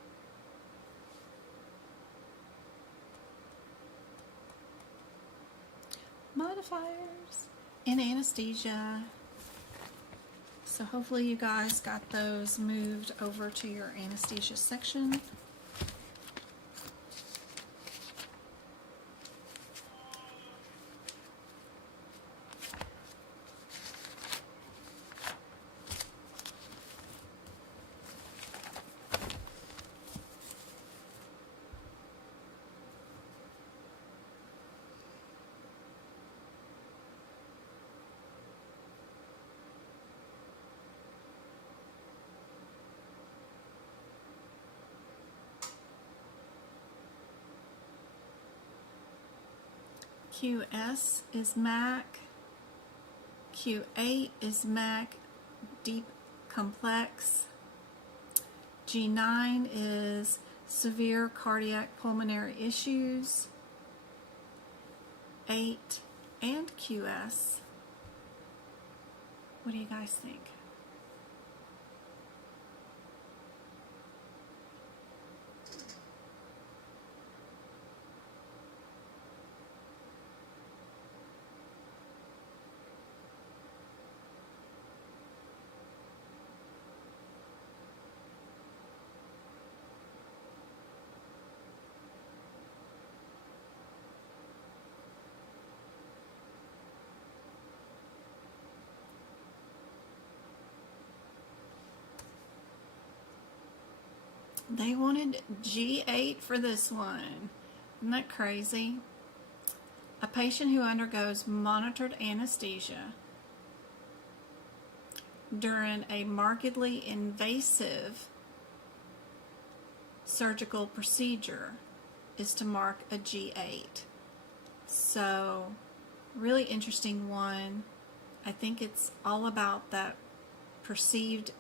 Modifiers in anesthesia. So hopefully you guys got those moved over to your anesthesia section. QS is Mac. Q8 is MAC, deep complex. G9 is severe cardiac pulmonary issues. 8 and QS. What do you guys think? They wanted G8 for this one. Isn't that crazy? A patient who undergoes monitored anesthesia during a markedly invasive surgical procedure is to mark a G8. So, really interesting one. I think it's all about that perceived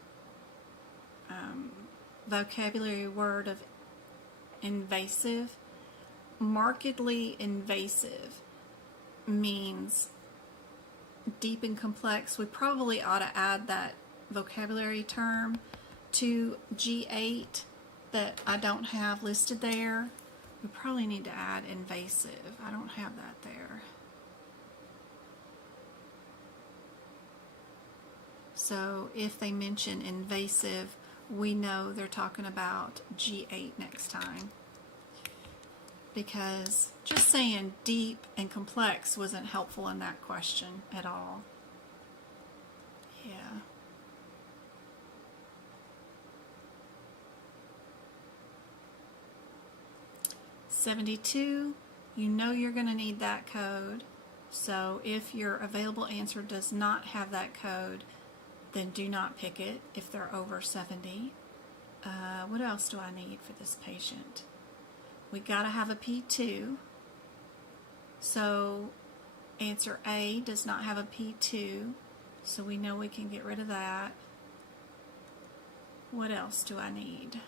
vocabulary word of invasive. Markedly invasive means deep and complex. We probably ought to add that vocabulary term to G8 that I don't have listed there. We probably need to add invasive. I don't have that there. So if they mention invasive, we know they're talking about G8 next time. Because just saying deep and complex wasn't helpful in that question at all. Yeah. $72, you know you're going to need that code. So if your available answer does not have that code, then do not pick it if they're over 70. What else do I need for this patient? We gotta have a P2. So answer A does not have a P2, so we know we can get rid of that. What else do I need?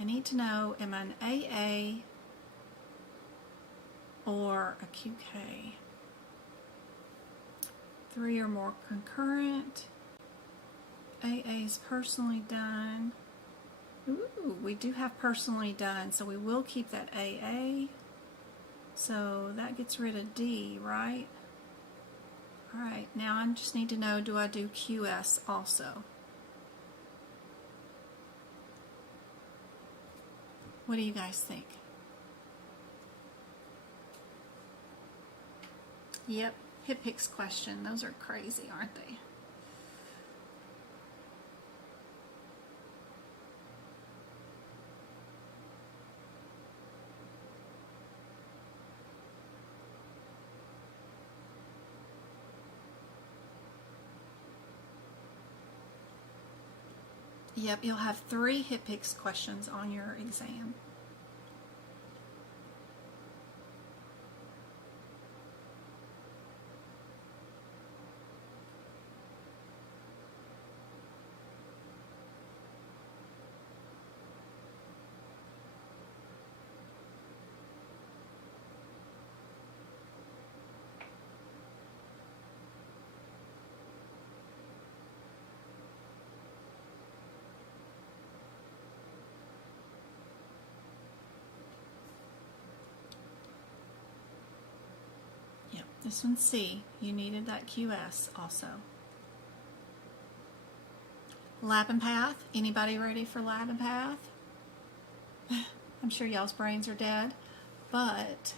I need to know, am I an AA or a QK? 3 or more concurrent. AA is personally done. Ooh, we do have personally done, so we will keep that AA. So that gets rid of D, right? Alright, now I just need to know, do I do QS also? What do you guys think? Yep, HIPPix question. Those are crazy, aren't they? Yep, you'll have 3 HIPPix questions on your exam. This one's C. You needed that QS also. Lab and Path. Anybody ready for Lab and Path? I'm sure y'all's brains are dead, but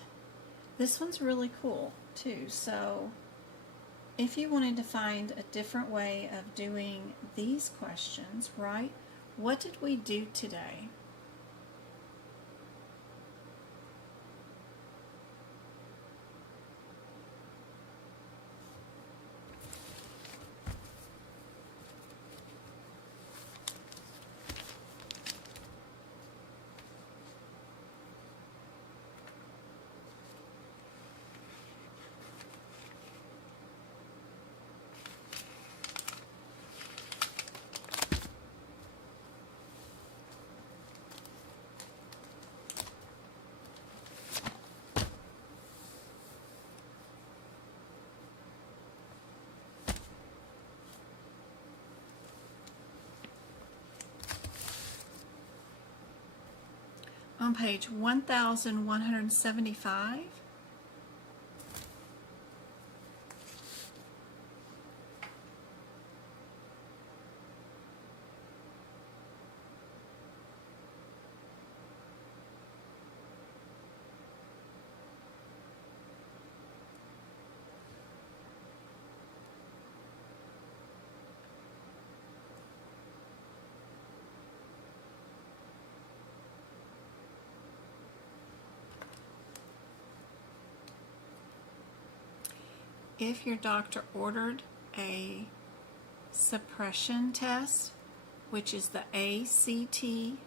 this one's really cool too. So if you wanted to find a different way of doing these questions, right? What did we do today? on page 1175. If your doctor ordered a suppression test, which is the ACTH,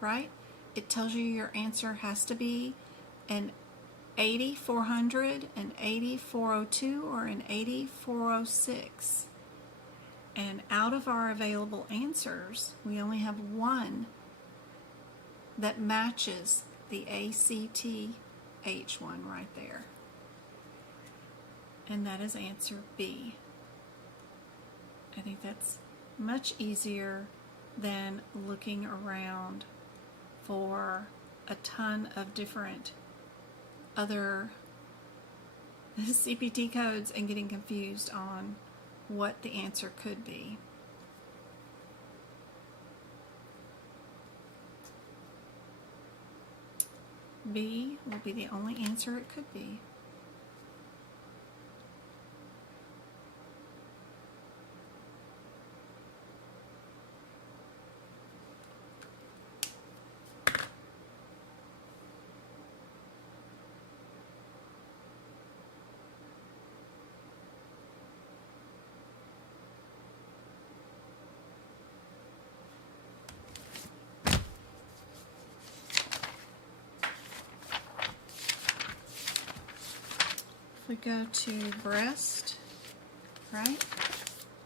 right? It tells you your answer has to be an 8400, an 8402, or an 8406. And out of our available answers, we only have one that matches the ACTH one right there. And that is answer B. I think that's much easier than looking around for a ton of different other CPT codes and getting confused on what the answer could be. B will be the only answer it could be. If we go to breast, right?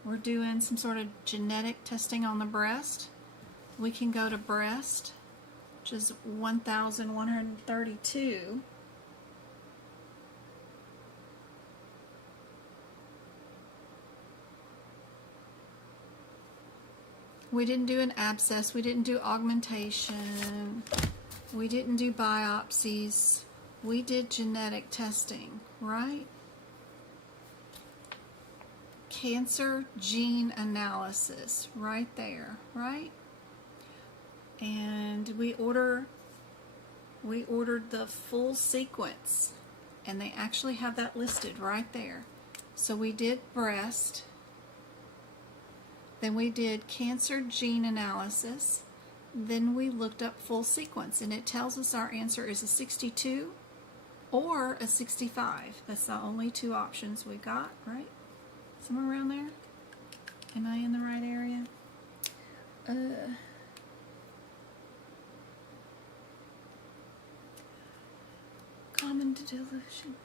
We're doing some sort of genetic testing on the breast. We can go to breast, which is 1132. We didn't do an abscess, we didn't do augmentation, we didn't do biopsies, we did genetic testing, right? Cancer gene analysis, right there, right? And we ordered the full sequence, and they actually have that listed right there. So we did breast, then we did cancer gene analysis, then we looked up full sequence, and it tells us our answer is a 62 or a 65. That's the only two options we got, right? Somewhere around there? Am I in the right area? Common delusions.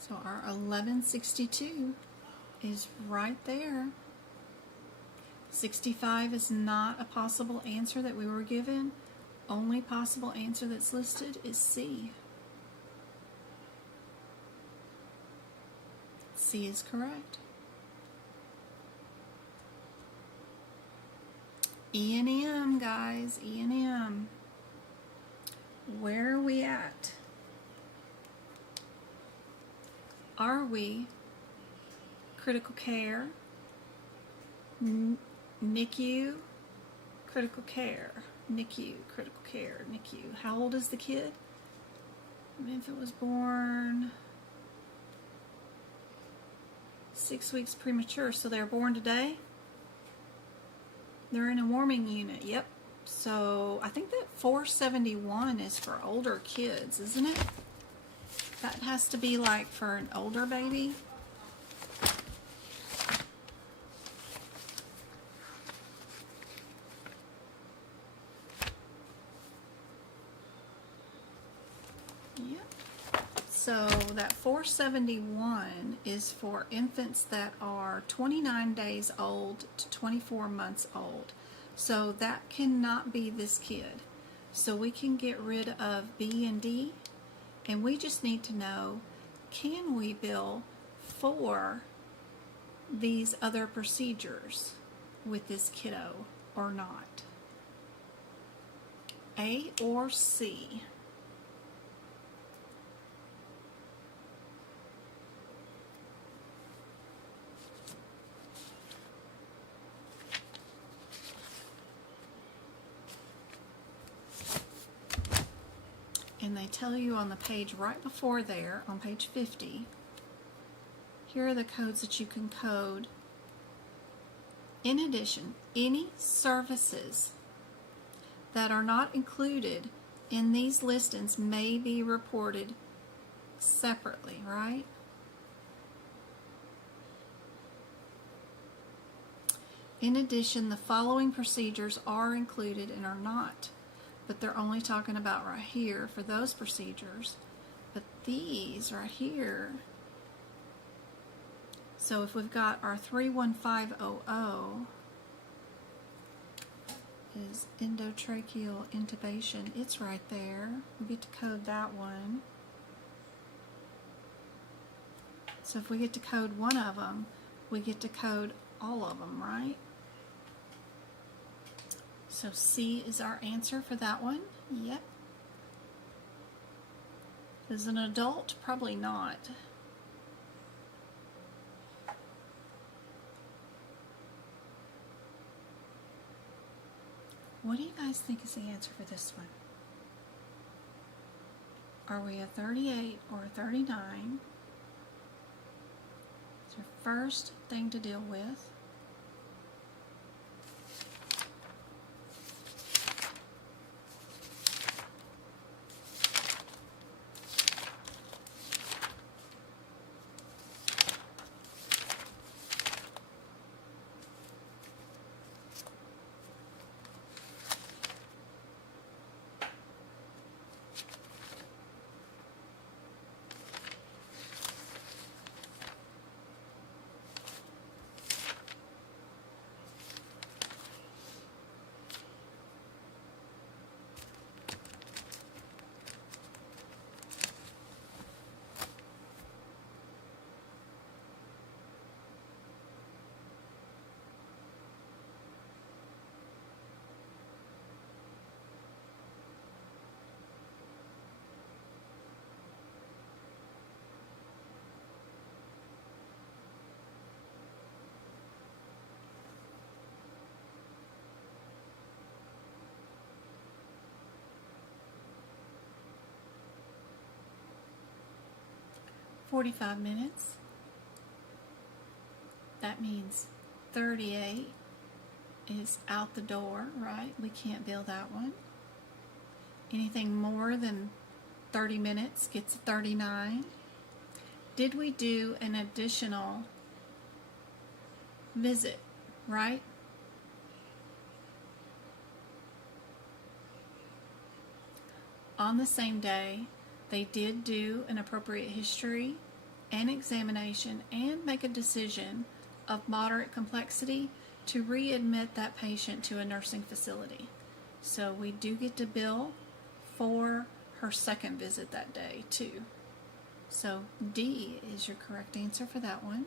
So our 1162 is right there. 65 is not a possible answer that we were given. Only possible answer that's listed is C. C is correct. E and M, guys, E and M. Where are we at? Are we critical care, NICU, critical care, NICU, critical care, NICU? How old is the kid? The infant was born 6 weeks premature, so they're born today? They're in a warming unit, yep. So I think that 471 is for older kids, isn't it? That has to be like for an older baby. Yep. So that 471 is for infants that are 29 days old to 24 months old. So that cannot be this kid. So we can get rid of B and D, And we just need to know, can we bill for these other procedures with this kiddo or not? A or C? And they tell you on the page right before there, on page 50, here are the codes that you can code. In addition, any services that are not included in these listings may be reported separately, right? In addition, the following procedures are included and are not, but they're only talking about right here for those procedures. But these right here, so if we've got our 31500 is endotracheal intubation, it's right there. We get to code that one. So if we get to code one of them, we get to code all of them, right? So C is our answer for that one. Yep. As an adult, probably not. What do you guys think is the answer for this one? Are we a 38 or a 39? It's your first thing to deal with. "45 minutes. That means 38 is out the door, right? We can't bill that one. Anything more than 30 minutes gets a 39. Did we do an additional visit, right? On the same day, they did do an appropriate history and examination and make a decision of moderate complexity to readmit that patient to a nursing facility. So we do get to bill for her second visit that day too. So D is your correct answer for that one.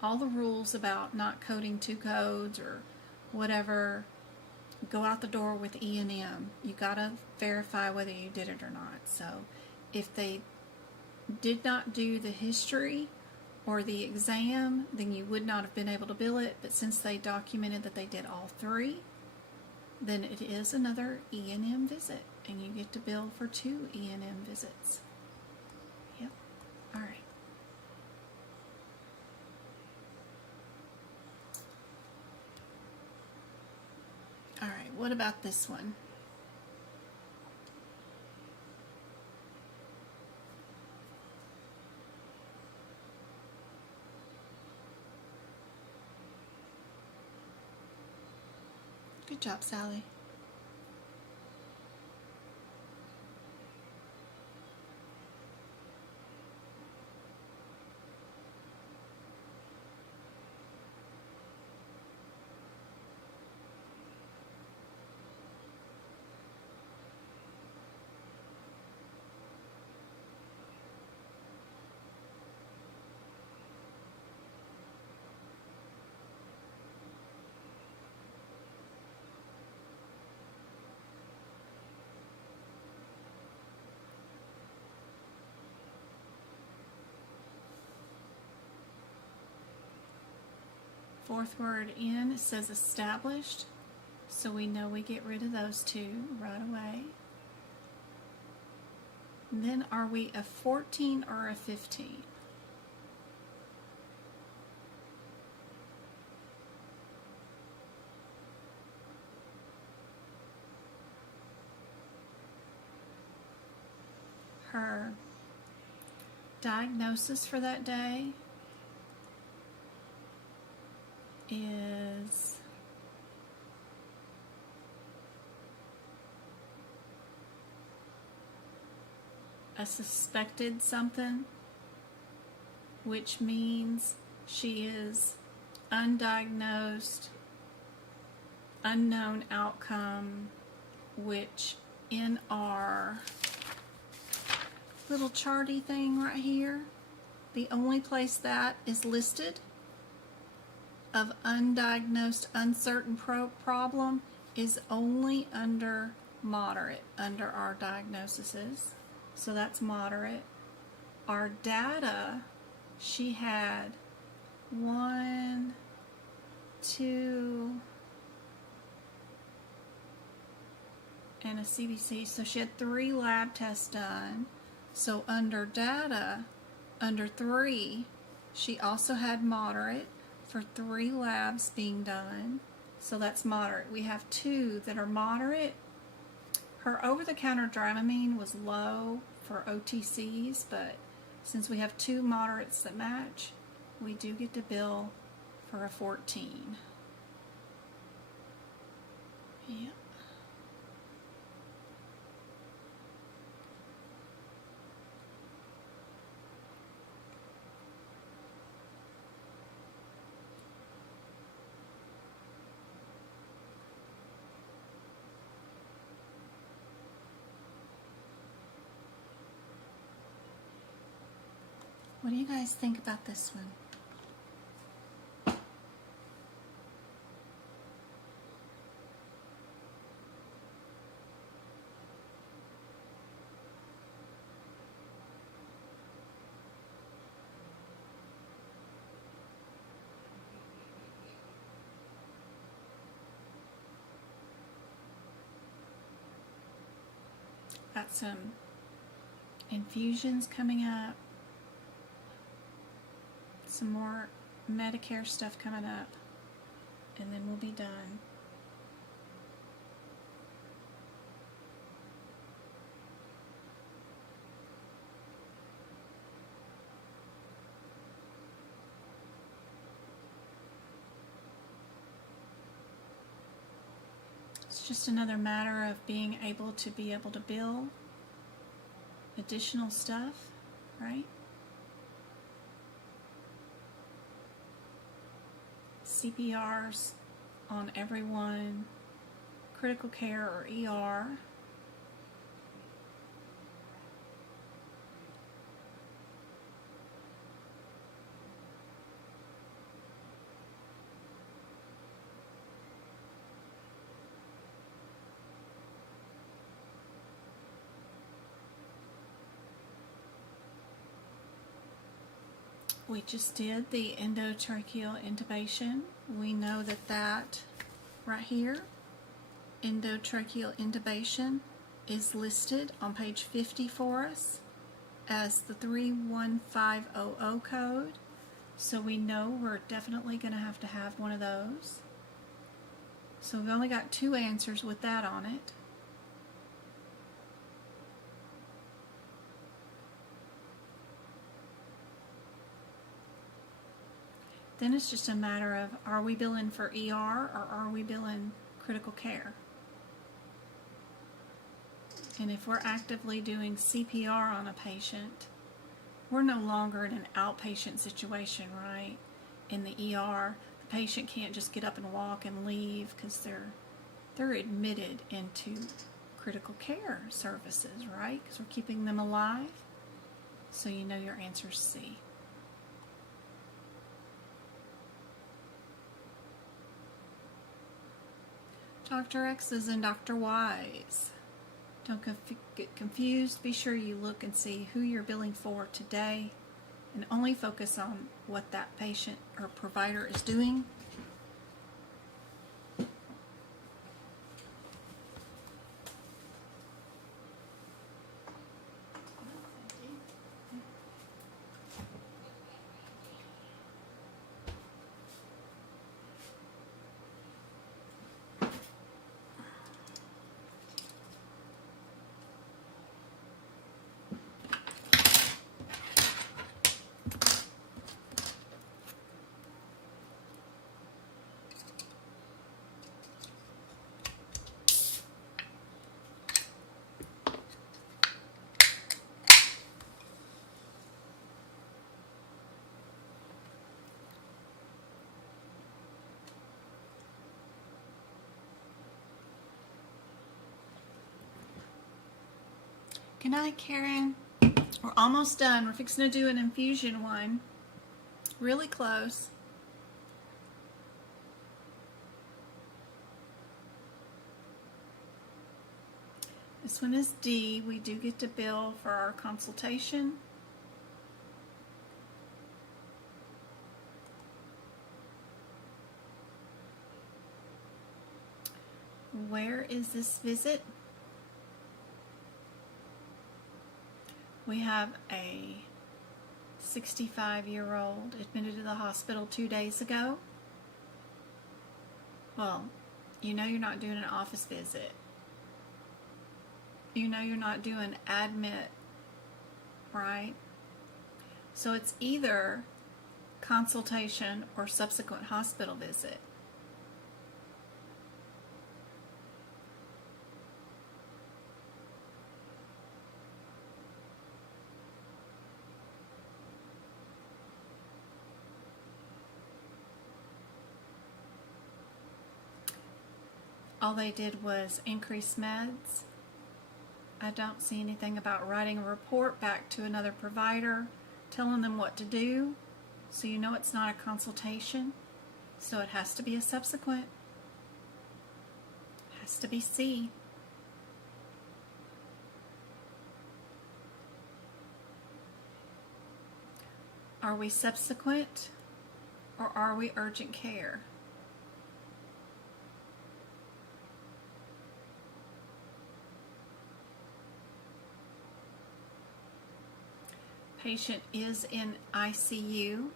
All the rules about not coding two codes or whatever go out the door with E and M. You gotta verify whether you did it or not. So if they did not do the history or the exam, then you would not have been able to bill it. But since they documented that they did all three, then it is another E and M visit, and you get to bill for 2 E and M visits. Yep. All right. All right, what about this one? Good job, Sally. fourth word in, it says established, so we know we get rid of those two right away. And then are we a 14 or a 15? Her diagnosis for that day is a suspected something, which means she is undiagnosed, unknown outcome, which in our little charty thing right here, the only place that is listed of undiagnosed, uncertain problem is only under moderate, under our diagnoses. So that's moderate. Our data, she had 1, 2, and a CBC. So she had 3 lab tests done. So under data, under 3, she also had moderate for 3 labs being done. So that's moderate. We have 2 that are moderate. Her over-the-counter Dramamine was low for OTCs, but since we have 2 moderates that match, we do get to bill for a 14. Yep. What do you guys think about this one? Got some infusions coming up. Some more Medicare stuff coming up, and then we'll be done. It's just another matter of being able to bill additional stuff, right? CPRs on everyone, critical care or ER. We just did the endotracheal intubation. We know that that right here, endotracheal intubation, is listed on page 50 for us as the 31500 code. So we know we're definitely going to have one of those. So we've only got 2 answers with that on it. Then it's just a matter of, are we billing for ER or are we billing critical care? And if we're actively doing CPR on a patient, we're no longer in an outpatient situation, right? In the ER, the patient can't just get up and walk and leave because they're admitted into critical care services, right? Because we're keeping them alive. So you know your answer is C. Dr. X's and Dr. Y's. Don't get confused. Be sure you look and see who you're billing for today and only focus on what that patient or provider is doing Good night, Karen. We're almost done. We're fixing to do an infusion one. Really close. This one is D. We do get to bill for our consultation. Where is this visit? We have a 65-year-old admitted to the hospital 2 days ago. Well, you know you're not doing an office visit. You know you're not doing admit, right? So it's either consultation or subsequent hospital visit. All they did was increase meds. I don't see anything about writing a report back to another provider, telling them what to do. So you know it's not a consultation. So it has to be a subsequent. It has to be C. Are we subsequent or are we urgent care? Patient is in ICU.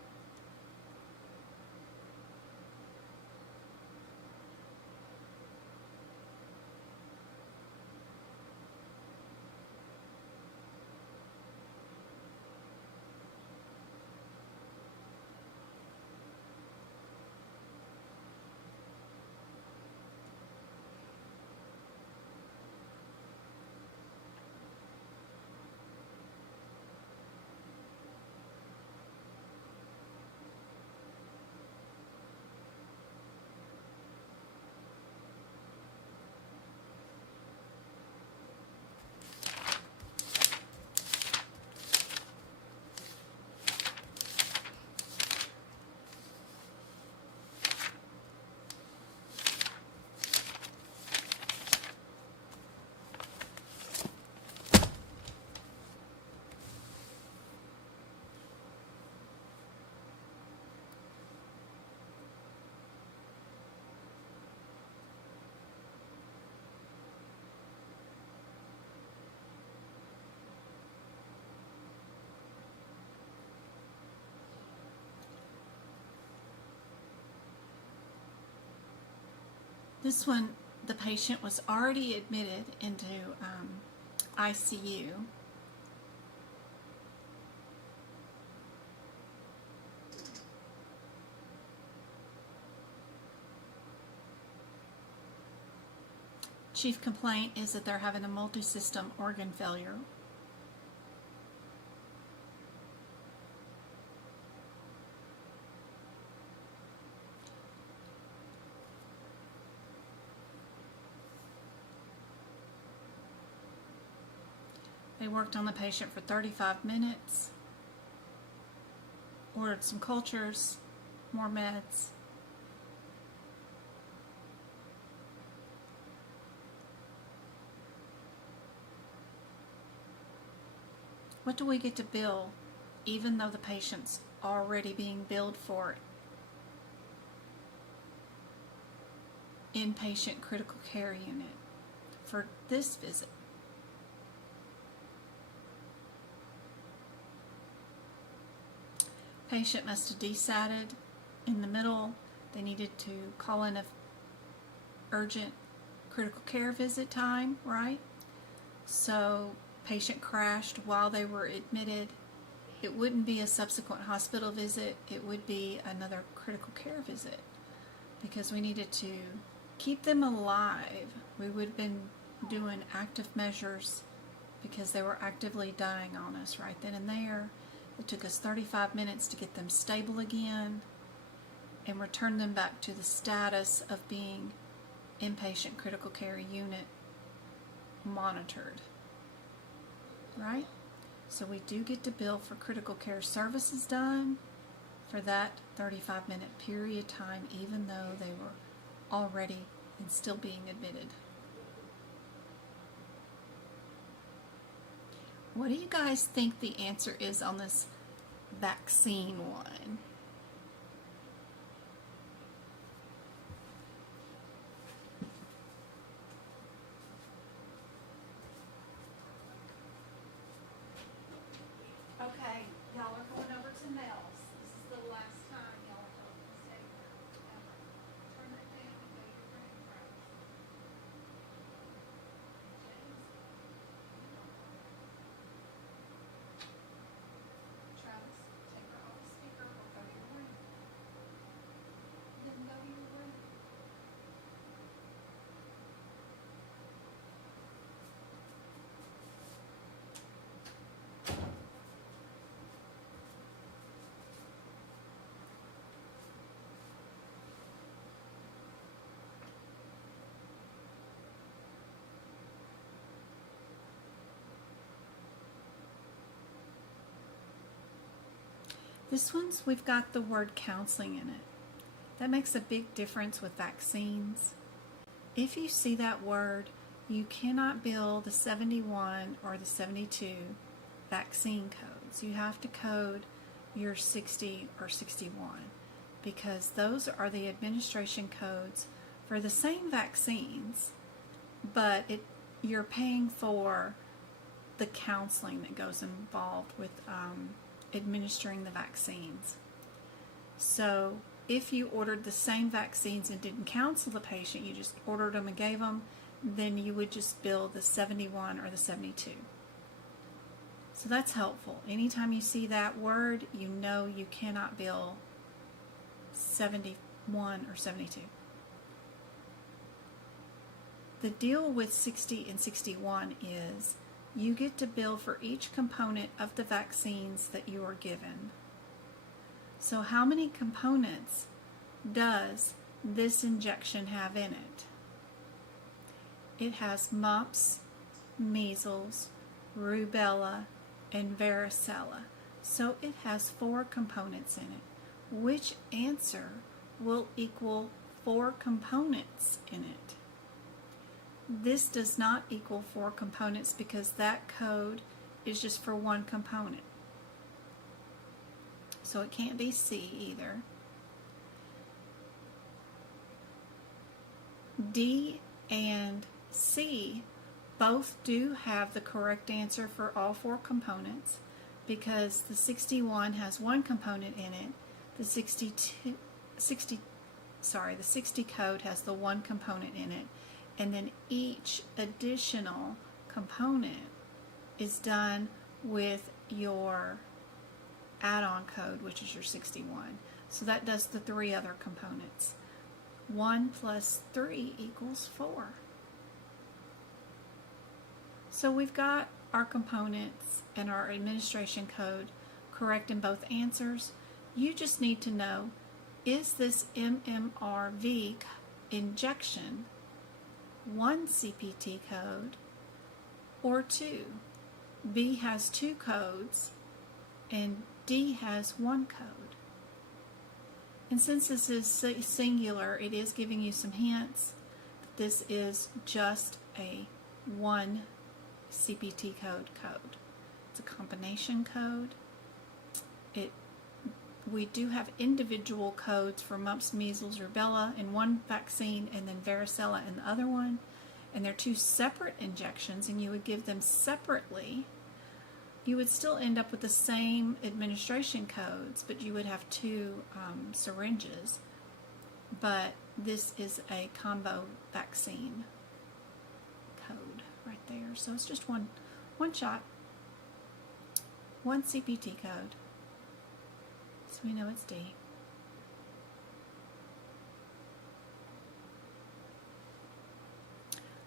This one, the patient was already admitted into ICU. Chief complaint is that they're having a multi-system organ failure. They worked on the patient for 35 minutes, ordered some cultures, more meds. What do we get to bill even though the patient's already being billed for inpatient critical care unit for this visit? Patient must have desatted in the middle. They needed to call in a urgent critical care visit time, right? So patient crashed while they were admitted. It wouldn't be a subsequent hospital visit. It would be another critical care visit because we needed to keep them alive. We would have been doing active measures because they were actively dying on us right then and there. It took us 35 minutes to get them stable again and return them back to the status of being inpatient critical care unit monitored. right? So we do get to bill for critical care services done for that 35-minute period of time, even though they were already and still being admitted. What do you guys think the answer is on this vaccine one? Okay, y'all are going over to Nels. This is the last time y'all are going to stay here. Ever. Turn that down and go to your brain first. James? Travis, take her off the speaker or go to your room. Then go to your room. This one's, we've got the word counseling in it. That makes a big difference with vaccines. If you see that word, you cannot bill the 71 or the 72 vaccine codes. You have to code your 60 or 61 because those are the administration codes for the same vaccines, but you're paying for the counseling that goes involved with administering the vaccines. So if you ordered the same vaccines and didn't counsel the patient, you just ordered them and gave them, then you would just bill the 71 or the 72. So that's helpful. Anytime you see that word, you know you cannot bill 71 or 72. The deal with 60 and 61 is you get to bill for each component of the vaccines that you are given. So how many components does this injection have in it? It has mumps, measles, rubella, and varicella. So it has 4 components in it. Which answer will equal 4 components in it? This does not equal 4 components because that code is just for one component. So it can't be C either. D and C both do have the correct answer for all 4 components because the 61 has 1 component in it. The 60 code has the 1 component in it. And then each additional component is done with your add-on code, which is your 61. So that does the 3 other components. 1 plus 3 equals 4. So we've got our components and our administration code correct in both answers. You just need to know, is this MMRV injection 1 CPT code or 2? B has 2 codes and D has 1 code. And since this is singular, it is giving you some hints. This is just a 1 CPT code. It's a combination code. We do have individual codes for mumps, measles, rubella in one vaccine and then varicella in the other one. And they're 2 separate injections and you would give them separately. You would still end up with the same administration codes, but you would have 2 syringes. But this is a combo vaccine code right there. So it's just one shot, 1 CPT code. So we know it's D.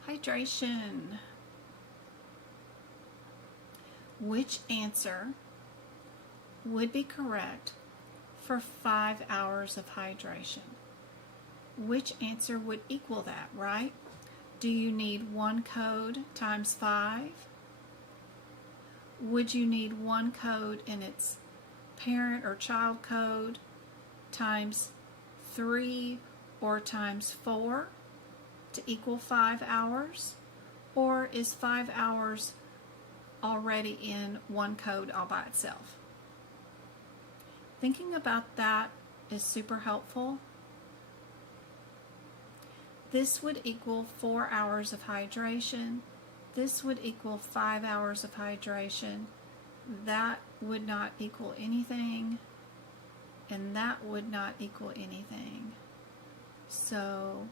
Hydration. Which answer would be correct for 5 hours of hydration? Which answer would equal that, right? Do you need 1 code times 5? would you need one code in its parent or child code times 3 or times 4 to equal 5 hours? Or is 5 hours already in one code all by itself? Thinking about that is super helpful. This would equal 4 hours of hydration. This would equal 5 hours of hydration. That would not equal anything. And that would not equal anything. So,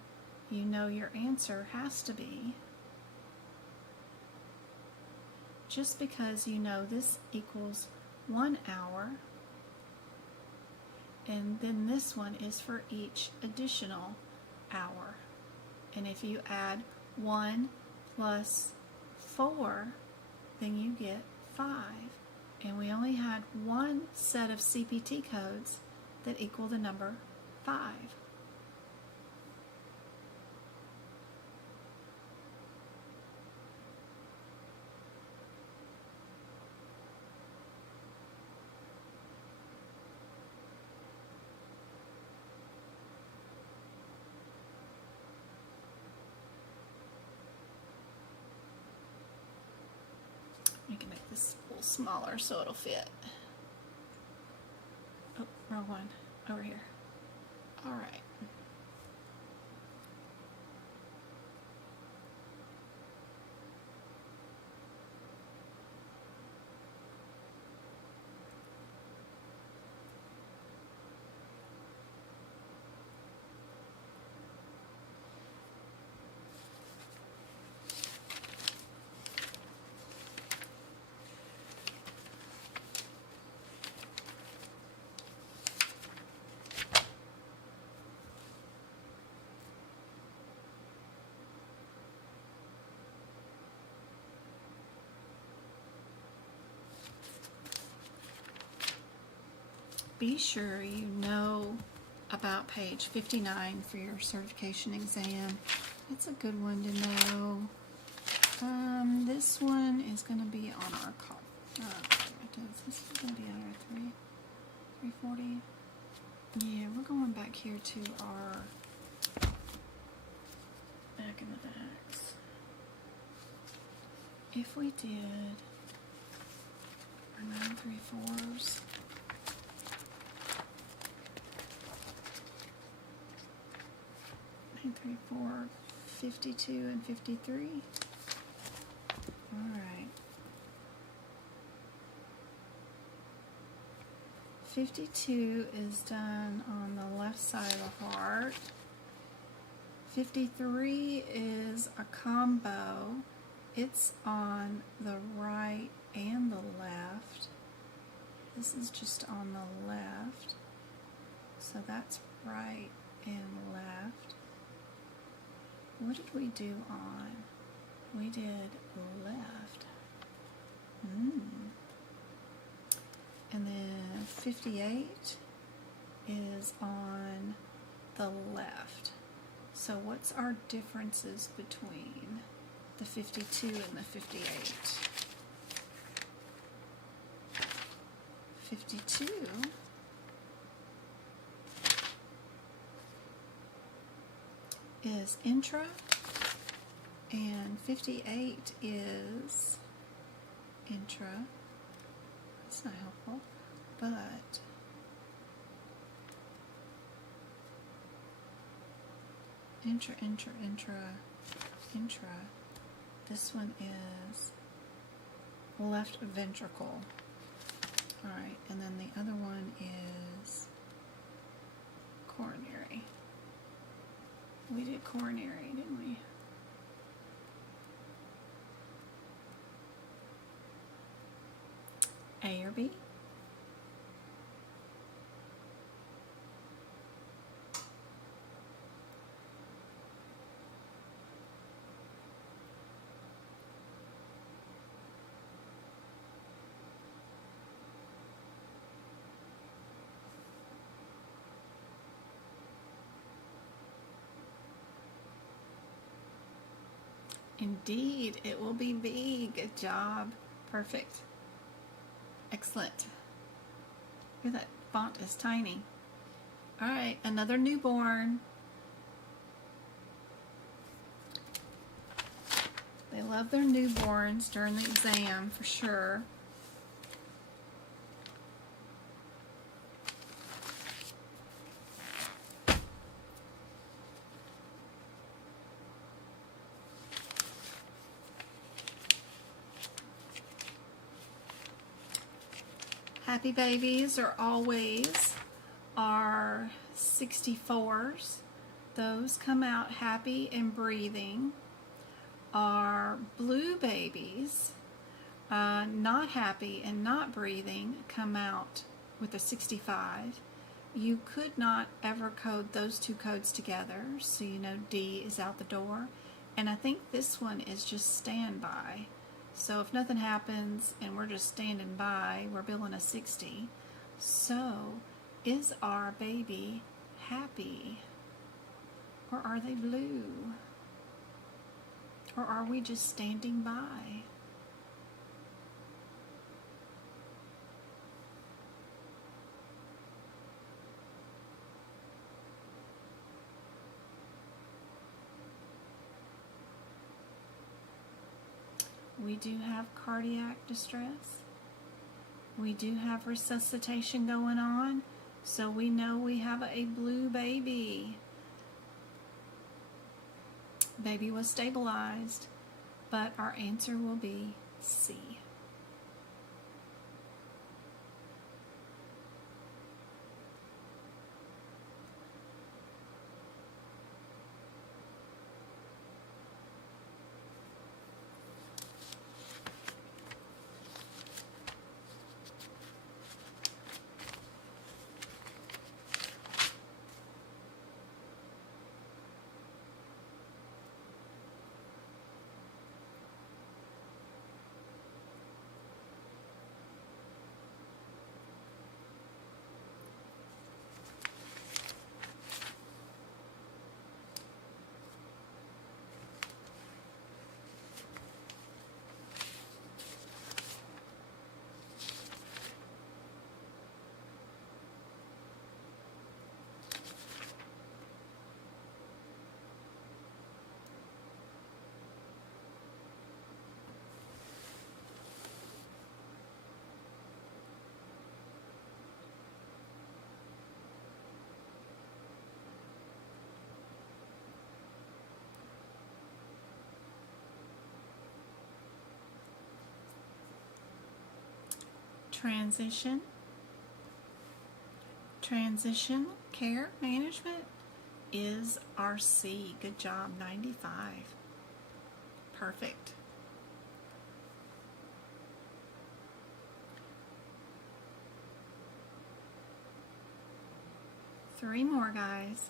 you know your answer has to be, just because you know this equals 1 hour, and then this one is for each additional hour. And if you add 1 plus 4, then you get 5. And we only had one set of CPT codes that equal the number 5. We can make this a little smaller so it'll fit. Oh, wrong one. Over here. All right. Be sure you know about page 59 for your certification exam. It's a good one to know. This one is going to be on our call. This is going to be on our 340. Yeah, we're going back here to our back in the backs. If we did our 934s. 934, 52 and 53. All right. 52 is done on the left side of the heart. 53 is a combo. It's on the right and the left. This is just on the left. So that's right and left. What did we do on? We did left. And then 58 is on the left. So what's our differences between the 52 and the 58? 52 is intra, and 58 is intra. That's not helpful, but intra. This one is left ventricle. Alright, and then the other one is coronary. We did coronary, didn't we? A or B? Indeed, it will be B. Good job. Perfect. Excellent. Look at that font is tiny. All right, another newborn. They love their newborns during the exam for sure. Happy babies are always our 64s. Those come out happy and breathing. Our blue babies, not happy and not breathing, come out with a 65. You could not ever code those two codes together, so you know D is out the door. And I think this one is just standby. So if nothing happens and we're just standing by, we're billing a 60. So is our baby happy? Or are they blue? Or are we just standing by? We do have cardiac distress. We do have resuscitation going on, so we know we have a blue baby. Baby was stabilized, but our answer will be C. Transition care management is our C. Good job, 95. Perfect. Three more, guys.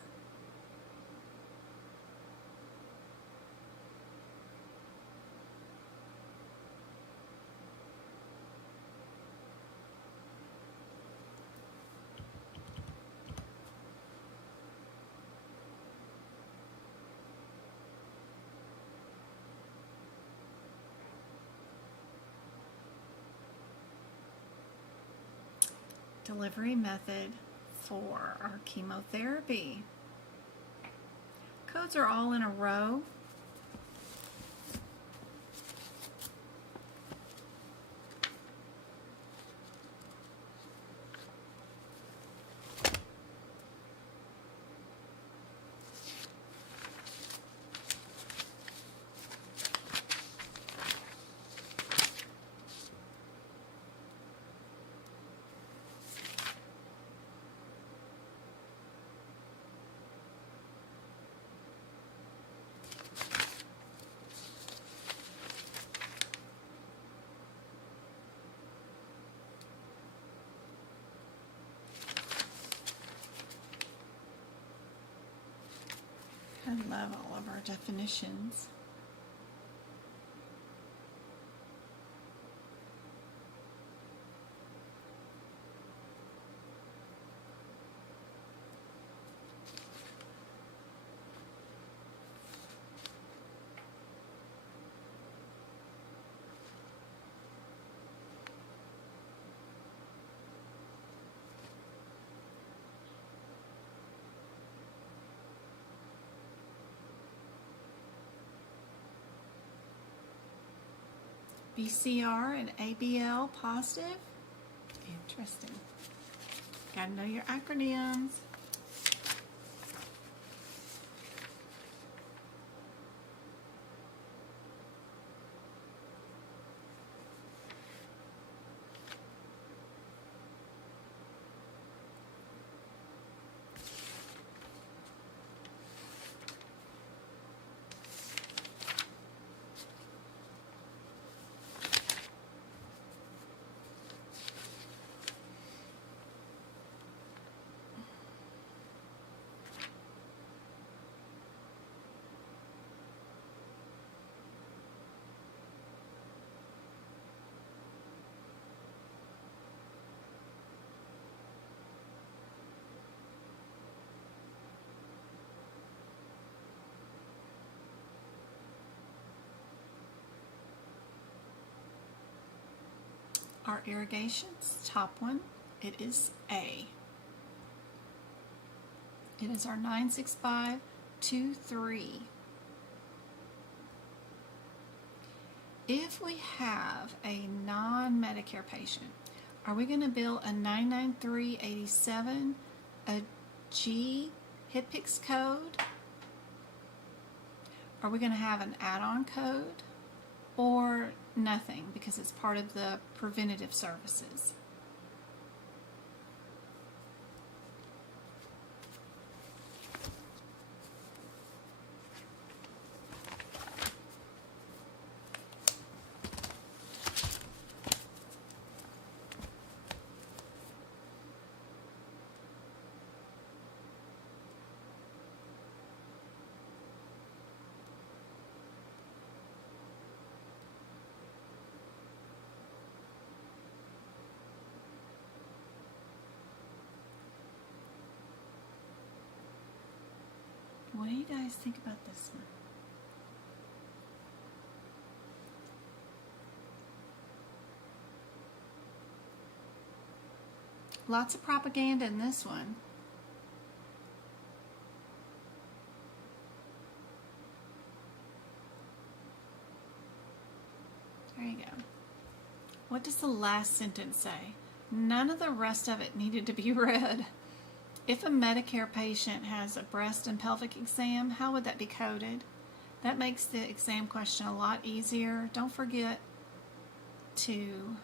Delivery method for our chemotherapy. Codes are all in a row. I love all of our definitions. BCR and ABL positive. Interesting. Gotta know your acronyms. Our irrigations, top one, it is A. It is our 96523. If we have a non-Medicare patient, are we going to bill a 99387, a G HIPPix code? Are we going to have an add-on code? Or nothing, because it's part of the preventative services? What do you guys think about this one? Lots of propaganda in this one. There you go. What does the last sentence say? None of the rest of it needed to be read. If a Medicare patient has a breast and pelvic exam, how would that be coded? That makes the exam question a lot easier. Don't forget to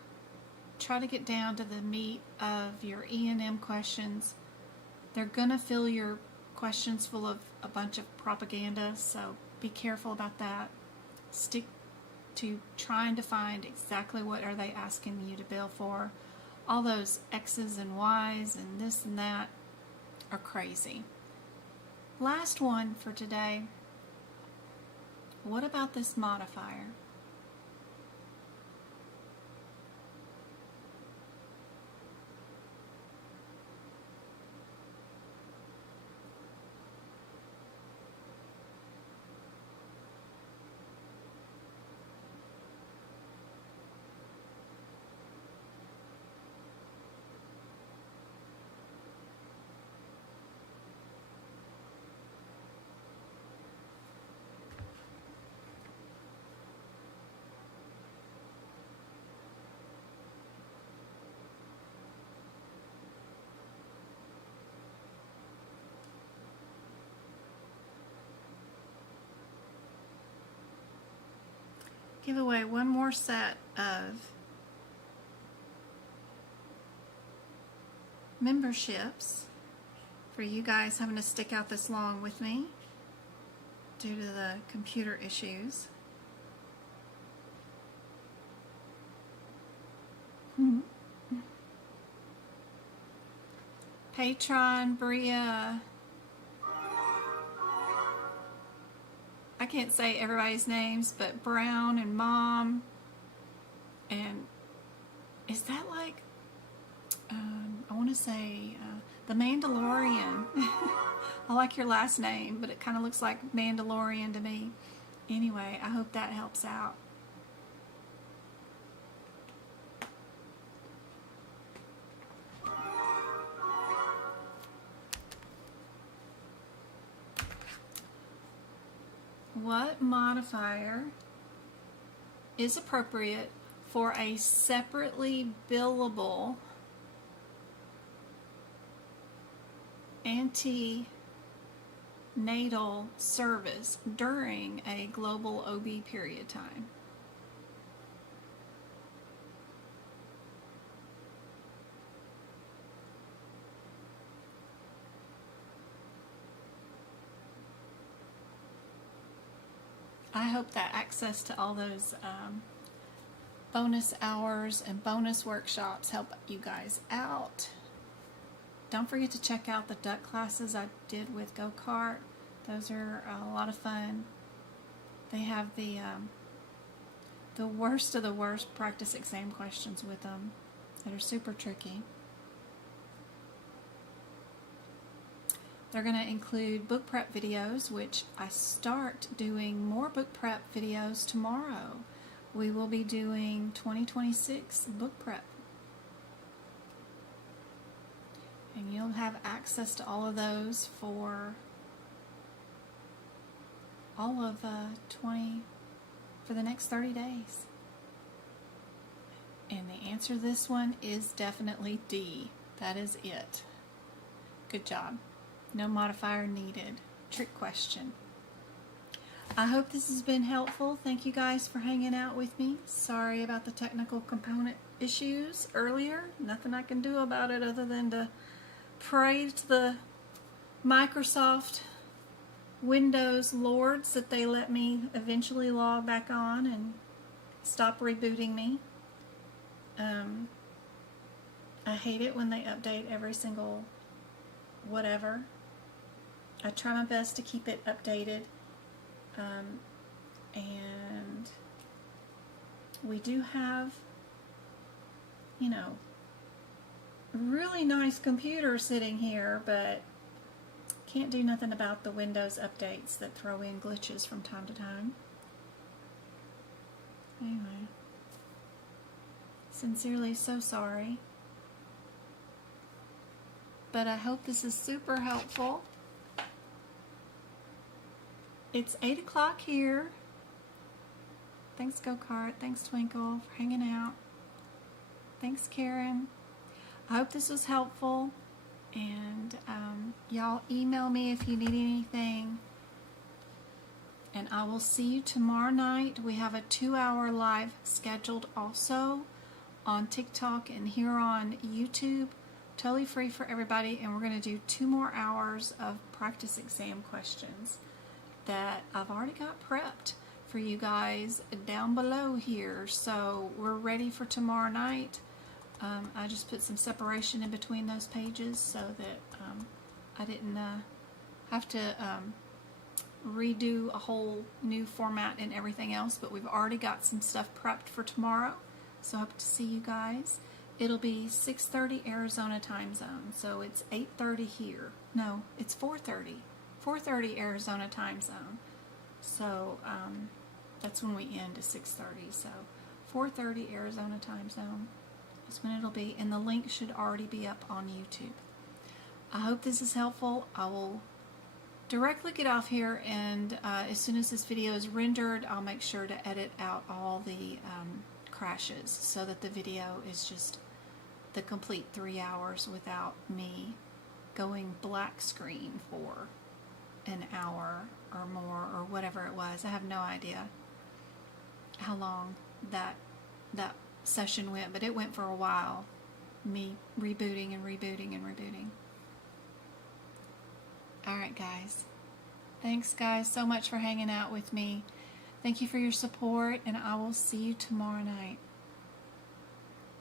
try to get down to the meat of your E&M questions. They're going to fill your questions full of a bunch of propaganda, so be careful about that. Stick to trying to find exactly what are they asking you to bill for. All those X's and Y's and this and that are crazy. Last one for today. What about this modifier? Give away one more set of memberships for you guys having to stick out this long with me due to the computer issues. Patron, Bria. I can't say everybody's names, but Brown and Mom, and is that like, I want to say the Mandalorian. I like your last name, but it kind of looks like Mandalorian to me. Anyway, I hope that helps out. What modifier is appropriate for a separately billable antenatal service during a global OB period time. I hope that access to all those bonus hours and bonus workshops help you guys out. Don't forget to check out the duck classes I did with Go-Kart. Those are a lot of fun. They have the worst of the worst practice exam questions with them that are super tricky. They're going to include book prep videos, which I start doing more book prep videos tomorrow. We will be doing 2026 book prep. And you'll have access to all of those for all of for the next 30 days. And the answer to this one is definitely D. That is it. Good job. No modifier needed. Trick question. I hope this has been helpful. Thank you guys for hanging out with me. Sorry about the technical component issues earlier. Nothing I can do about it other than to pray to the Microsoft Windows lords that they let me eventually log back on and stop rebooting me. I hate it when they update every single whatever. I try my best to keep it updated, and we do have, you know, really nice computer sitting here, but can't do nothing about the Windows updates that throw in glitches from time to time. Anyway, sincerely so sorry, but I hope this is super helpful. It's 8 o'clock here. Thanks, Go-Kart. Thanks, Twinkle, for hanging out. Thanks, Karen. I hope this was helpful. And y'all email me if you need anything. And I will see you tomorrow night. We have a 2-hour live scheduled also on TikTok and here on YouTube. Totally free for everybody. And we're going to do 2 more hours of practice exam questions that I've already got prepped for you guys down below here. So we're ready for tomorrow night. I just put some separation in between those pages so that I didn't have to redo a whole new format and everything else, but we've already got some stuff prepped for tomorrow. So I hope to see you guys. It'll be 6:30 Arizona time zone, so it's 8:30 here. No, it's 4:30. 4:30 Arizona time zone. So that's when we end at 6:30. So 4:30 Arizona time zone is when it'll be, and the link should already be up on YouTube. I hope this is helpful. I will directly get off here, and as soon as this video is rendered, I'll make sure to edit out all the crashes so that the video is just the complete 3 hours without me going black screen for an hour or more or whatever it was. I have no idea how long that session went, but it went for a while, me rebooting and rebooting and rebooting. Alright guys, thanks guys so much for hanging out with me. Thank you for your support, and I will see you tomorrow night.